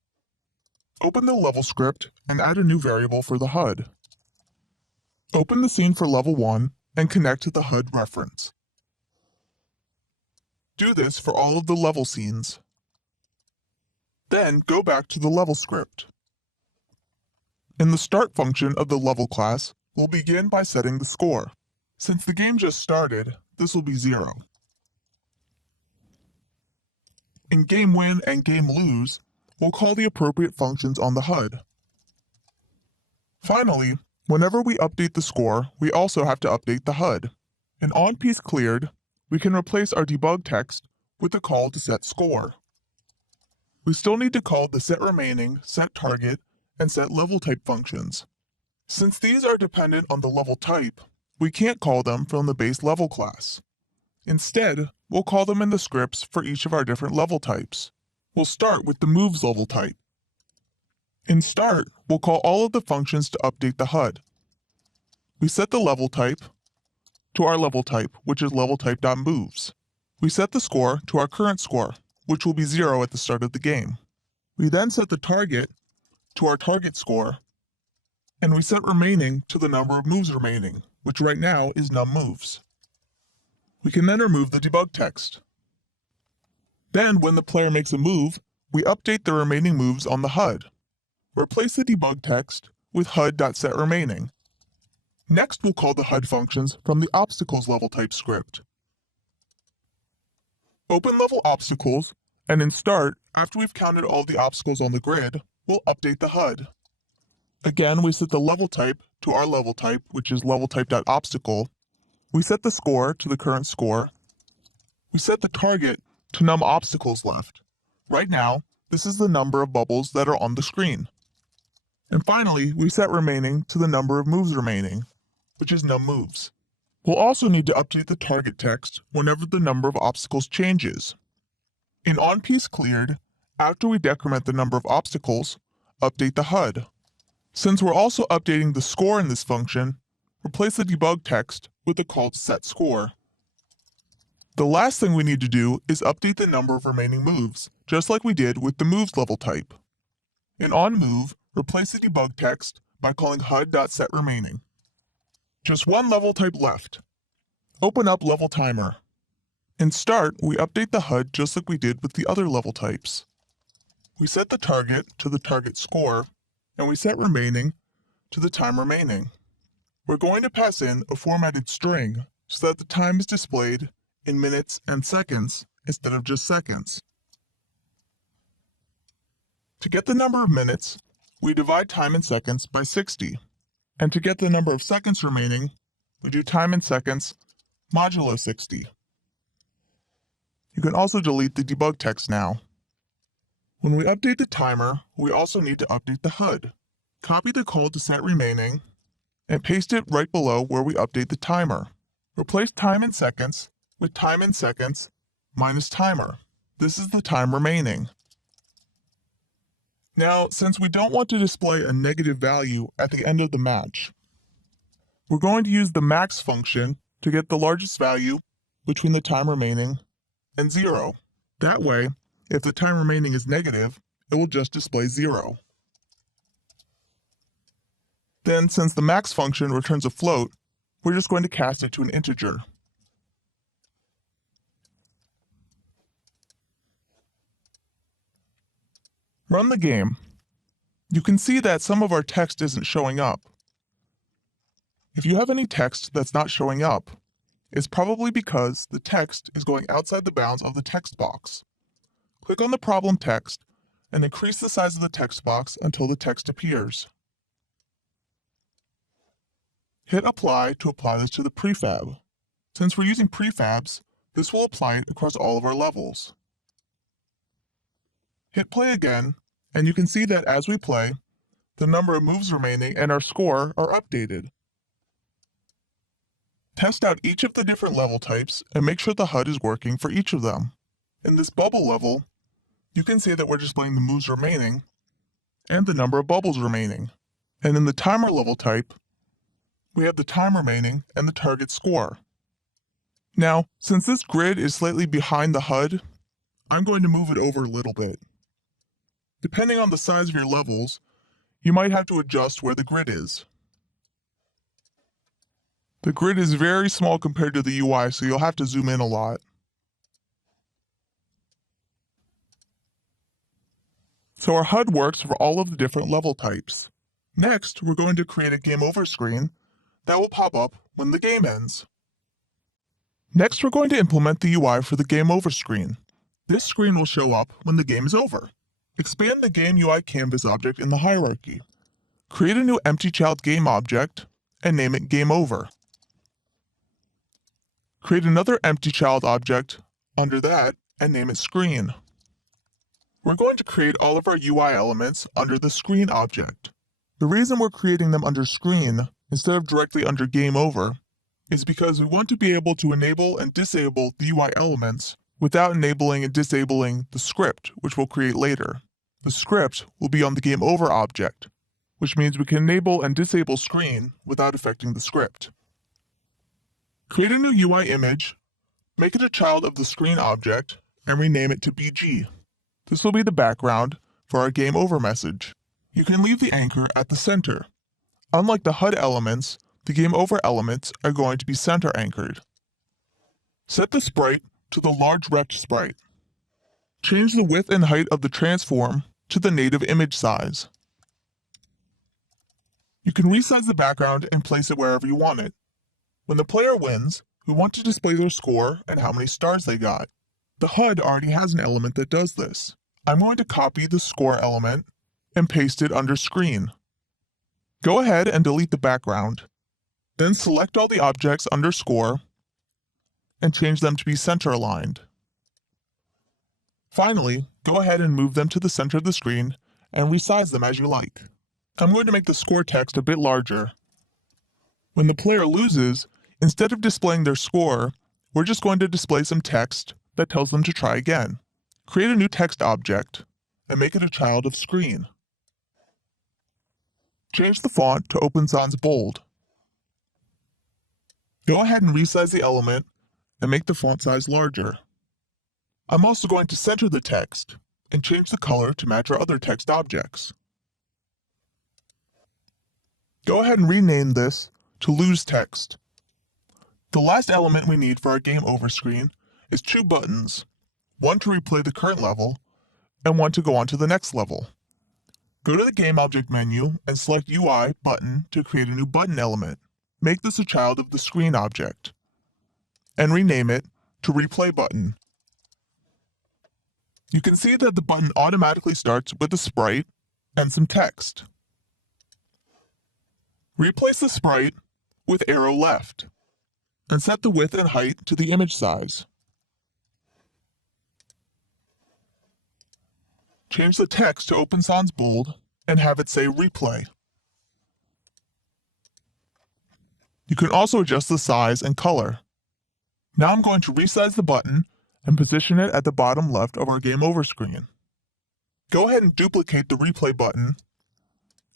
Open the level script and add a new variable for the HUD. Open the scene for level 1 and connect to the HUD reference. Do this for all of the level scenes. Then go back to the level script. In the start function of the level class, we'll begin by setting the score. Since the game just started, this will be 0. In GameWin and GameLose, we'll call the appropriate functions on the HUD. Finally, whenever we update the score, we also have to update the HUD. In onPieceCleared, we can replace our debug text with the call to set score. We still need to call the setRemaining, setTarget, and setLevelType functions. Since these are dependent on the level type, we can't call them from the base level class. Instead, we'll call them in the scripts for each of our different level types. We'll start with the moves level type. In start, we'll call all of the functions to update the HUD. We set the level type to our level type, which is levelType.moves. We set the score to our current score, which will be 0 at the start of the game. We then set the target to our target score, and we set remaining to the number of moves remaining, which right now is num_moves. We can then remove the debug text. Then, when the player makes a move, we update the remaining moves on the HUD. Replace the debug text with HUD.setRemaining. Next, we'll call the HUD functions from the obstacles level type script. Open level obstacles, and in start, after we've counted all the obstacles on the grid, we'll update the HUD. Again, we set the level type to our level type, which is levelType.obstacle. We set the score to the current score. We set the target to num obstacles left. Right now, this is the number of bubbles that are on the screen. And finally, we set remaining to the number of moves remaining, which is num_moves. We'll also need to update the target text whenever the number of obstacles changes. In onPieceCleared, after we decrement the number of obstacles, update the HUD. Since we're also updating the score in this function, replace the debug text with the call to set score. The last thing we need to do is update the number of remaining moves, just like we did with the moves level type. In onMove, replace the debug text by calling HUD.setRemaining. Just one level type left. Open up Level Timer. In Start, we update the HUD just like we did with the other level types. We set the target to the target score, and we set remaining to the time remaining. We're going to pass in a formatted string so that the time is displayed in minutes and seconds instead of just seconds. To get the number of minutes, we divide time in seconds by 60. And to get the number of seconds remaining, we do time in seconds modulo 60. You can also delete the debug text now. When we update the timer, we also need to update the HUD. Copy the call to set remaining and paste it right below where we update the timer. Replace time in seconds with time in seconds minus timer. This is the time remaining. Now, since we don't want to display a negative value at the end of the match, we're going to use the max function to get the largest value between the time remaining and 0. That way, if the time remaining is negative, it will just display 0. Then, since the max function returns a float, we're just going to cast it to an integer. Run the game. You can see that some of our text isn't showing up. If you have any text that's not showing up, it's probably because the text is going outside the bounds of the text box. Click on the problem text and increase the size of the text box until the text appears. Hit Apply to apply this to the prefab. Since we're using prefabs, this will apply it across all of our levels. Hit play again, and you can see that as we play, the number of moves remaining and our score are updated. Test out each of the different level types and make sure the HUD is working for each of them. In this bubble level, you can see that we're displaying the moves remaining and the number of bubbles remaining. And in the timer level type, we have the time remaining and the target score. Now, since this grid is slightly behind the HUD, I'm going to move it over a little bit. Depending on the size of your levels, you might have to adjust where the grid is. The grid is very small compared to the UI, so you'll have to zoom in a lot. So our HUD works for all of the different level types. Next, we're going to create a game over screen that will pop up when the game ends. Next, we're going to implement the UI for the game over screen. This screen will show up when the game is over. Expand the game UI canvas object in the hierarchy. Create a new empty child game object and name it Game Over. Create another empty child object under that and name it Screen. We're going to create all of our UI elements under the Screen object. The reason we're creating them under Screen instead of directly under Game Over is because we want to be able to enable and disable the UI elements without enabling and disabling the script, which we'll create later. The script will be on the Game Over object, which means we can enable and disable Screen without affecting the script. Create a new UI image, make it a child of the Screen object, and rename it to BG. This will be the background for our Game Over message. You can leave the anchor at the center. Unlike the HUD elements, the Game Over elements are going to be center anchored. Set the sprite to the large rect sprite. Change the width and height of the transform to the native image size. You can resize the background and place it wherever you want it. When the player wins, we want to display their score and how many stars they got. The HUD already has an element that does this. I'm going to copy the score element and paste it under Screen. Go ahead and delete the background. Then select all the objects under Score and change them to be center aligned. Finally, go ahead and move them to the center of the screen and resize them as you like. I'm going to make the score text a bit larger. When the player loses, instead of displaying their score, we're just going to display some text that tells them to try again. Create a new text object and make it a child of Screen. Change the font to Open Sans Bold. Go ahead and resize the element and make the font size larger. I'm also going to center the text and change the color to match our other text objects. Go ahead and rename this to Lose Text. The last element we need for our game over screen is two buttons, one to replay the current level and one to go on to the next level. Go to the Game Object menu and select UI button to create a new button element. Make this a child of the Screen object and rename it to Replay Button. You can see that the button automatically starts with a sprite and some text. Replace the sprite with arrow left and set the width and height to the image size. Change the text to Open Sans bold and have it say Replay. You can also adjust the size and color. Now I'm going to resize the button and position it at the bottom left of our game over screen. Go ahead and duplicate the Replay button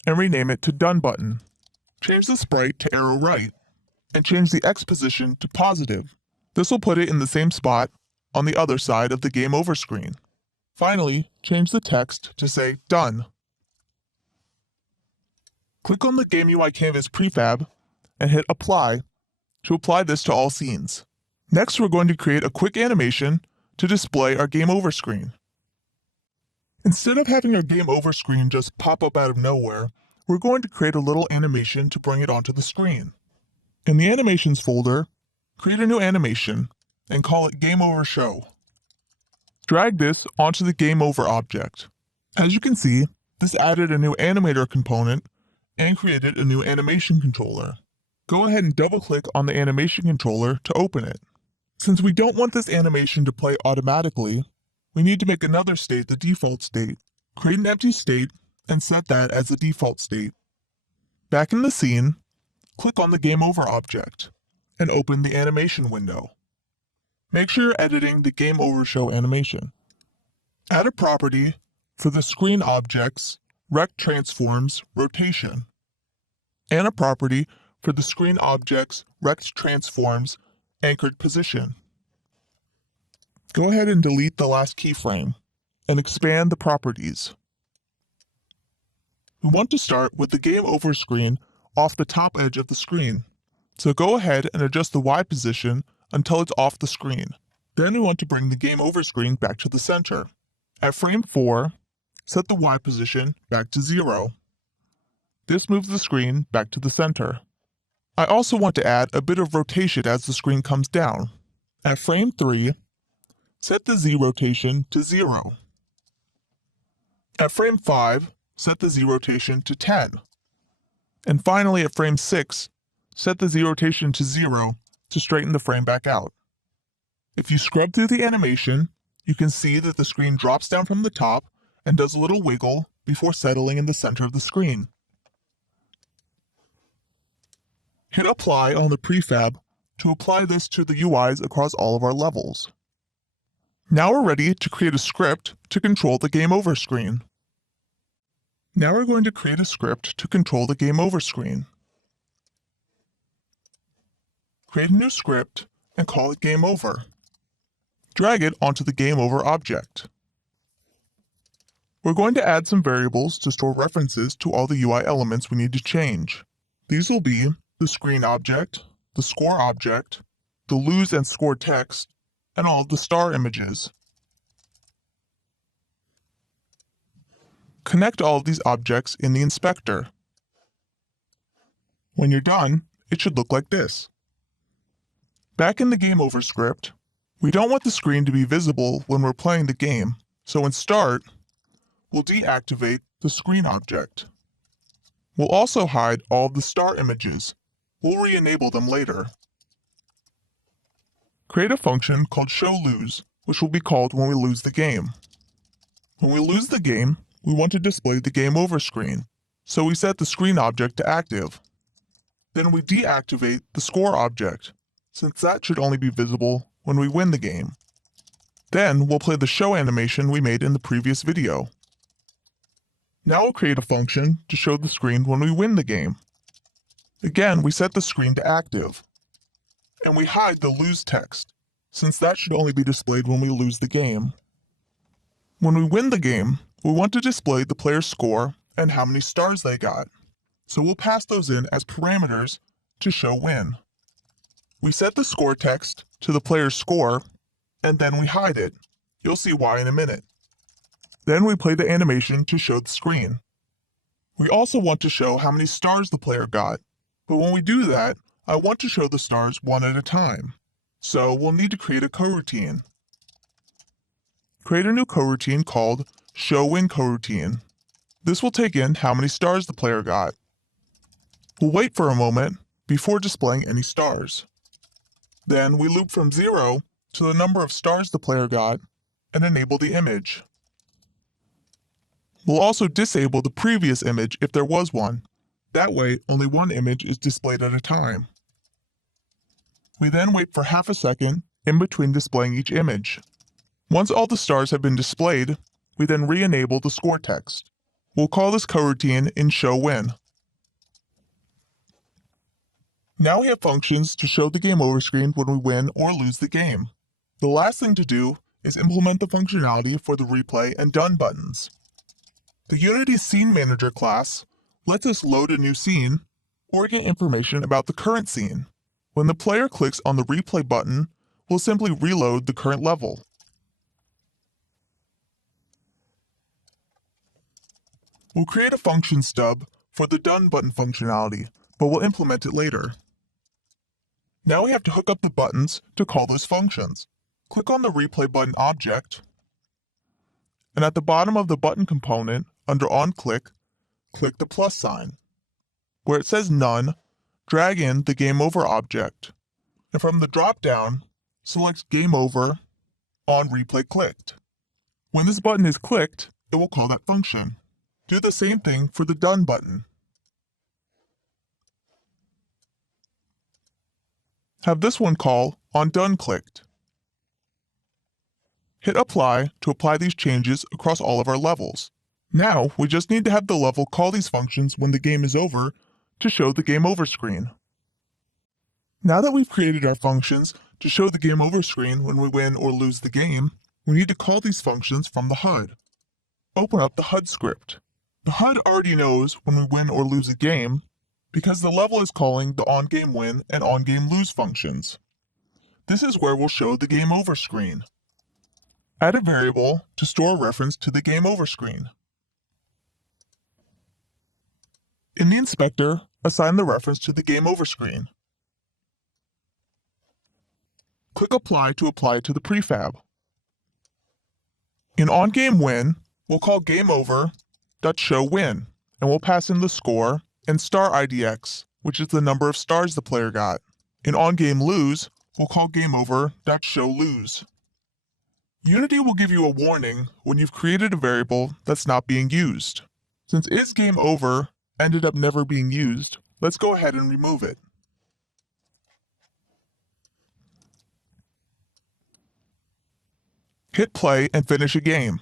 and rename it to Done Button. Change the sprite to arrow right and change the X position to positive. This will put it in the same spot on the other side of the game over screen. Finally, change the text to say Done. Click on the Game UI Canvas prefab and hit Apply to apply this to all scenes. Next, we're going to create a quick animation to display our game over screen. Instead of having our game over screen just pop up out of nowhere, we're going to create a little animation to bring it onto the screen. In the Animations folder, create a new animation and call it Game Over Show. Drag this onto the Game Over object. As you can see, this added a new animator component and created a new animation controller. Go ahead and double-click on the animation controller to open it. Since we don't want this animation to play automatically, we need to make another state the default state. Create an empty state and set that as the default state. Back in the scene, click on the Game Over object and open the animation window. Make sure you're editing the Game Over Show animation. Add a property for the Screen object's Rect Transforms Rotation and a property for the Screen object's Rect Transforms Anchored Position. Go ahead and delete the last keyframe and expand the properties. We want to start with the Game Over screen off the top edge of the screen. So go ahead and adjust the Y position until it's off the screen. Then we want to bring the Game Over screen back to the center. At frame 4, set the Y position back to 0. This moves the screen back to the center. I also want to add a bit of rotation as the screen comes down. At frame 3, set the Z rotation to 0. At frame 5, set the Z rotation to 10. And finally at frame 6, set the Z rotation to 0 to straighten the frame back out. If you scrub through the animation, you can see that the screen drops down from the top and does a little wiggle before settling in the center of the screen. Hit Apply on the prefab to apply this to the UIs across all of our levels. Now we're ready to create a script to control the Game Over screen. Now we're going to create a script to control the Game Over screen. Create a new script and call it Game Over. Drag it onto the Game Over object. We're going to add some variables to store references to all the UI elements we need to change. These will be the Screen object, the Score object, the Lose and Score text, and all of the star images. Connect all of these objects in the inspector. When you're done, it should look like this. Back in the Game Over script, we don't want the screen to be visible when we're playing the game, so in Start, we'll deactivate the Screen object. We'll also hide all of the star images. We'll re-enable them later. Create a function called showLose, which will be called when we lose the game. When we lose the game, we want to display the Game Over screen, so we set the Screen object to active. Then we deactivate the Score object, since that should only be visible when we win the game. Then we'll play the show animation we made in the previous video. Now we'll create a function to show the screen when we win the game. Again, we set the screen to active, and we hide the lose text. since that should only be displayed when we lose the game. When we win the game, we want to display the player's score and how many stars they got, so we'll pass those in as parameters to show win. We set the score text to the player's score, and then we hide it. You'll see why in a minute. Then we play the animation to show the screen. We also want to show how many stars the player got, but when we do that, I want to show the stars one at a time. So we'll need to create a coroutine. Create a new coroutine called showWin coroutine. This will take in how many stars the player got. We'll wait for a moment before displaying any stars. Then we loop from 0 to the number of stars the player got and enable the image. We'll also disable the previous image if there was one. That way, only one image is displayed at a time. We then wait for half a second in between displaying each image. Once all the stars have been displayed, we then re-enable the score text. We'll call this coroutine in showWin. Now we have functions to show the game over screen when we win or lose the game. The last thing to do is implement the functionality for the replay and done buttons. The Unity Scene Manager class lets us load a new scene or get information about the current scene. When the player clicks on the replay button, we'll simply reload the current level. We'll create a function stub for the done button functionality, but we'll implement it later. Now we have to hook up the buttons to call those functions. Click on the replay button object, and at the bottom of the button component, under onClick, click the plus sign. Where it says None, drag in the Game Over object, and from the drop-down, select Game Over on replay clicked. When this button is clicked, it will call that function. Do the same thing for the Done button. Have this one call on Done clicked. Hit Apply to apply these changes across all of our levels. Now, we just need to have the level call these functions when the game is over to show the Game Over screen. Now that we've created our functions to show the Game Over screen when we win or lose the game, we need to call these functions from the HUD. Open up the HUD script. The HUD already knows when we win or lose a game because the level is calling the onGame win and onGame lose functions. This is where we'll show the Game Over screen. Add a variable to store a reference to the Game Over screen. In the inspector, assign the reference to the Game Over screen. Click Apply to apply it to the prefab. In onGameWin, we'll call GameOver.showWin, and we'll pass in the score and star IDX, which is the number of stars the player got. In onGameLose, we'll call GameOver.showLose. Unity will give you a warning when you've created a variable that's not being used. Since isGameOver ended up never being used, let's go ahead and remove it. Hit play and finish a game.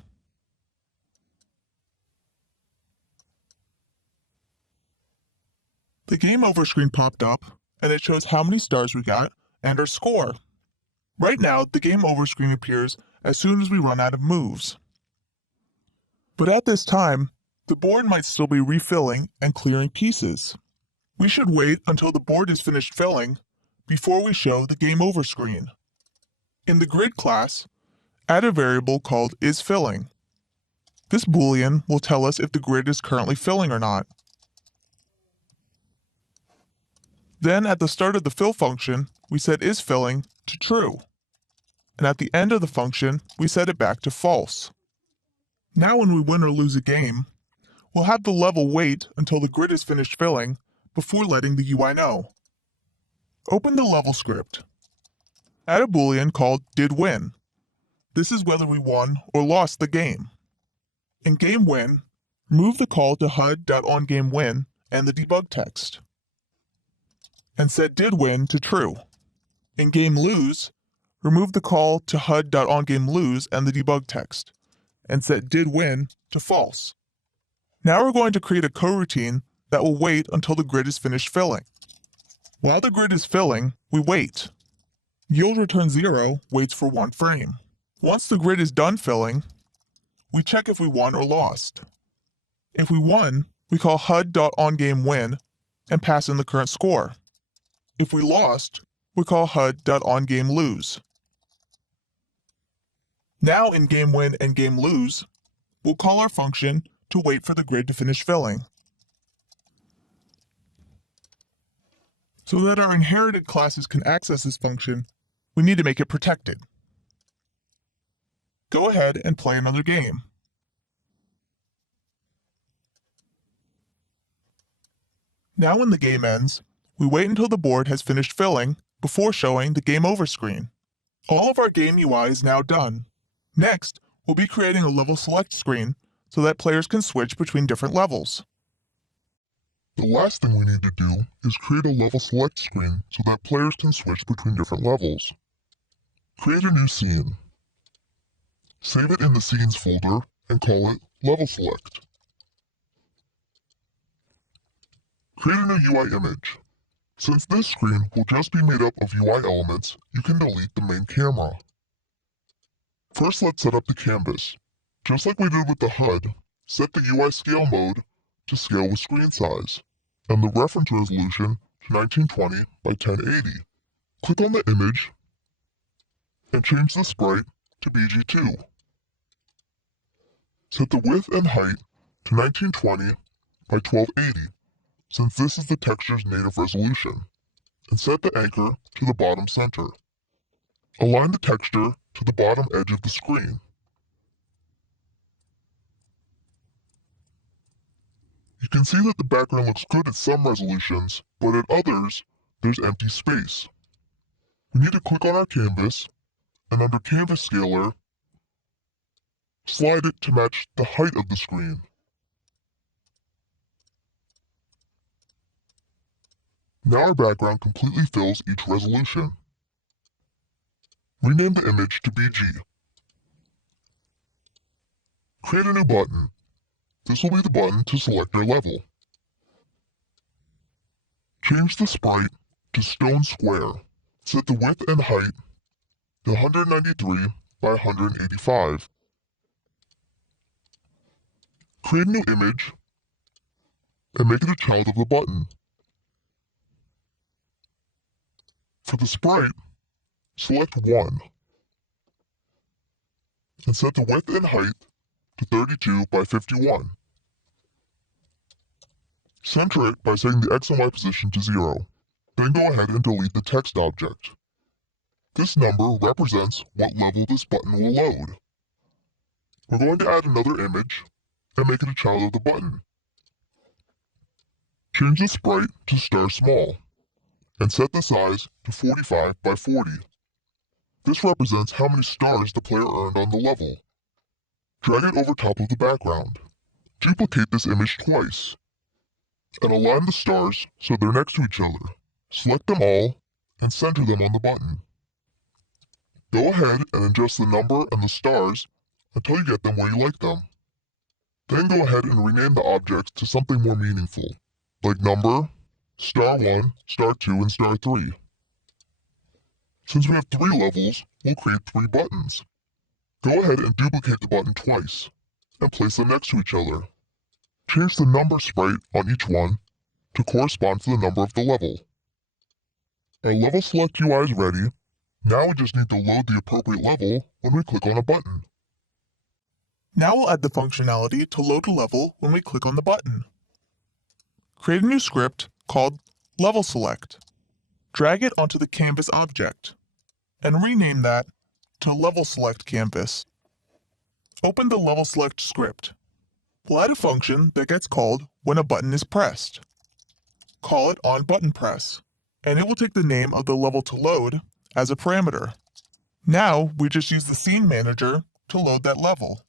The Game Over screen popped up, and it shows how many stars we got and our score. Right now, the Game Over screen appears as soon as we run out of moves. But at this time, the board might still be refilling and clearing pieces. We should wait until the board is finished filling before we show the Game Over screen. In the Grid class, add a variable called isFilling. This boolean will tell us if the grid is currently filling or not. Then at the start of the fill function, we set isFilling to true. And at the end of the function, we set it back to false. Now when we win or lose a game, we'll have the level wait until the grid is finished filling before letting the UI know. Open the level script. Add a boolean called didWin. This is whether we won or lost the game. In GameWin, remove the call to HUD.onGameWin and the debug text, and set didWin to true. In GameLose, remove the call to HUD.onGameLose and the debug text, and set didWin to false. Now we're going to create a coroutine that will wait until the grid is finished filling. While the grid is filling, we wait. Yield return 0 waits for 1 frame. Once the grid is done filling, we check if we won or lost. If we won, we call HUD.onGameWin and pass in the current score. If we lost, we call HUD.onGameLose. Now in GameWin and GameLose, we'll call our function to wait for the grid to finish filling. So that our inherited classes can access this function, we need to make it protected. Go ahead and play another game. Now when the game ends, we wait until the board has finished filling before showing the Game Over screen. All of our game UI is now done. Next, we'll be creating a level select screen so that players can switch between different levels. The last thing we need to do is create a level select screen so that players can switch between different levels. Create a new scene. Save it in the Scenes folder and call it Level Select. Create a new UI image. Since this screen will just be made up of UI elements, you can delete the main camera. First, let's set up the canvas. Just like we did with the HUD, set the UI scale mode to scale with screen size, and the reference resolution to 1920 by 1080. Click on the image and change the sprite to BG2. Set the width and height to 1920 by 1280, since this is the texture's native resolution, and set the anchor to the bottom center. Align the texture to the bottom edge of the screen. You can see that the background looks good at some resolutions, but at others, there's empty space. We need to click on our canvas, and under Canvas Scaler, slide it to match the height of the screen. Now our background completely fills each resolution. Rename the image to BG. Create a new button. This will be the button to select our level. Change the sprite to Stone Square. Set the width and height to 193 by 185. Create a new image and make it a child of the button. For the sprite, select 1 and set the width and height to 32 by 51. Center it by setting the X and Y position to 0. Then go ahead and delete the text object. This number represents what level this button will load. We're going to add another image and make it a child of the button. Change the sprite to Star Small and set the size to 45 by 40. This represents how many stars the player earned on the level. Drag it over top of the background. Duplicate this image twice and align the stars so they're next to each other. Select them all and center them on the button. Go ahead and adjust the number and the stars until you get them where you like them. Then go ahead and rename the objects to something more meaningful, like number, star 1, star 2, and star 3. Since we have 3 levels, we'll create 3 buttons. Go ahead and duplicate the button twice and place them next to each other. Change the number sprite on each one to correspond to the number of the level. Our level select UI is ready. Now we just need to load the appropriate level when we click on a button. Now we'll add the functionality to load a level when we click on the button. Create a new script called Level Select. Drag it onto the canvas object and rename that to Level Select Canvas. Open the Level Select script. We'll add a function that gets called when a button is pressed. Call it onButtonPress, and it will take the name of the level to load as a parameter. Now we just use the Scene Manager to load that level.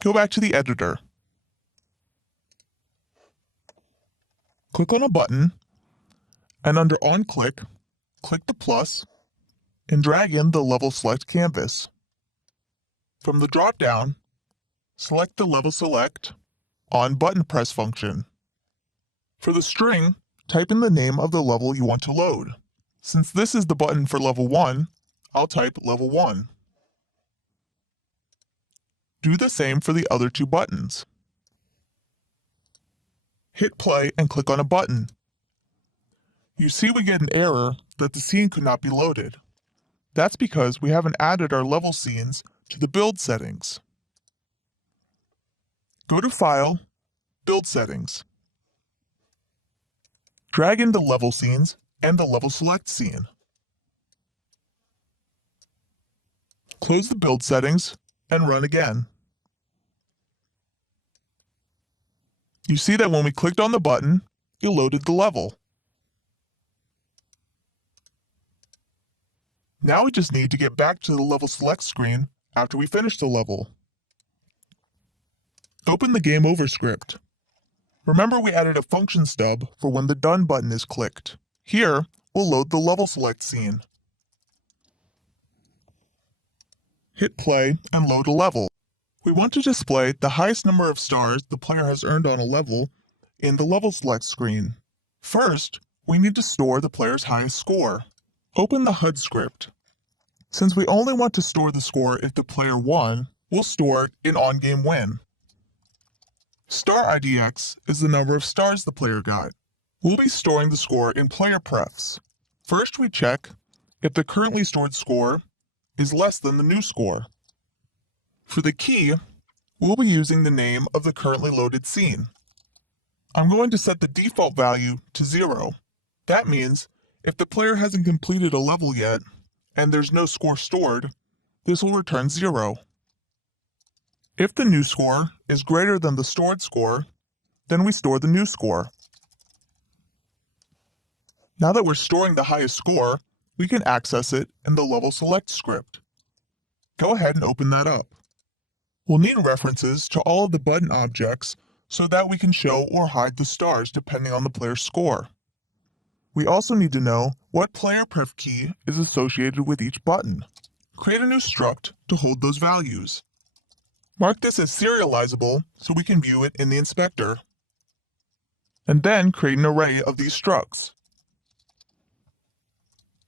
Go back to the editor. Click on a button, and under OnClick, click the plus and drag in the Level Select canvas. From the drop-down, select the Level Select onButtonPress function. For the string, type in the name of the level you want to load. Since this is the button for level 1, I'll type level 1. Do the same for the other two buttons. Hit play and click on a button. You see we get an error that the scene could not be loaded. That's because we haven't added our level scenes to the build settings. Go to File, Build Settings. Drag in the level scenes and the level select scene. Close the build settings and run again. You see that when we clicked on the button, it loaded the level. Now we just need to get back to the level select screen after we finish the level. Open the Game Over script. Remember we added a function stub for when the Done button is clicked. Here, we'll load the level select scene. Hit play and load a level. We want to display the highest number of stars the player has earned on a level in the level select screen. First, we need to store the player's highest score. Open the HUD script. Since we only want to store the score if the player won, we'll store an on-game win. Star IDX is the number of stars the player got. We'll be storing the score in player prefs. First, we check if the currently stored score is less than the new score. For the key, we'll be using the name of the currently loaded scene. I'm going to set the default value to 0. That means if the player hasn't completed a level yet and there's no score stored, this will return 0. If the new score is greater than the stored score, then we store the new score. Now that we're storing the highest score, we can access it in the level select script. Go ahead and open that up. We'll need references to all of the button objects so that we can show or hide the stars depending on the player's score. We also need to know what player pref key is associated with each button. Create a new struct to hold those values. Mark this as serializable so we can view it in the inspector. And then create an array of these structs.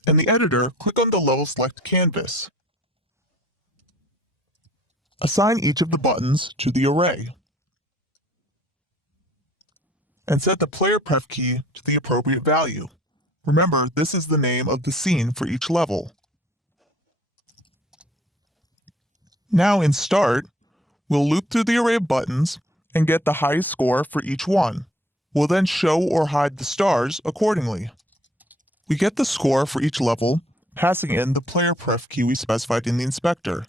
In the editor, click on the level select canvas. Assign each of the buttons to the array. And set the player pref key to the appropriate value. Remember, this is the name of the scene for each level. Now in Start, we'll loop through the array of buttons and get the highest score for each one. We'll then show or hide the stars accordingly. We get the score for each level, passing in the player pref key we specified in the inspector.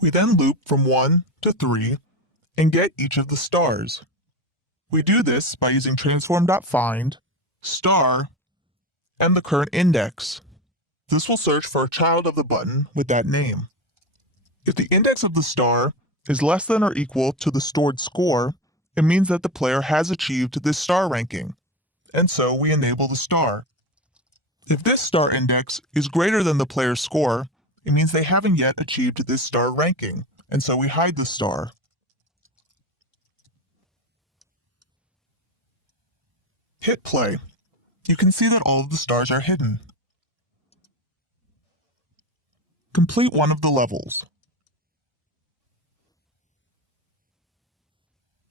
We then loop from 1 to 3 and get each of the stars. We do this by using transform.find, star, and the current index. This will search for a child of the button with that name. If the index of the star is less than or equal to the stored score, it means that the player has achieved this star ranking, and so we enable the star. If this star index is greater than the player's score, it means they haven't yet achieved this star ranking, and so we hide the star. Hit play. You can see that all of the stars are hidden. Complete one of the levels.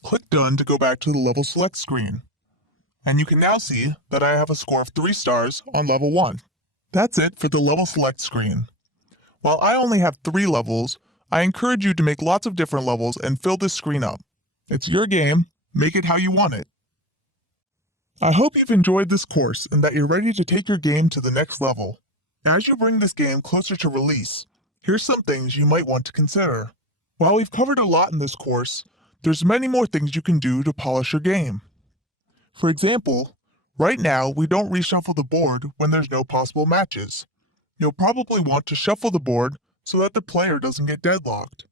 Click Done to go back to the level select screen. And you can now see that I have a score of 3 stars on level 1. That's it for the level select screen. While I only have 3 levels, I encourage you to make lots of different levels and fill this screen up. It's your game, make it how you want it. I hope you've enjoyed this course and that you're ready to take your game to the next level. As you bring this game closer to release, here's some things you might want to consider. While we've covered a lot in this course, there's many more things you can do to polish your game. For example, right now we don't reshuffle the board when there's no possible matches. You'll probably want to shuffle the board so that the player doesn't get deadlocked.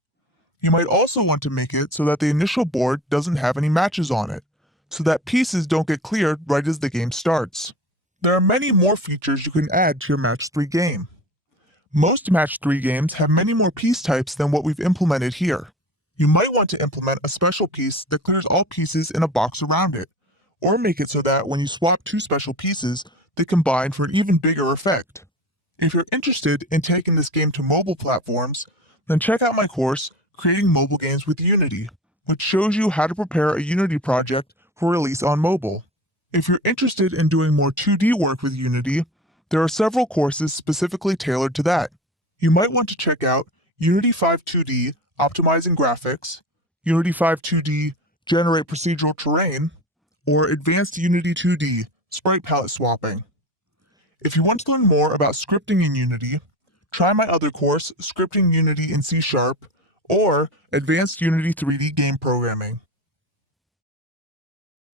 You might also want to make it so that the initial board doesn't have any matches on it, so that pieces don't get cleared right as the game starts. There are many more features you can add to your Match 3 game. Most Match 3 games have many more piece types than what we've implemented here. You might want to implement a special piece that clears all pieces in a box around it, or make it so that when you swap 2 special pieces, they combine for an even bigger effect. If you're interested in taking this game to mobile platforms, then check out my course, Creating Mobile Games with Unity, which shows you how to prepare a Unity project for release on mobile. If you're interested in doing more 2D work with Unity, there are several courses specifically tailored to that. You might want to check out Unity 5 2D Optimizing Graphics, Unity 5 2D Generate Procedural Terrain, or Advanced Unity 2D Sprite Palette Swapping. If you want to learn more about scripting in Unity, try my other course, Scripting Unity in C# or Advanced Unity 3D Game Programming.